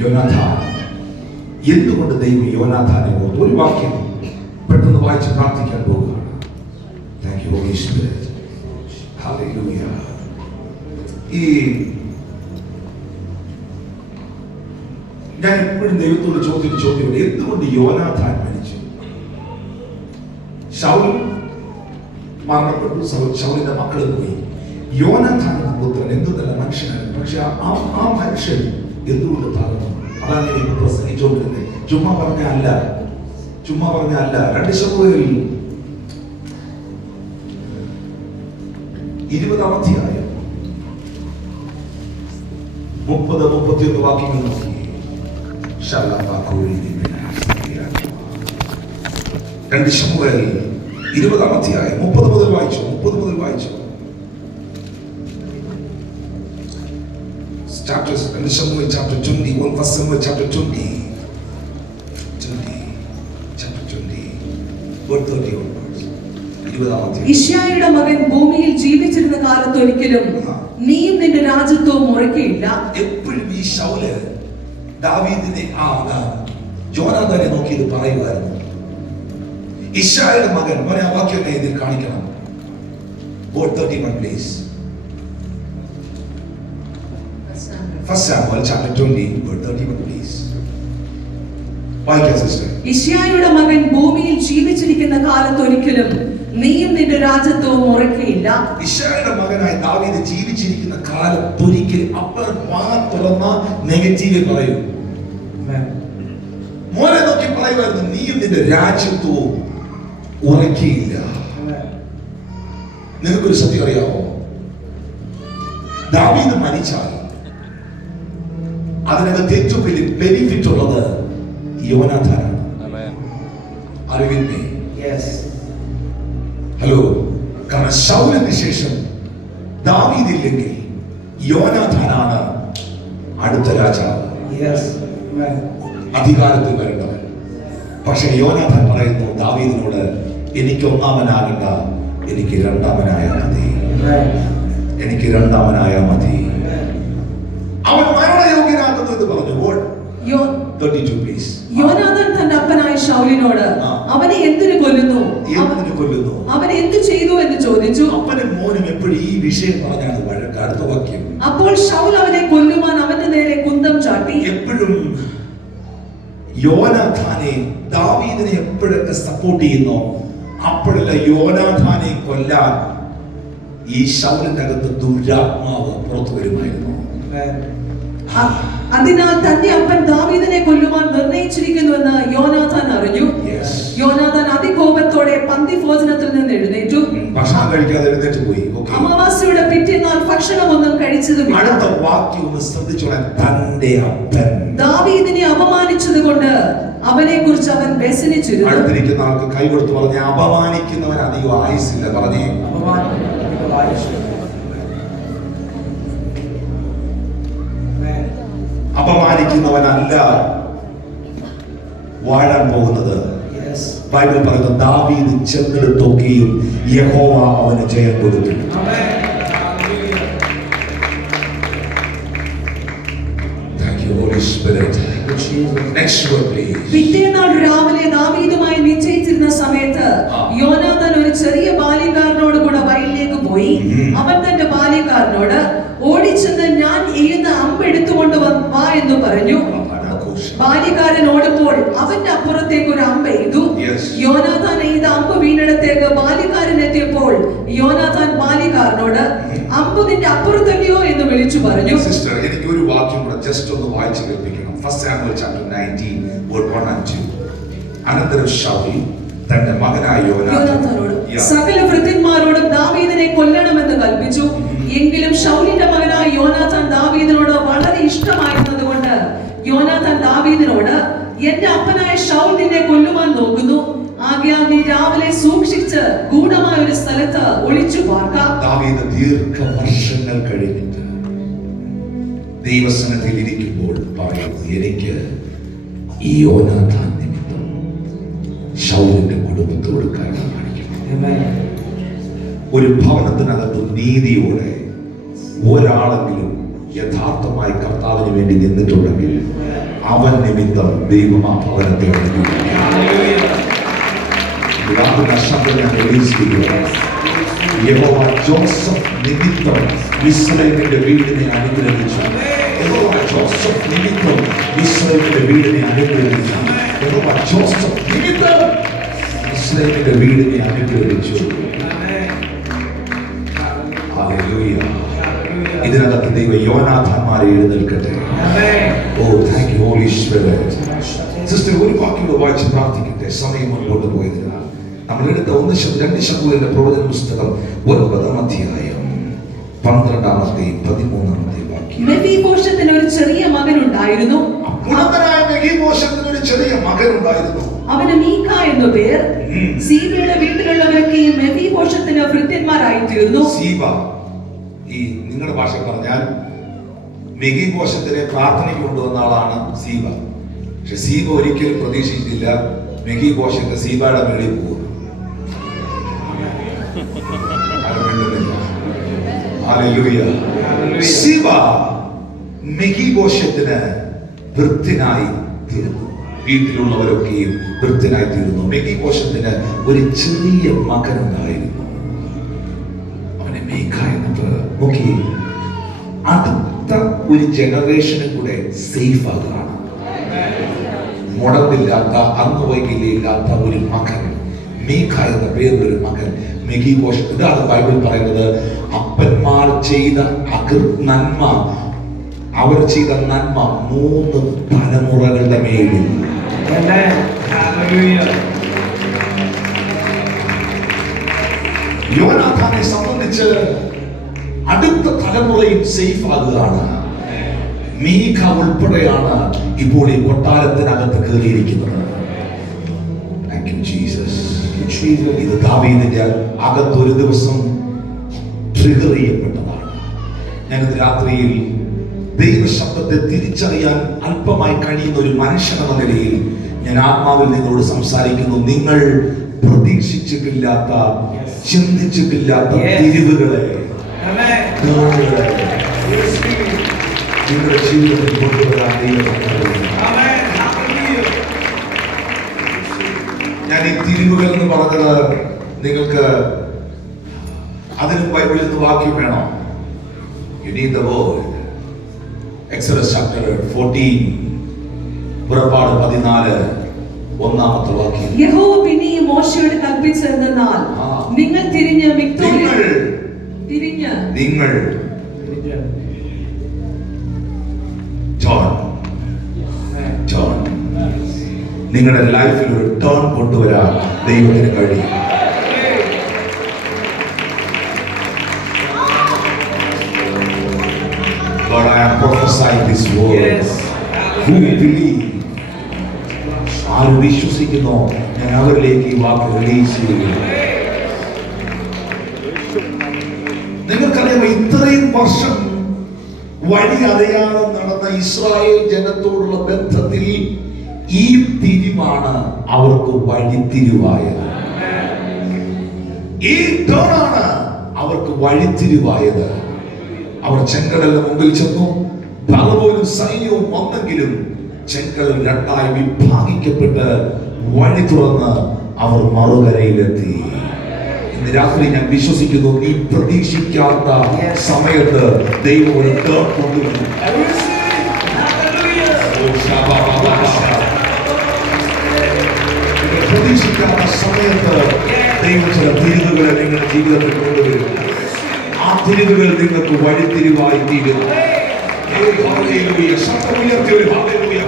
യോനാഥാൻ, എന്തുകൊണ്ട് ദൈവം യോനാഥാനെ ഓർത്തു? ഒരു വാക്യം പെട്ടെന്ന് വായിച്ച് പ്രാർത്ഥിക്കാൻ പോവുകയാണ്. Thank you, Holy Spirit. Hallelujah. ഞാൻ എപ്പോഴും ദൈവത്തോട് ചോദ്യം എന്തുകൊണ്ട് യോനാഥാൻ മരിച്ചു? ശൗൽ മരണപ്പെട്ടു, ശൗലിന്റെ മക്കൾ പോയി. യോനാഥാൻ എന്ന പുത്രൻ എന്തു നല്ല മനുഷ്യനാണ്. പക്ഷെ ആ മനുഷ്യൻ എന്തുകൊണ്ട് തകർന്നു? അതാണ് ഞാൻ ഇപ്പൊ പ്രസംഗിച്ചുകൊണ്ടിരുന്നത്. ചുമ്മാ പറഞ്ഞ അല്ല. 2 ശമൂവേൽ 20-ാം അധ്യായം 30-31 വാക്യങ്ങൾ നോക്കി. 2 ശമൂവേൽ 20-ാം അധ്യായം 30 മുതൽ വായിച്ചു. Chapters, and Samuel chapter 20, 1 Samuel chapter 20. Verse 30 onwards. 20-ാം അധ്യായം. ഇശ്യായിയുടെ മകൻ ഭൂമിയിൽ ജീവിച്ചിരുന്ന കാലത്ത് ഒരിക്കലും നീയും നിന്റെ രാജ്യത്വവും മുറിക്കയില്ല. എപ്പോഴും ഈ ശൗല് ദാവീദിനെ യോനാഥാനെ നോക്കി ഇത് പറയുമായിരുന്നു. ഇശ്ശായിയുടെ മകൻ, മോനെ ആ വാക്യം ഇതിൽ കാണിക്കണം. Verse 31 please. 1 Samuel chapter 20 verse 31 please. വായിക്കാം സിസ്റ്റർ. ഇശ്യായിയുടെ മകൻ ഭൂമിയിൽ ജീവിച്ചിരിക്കുന്ന കാലത്ത് ഒരിക്കലും നീയും നിന്റെ രാജ്യത്വവും മുറിക്കയില്ല. ഇശ്ശായിയുടെ മകനായ ദാവീദ് ജീവിച്ചിരിക്കുന്ന കാലത്തൊരിക്കലും അപ്പൻ വാ തുറന്ന നെഗറ്റീവ് പറയൂ. മോനെ നോക്കി പറയുമായിരുന്നു, നീയും നിന്റെ രാജ്യത്വവും ഉറക്കിയില്ല. നിങ്ങൾക്കൊരു സത്യം അറിയാമോ? ദാവീദ് മരിച്ചാൽ അതിനകത്ത് ഏറ്റവും വലിയ ബെനിഫിറ്റ് ഉള്ളത് യോനാഥാനാണ്. അറിവിന്മേ ഹലോ, കാരണം ശൗലിന് ശേഷം ദാവീദ് ഇല്ലെങ്കിൽ യോനാഥാനാണ് അടുത്ത രാജാവ്, അധികാരത്തിൽ വരേണ്ടവൻ. പക്ഷെ യോനാഥാൻ പറയുന്നു ദാവീദിനോട്, എനിക്ക് ഒന്നാമനാകണ്ട, എനിക്ക് രണ്ടാമനായ മതി, എനിക്ക് രണ്ടാമനായ മതി. അവൻ മരണയോഗ്യനാകുന്നു എന്ന് പറഞ്ഞു. 32 please. യോനാഥാൻ തന്റെ അപ്പനായ ശൗലിനോട് അവനെ എന്തിനു കൊല്ലുന്നു, അവൻ എന്തു ചെയ്തു എന്ന് ചോദിച്ചു. അപ്പനും മോനും എപ്പോഴും ഈ വിഷയം പറഞ്ഞാണ് വഴക്ക്. അടുത്ത വാക്യം. അപ്പോൾ ശൗൽ അവനെ കൊല്ലുവാൻ അവന്റെ നേരെ കുന്തം ചാട്ടി. എപ്പോഴും യോനാഥാനെ ദാവീദിനെ എപ്പോഴൊക്കെ സപ്പോർട്ട് ചെയ്യുന്നോ അപ്പോഴല്ല യോനാഥാനെ കൊല്ലാൻ ഈ ശൗലിന്റെ അകത്ത് ദുരാത്മാവ് പുറത്തു വരുമായിരുന്നു. അതിനാൽ തന്റെ അപ്പൻ ദാവീദിനെ കൊല്ലുവാൻ നിർണയിച്ചിരിക്കുന്നുവെന്ന് യോനാഥാൻ അറിഞ്ഞു. യോനാഥാൻ അതികോപത്തോടെ പന്തിഭോജനത്തിൽ നിന്ന് എഴുന്നേറ്റു. ഭക്ഷണം കഴിക്കാതെ എഴുന്നേറ്റ് പോയി. അമാവാസിയുടെ പിറ്റേന്നാൾ ഭക്ഷണമൊന്നും കഴിച്ചതുമില്ല. അടുത്ത വാക്യം ഒന്ന് ശ്രദ്ധിച്ചോളാൻ. തന്റെ അപ്പൻ ദാവീദിനെ അപമാനിച്ചത് കൊണ്ട് അവനെ കുറിച്ച് അവൻ വ്യസനിച്ചിരുന്നു. അടുത്തിരിക്കുന്ന ആൾക്ക് കൈ കൊടുത്ത് പറഞ്ഞേ, അപമാനിക്കുന്നവൻ അധികം ആയുസില്ല. പറഞ്ഞേ, അപമാനിക്കുന്നവനല്ല വാഴാൻ പോകുന്നത്. ബൈബിൾ പറയുന്നു, ദാവീദ് ചെന്നെടുത്തൊക്കെയും യഹോവ അവന് ജയം കൊടുത്തു. പിറ്റേന്നാൾ രാവിലെ ദാവീദുമായി നിശ്ചയിച്ചിരുന്ന സമയത്ത് യോനാഥാൻ ഒരു ചെറിയ ബാല്യക്കാരനോട് കൂടെ വയലിലേക്ക് പോയി. അവൻ തന്റെ ബാല്യക്കാരനോട് ഓടിച്ചെന്ന് ഞാൻ എഴുന്ന അമ്പ് എടുത്തുകൊണ്ട് വാ എന്ന് പറഞ്ഞു. ബാല്യക്കാരൻ ഓടുമ്പോൾ അവന്റെ അപ്പുറത്തേക്ക് ഒരു അമ്പ് എയ്തു. യോനാഥാൻ എയ്ത അമ്പ് വീണിടത്തേക്ക് ബാല്യക്കാരൻ എത്തിയപ്പോൾ യോനാഥാൻ ബാല്യക്കാരനോട്, അമ്പ് നിന്റെ അപ്പുറത്തല്ലയോ എന്ന് വിളിച്ചു പറഞ്ഞു. സിസ്റ്റർ, എനിക്ക് ഒരു വാക്യം കൂടെ ജസ്റ്റ് ഒന്ന് വായിച്ചു കേൾപ്പിക്കണം. 1 Samuel chapter 19 verse 1 and 2. അനന്തരം ശൗൽ തന്റെ മകനായ യോനാഥാനോട് സകല ഭൃത്യന്മാരോടും ദാവീദിനെ കൊല്ലണമെന്ന് കൽപ്പിച്ചു. എങ്കിലും ശൗലിന്റെ മകനായ യോനാഥാൻ ദാവീദിനോട് വളരെ ഇഷ്ടമായിരുന്നതുകൊണ്ട് യോനാഥാൻ ദാവീദിനോട്, എന്റെ അപ്പനായ ശൗൽ നിന്നെ കൊല്ലുവാൻ നോക്കുന്നു. ആകയാൽ നീ രാവിലെ സൂക്ഷിച്ച് ഗൂഢമായ ഒരു സ്ഥലത്ത് ഒളിച്ചു പാർക്കാം. ദാവീദ് ദീർഘവർഷങ്ങൾ കഴിഞ്ഞിട്ട് ദൈവസന്നിധിയിൽ ഇരിക്കുമ്പോൾ പറയുന്നു, എനിക്ക് ഈ യോനാഥാൻ നിമിത്തം ശൗലിന്റെ കുടുംബത്തോട് കരുണ കാണിക്കണം. ഒരു ഭവനത്തിനകത്ത് നീതിയോടെ ഒരാളെങ്കിലും യഥാർത്ഥമായി കർത്താവിന് വേണ്ടി നിന്നിട്ടുണ്ടെങ്കിൽ അവൻ നിമിത്തം ദൈവം ആ ഭവനത്തെ യഹോവ ജോസഫ് നിമിത്തം ഇസ്രായേലിന്റെ വീടിനെ അനുഗ്രഹിച്ചു. യഹോവ ജോസഫ് നിമിത്തം ഇസ്രായേലിന്റെ വീടിനെ അനുഗ്രഹിച്ചു. യഹോവ ജോസഫ് നിമിത്തം ഇസ്രായേലിന്റെ വീടിനെ അനുഗ്രഹിച്ചു. ഹല്ലേലൂയ. ഇതിനകത്ത് ദൈവ യോനാഥാന്മാരെ എഴുന്നേൽക്കട്ടെ. Oh thank you holy spirit. Sister, ഒരു വാക്യം വായിച്ച് പ്രാർത്ഥിക്കട്ടെ. സമയം മുൻപോട്ട് പോയതിനാൽ നമ്മൾ എടുത്ത 2 ശമൂവേലിന്റെ പ്രവചന പുസ്തകം 9-ാം അധ്യായം 12-ാമത്തെ 13-ാമത്തെ വാക്യം. മെഫീബോശത്തിന് ഒരു ചെറിയ മകൻ ഉണ്ടായിരുന്നു. ഒരു ചെറിയ മകൻ ഉണ്ടായിരുന്നു. അവന് മീഖ എന്നു പേർ. സീബയുടെ വീട്ടിലുള്ളവരൊക്കെ മെഫീബോശത്തിന് ഭൃത്യന്മാരായി തീർന്നു. സീബ, ഈ നിങ്ങളുടെ ഭാഷ പറഞ്ഞാൽ മെഫീബോശത്തിനെ പ്രാർത്ഥനയ്ക്ക് കൊണ്ടുവന്ന ആളാണ് സീബ. പക്ഷെ സീബ ഒരിക്കലും പ്രതീക്ഷിച്ചില്ല മെഫീബോശത്ത് സീബയുടെ മേളിൽ പോകും. ഹല്ലേലൂയ. സിബ മെഗീബോശത്തിന് വൃത്യനായി തീർന്നു. വീട്ടിലുള്ളവരൊക്കെയും വൃത്യനായി തീർന്നു. മെഗീബോശത്തിന് ഒരു ചെറിയ മകനുണ്ടായിരുന്നു. അവനെ മീഖ എന്നിട്ട് നോക്കി, അടുത്ത ഒരു ജനറേഷനും കൂടെ സേഫ് ആകുകയാണ്. മുടന്നില്ലാത്ത അംഗവൈകല്യമില്ലാത്ത ഒരു മകൻ, മീഖ എന്ന പേരിലൊരു മകൻ മെഗീബോശ്. ഇതാണ് ബൈബിൾ പറയുന്നത്, അപ്പന്മാർ ചെയ്ത നന്മ, അവർ ചെയ്ത നന്മ 3 തലമുറകളുടെ മേലിൽ. യോനാഥാനെ സംബന്ധിച്ച് അടുത്ത തലമുറയും സേഫ് ആകുകയാണ്. മീഖ ഉൾപ്പെടെയാണ് ഇപ്പോൾ ഈ കൊട്ടാരത്തിനകത്ത് കയറിയിരിക്കുന്നത്. ഇത് ദാവീദിന്റെ അകത്ത് ഒരു ദിവസം ട്രിഗർ ചെയ്യപ്പെട്ടതാണ്. ഞാനിത് രാത്രിയിൽ ദൈവശബ്ദത്തെ തിരിച്ചറിയാൻ അല്പമായി കഴിയുന്ന ഒരു മനുഷ്യനെന്ന നിലയിൽ ഞാൻ ആത്മാവിൽ നിങ്ങളോട് സംസാരിക്കുന്നു. നിങ്ങൾ പ്രതീക്ഷിച്ചിട്ടില്ലാത്ത, ചിന്തിച്ചിട്ടില്ലാത്ത തിരിവുകളെ നിങ്ങളുടെ ജീവിതത്തിൽ കൊണ്ടുവരാൻ ദൈവം. ഞാൻ ഈ തിരിവുകൾ എന്ന് പറഞ്ഞത് നിങ്ങൾക്ക് അതിനും ബൈബിളിൽ നിന്ന് വാക്യം വേണം. You need the word. Exodus chapter 14, പുറപ്പാട് 14 ഒന്നാമത്തെ വാക്യം. യഹോവ പിന്നെയും മോശയോട് കൽപ്പിച്ചതെന്നാൽ, നിങ്ങൾ തിരിഞ്ഞ് നിങ്ങൾ ടേൺ, നിങ്ങളുടെ ലൈഫിൽ ഒരു ടേൺ കൊണ്ടുവരാൻ ദൈവത്തിന് കഴിയും. Lord, I am prophesying this word. Who believe? ആര് വിശ്വസിക്കുന്നു, ഞാൻ അവരിലേക്ക് ഈ വാക്ക് റിലീസ് ചെയ്യുന്നു. നിങ്ങൾക്കറിയാമോ, ഇത്രയും വർഷം വഴി അറിയാതെ നടന്ന ഇസ്രായേൽ ജനത്തോടുള്ള ബന്ധത്തിൽ ഈ തിരിവാണ് അവർക്ക് വഴിത്തിരിവായത്. ഈ ടേണാണ് അവർക്ക് വഴിത്തിരിവായത്. അവർ ചെങ്കടലിന് മുമ്പിൽ ചെന്നു. ഫറവോനും സൈന്യവും വന്നെങ്കിലും ചെങ്കടൽ 2ആയി വിഭാഗിക്കപ്പെട്ട് വഴി തുറന്ന് അവർ മറുകരയിലെത്തി. ഇന്ന് രാത്രി ഞാൻ വിശ്വസിക്കുന്നു, നീ പ്രതീക്ഷിക്കാത്ത സമയത്ത് ദൈവം ഒരു ടേൺ കൊണ്ടുവന്നു. പ്രതീക്ഷിക്കാത്ത സമയത്ത് ദൈവം ചില തിരിവുകളെ നിങ്ങളുടെ ജീവിതത്തിൽ കൊണ്ടുവരും. ആ തിരിവുകൾ നിങ്ങൾക്ക് വഴിത്തിരിവായി തീരും. ശബ്ദമുയർത്തി ഒരു ഹല്ലേലൂയ.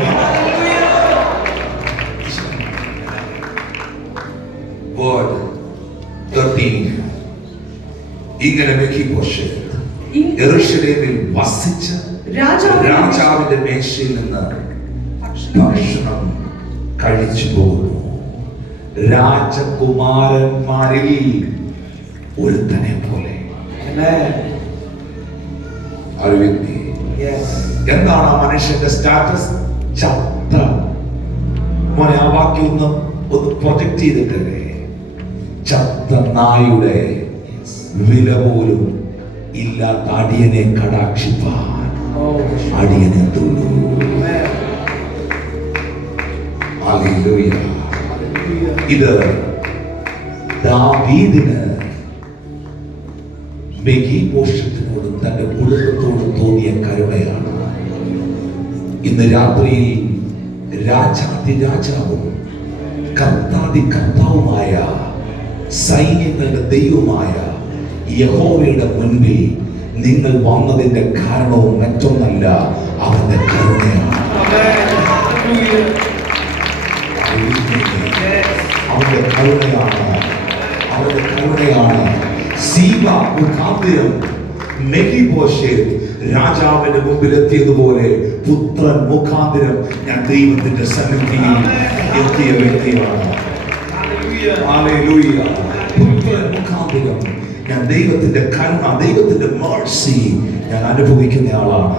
Word 13. ഇങ്ങനെ മെഫീബോശേത്ത് യെരൂശലേമിൽ വസിച്ച രാജാവിന്റെ മേശയിൽ നിന്ന് ഭക്ഷണം കഴിച്ചു പോകുന്നു. രാജകുമാരന്മാരിൽ ഒരുത്തനെ പോലെ. എന്താണ് ആ മനുഷ്യന്റെ സ്റ്റാറ്റസ്? ചത്ത മോനെ, ആ വാക്യം ഒന്ന് പ്രൊജക്ട് ചെയ്തിട്ടേ. ചത്ത നായുടെ വില പോലും ഇല്ലാത്ത അടിയനെ കടാക്ഷിപ്പാൻ അടിയനെ തുള്ളൂ. ഹല്ലേലൂയ. ഇത് ദാവീദിന് മെഫീബോശത്തിനോടും തന്റെ കുടുംബത്തോടും തോന്നിയ കരുണയാണ്. ഇന്ന് രാത്രിയിൽ രാജാതിരാജാവും കർത്താതി കർത്താവുമായ സൈന്യങ്ങളുടെ ദൈവമായ യഹോവയുടെ മുൻപിൽ നിങ്ങൾ വന്നതിന്റെ കാരണവും മറ്റൊന്നല്ല, അവന്റെ കരുണയാണ്. അവന്റെ കരുണയാണ്, അവന്റെ കരുണയാണ്. സീബ മുഖാന്തരം മെഫീബോശേത്ത് രാജാവിന്റെ മുമ്പിൽ എത്തിയതുപോലെ പുത്രൻ മുഖാന്തരം ഞാൻ ദൈവത്തിന്റെ സന്നിധിയിൽ എത്തിയ വ്യക്തിയാണ്. ഹല്ലേലൂയ. പുത്രൻ മുഖാന്തരം ഞാൻ ദൈവത്തിന്റെ കരുണ, ദൈവത്തിന്റെ mercy ഞാൻ അനുഭവിക്കുന്ന ആളാണ്.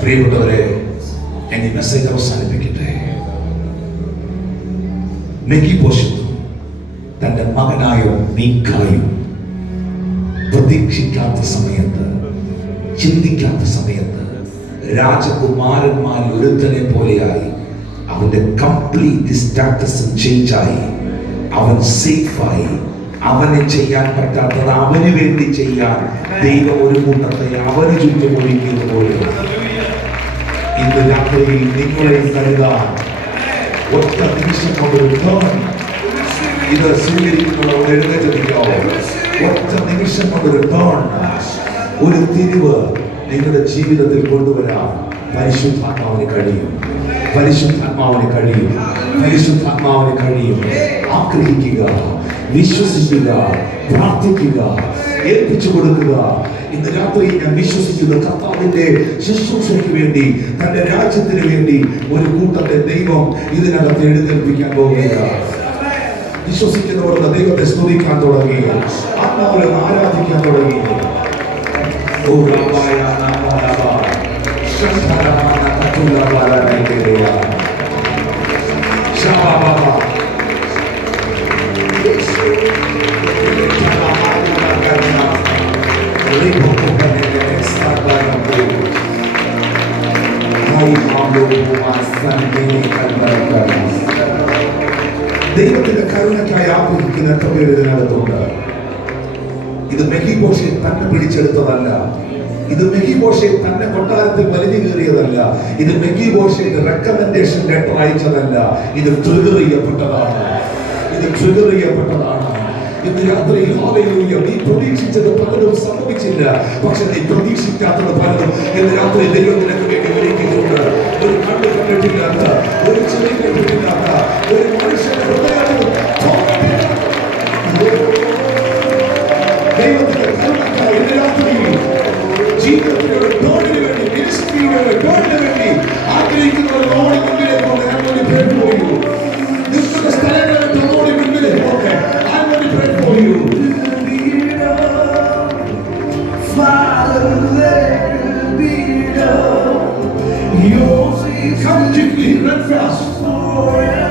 പ്രിയപ്പെട്ടവരെ, ഞാൻ ഈ മെസ്സേജ് അവസാനിപ്പിക്കട്ടെ. മെഗിബോശത്തും തന്റെ മകനായ മീഖായും പ്രതീക്ഷിക്കാത്ത സമയത്ത്, ചിന്തിക്കാത്ത സമയത്ത് രാജകുമാരന്മാരിൽ ഒരുത്തനെ പോലെയായി അവന്റെ കംപ്ലീറ്റ് സ്റ്റാറ്റസ് ചേഞ്ച് ആയി. അവൻ സേഫായി. അവന് ചെയ്യാൻ പറ്റാത്തത് അവന് വേണ്ടി ചെയ്യാൻ ദൈവം ഒരു കൂട്ടത്തെ അവന് ചുറ്റും ഒരുക്കിയത് പോലെ ഇന്ന് രാത്രിയിൽ നിങ്ങളെയും കരുതാൻ ഒറ്റ നിമിഷം കൊണ്ടൊരു ടേൺ ഇത് സ്വീകരിക്കുന്നവർ എഴുന്നേറ്റിരിക്കാവോ? ഒറ്റ നിമിഷം കൊണ്ടൊരു ടേൺ, ഒരു തിരിവ് നിങ്ങളുടെ ജീവിതത്തിൽ കൊണ്ടുവരാൻ പരിശുദ്ധാത്മാവിന് കഴിയും. പരിശുദ്ധാത്മാവിന് കഴിയും. പരിശുദ്ധാത്മാവിന് കഴിയും. ആഗ്രഹിക്കുക, വിശ്വസിക്കുക, പ്രാർത്ഥിക്കുക, ഏൽപ്പിച്ചു കൊടുക്കുക. ഇന്ന് രാത്രി ഞാൻ വിശ്വസിക്കുന്നു, കർത്താവിന്റെ ശുശ്രൂഷയ്ക്ക് വേണ്ടി, തന്റെ രാജ്യത്തിന് വേണ്ടി ഒരു കൂട്ടത്തെ ദൈവം ഇതിനകത്ത് എഴുന്നേൽപ്പിക്കാൻ പോവുകയാണ്. വിശ്വസിക്കുന്നവർ ദൈവത്തെ സ്തുതിക്കാൻ തുടങ്ങി, ആത്മാവിനെ ആരാധിക്കാൻ തുടങ്ങി. ഓ രാമായ നാമരാബ ശംഭരമാന കതുലബാല നൈകേരിയ ശാബാബാ ദൈവത്തിന്റെ കരുണയ്ക്കായി ആഗ്രഹിക്കുന്ന എത്ര പേര് ഇതിനകത്തുണ്ട്? ഇത് മെഗിബോശേത്ത് തന്നെ പിടിച്ചെടുത്തതല്ല. ഇത് മെഗിബോശേത്ത് തന്നെ കൊട്ടാരത്തിൽ വലിഞ്ഞു കയറിയതല്ല. ഇത് മെഗിബോശേത്ത് റെക്കമെൻഡേഷൻ ലെറ്റർ അയച്ചതല്ല. ഇത് ട്രിഗർ ചെയ്യപ്പെട്ടതാണ്. ഇത് ട്രിഗർ ചെയ്യപ്പെട്ടതാണ്. ഇന്ന് രാത്രി ഹല്ലേലൂയ, നീ പ്രതീക്ഷിച്ചത് പലതും സംഭവിച്ചില്ല, പക്ഷെ നീ പ്രതീക്ഷിക്കാത്തത് പലതും ഇന്ന് രാത്രി ദൈവം നിനക്ക് വേണ്ടി ഒരുക്കിയിട്ടുണ്ട്. ഒരു കണ്ണ് കണ്ടിട്ടില്ലാത്ത, ഒരു ചെവി കേട്ടിട്ടില്ലാത്ത, ഒരു മനുഷ്യന്റെ ഹൃദയത്തിൽ ദൈവത്തിന്റെ കരുണയ്ക്കായി ഇന്ന് രാത്രി ജീവിതത്തിന്റെ ഒരു ടേണിന് വേണ്ടി, മിനിസ്ട്രിയുടെ ഒരു ടേണിന് വേണ്ടി ആഗ്രഹിക്കുന്നവരോട് മുന്നിലേക്ക് കൊണ്ട് ഞാൻ വേണ്ടി പ്രേരിപ്പിക്കുന്നു. നിങ്ങളുടെ സ്ഥലങ്ങളിൽ തോടി മുന്നിലേക്ക് കൊണ്ട് ഞാൻ വേണ്ടി പ്രേരിപ്പിക്കുന്നു. Father, let it be done. Yours is Come quickly, run fast. forever.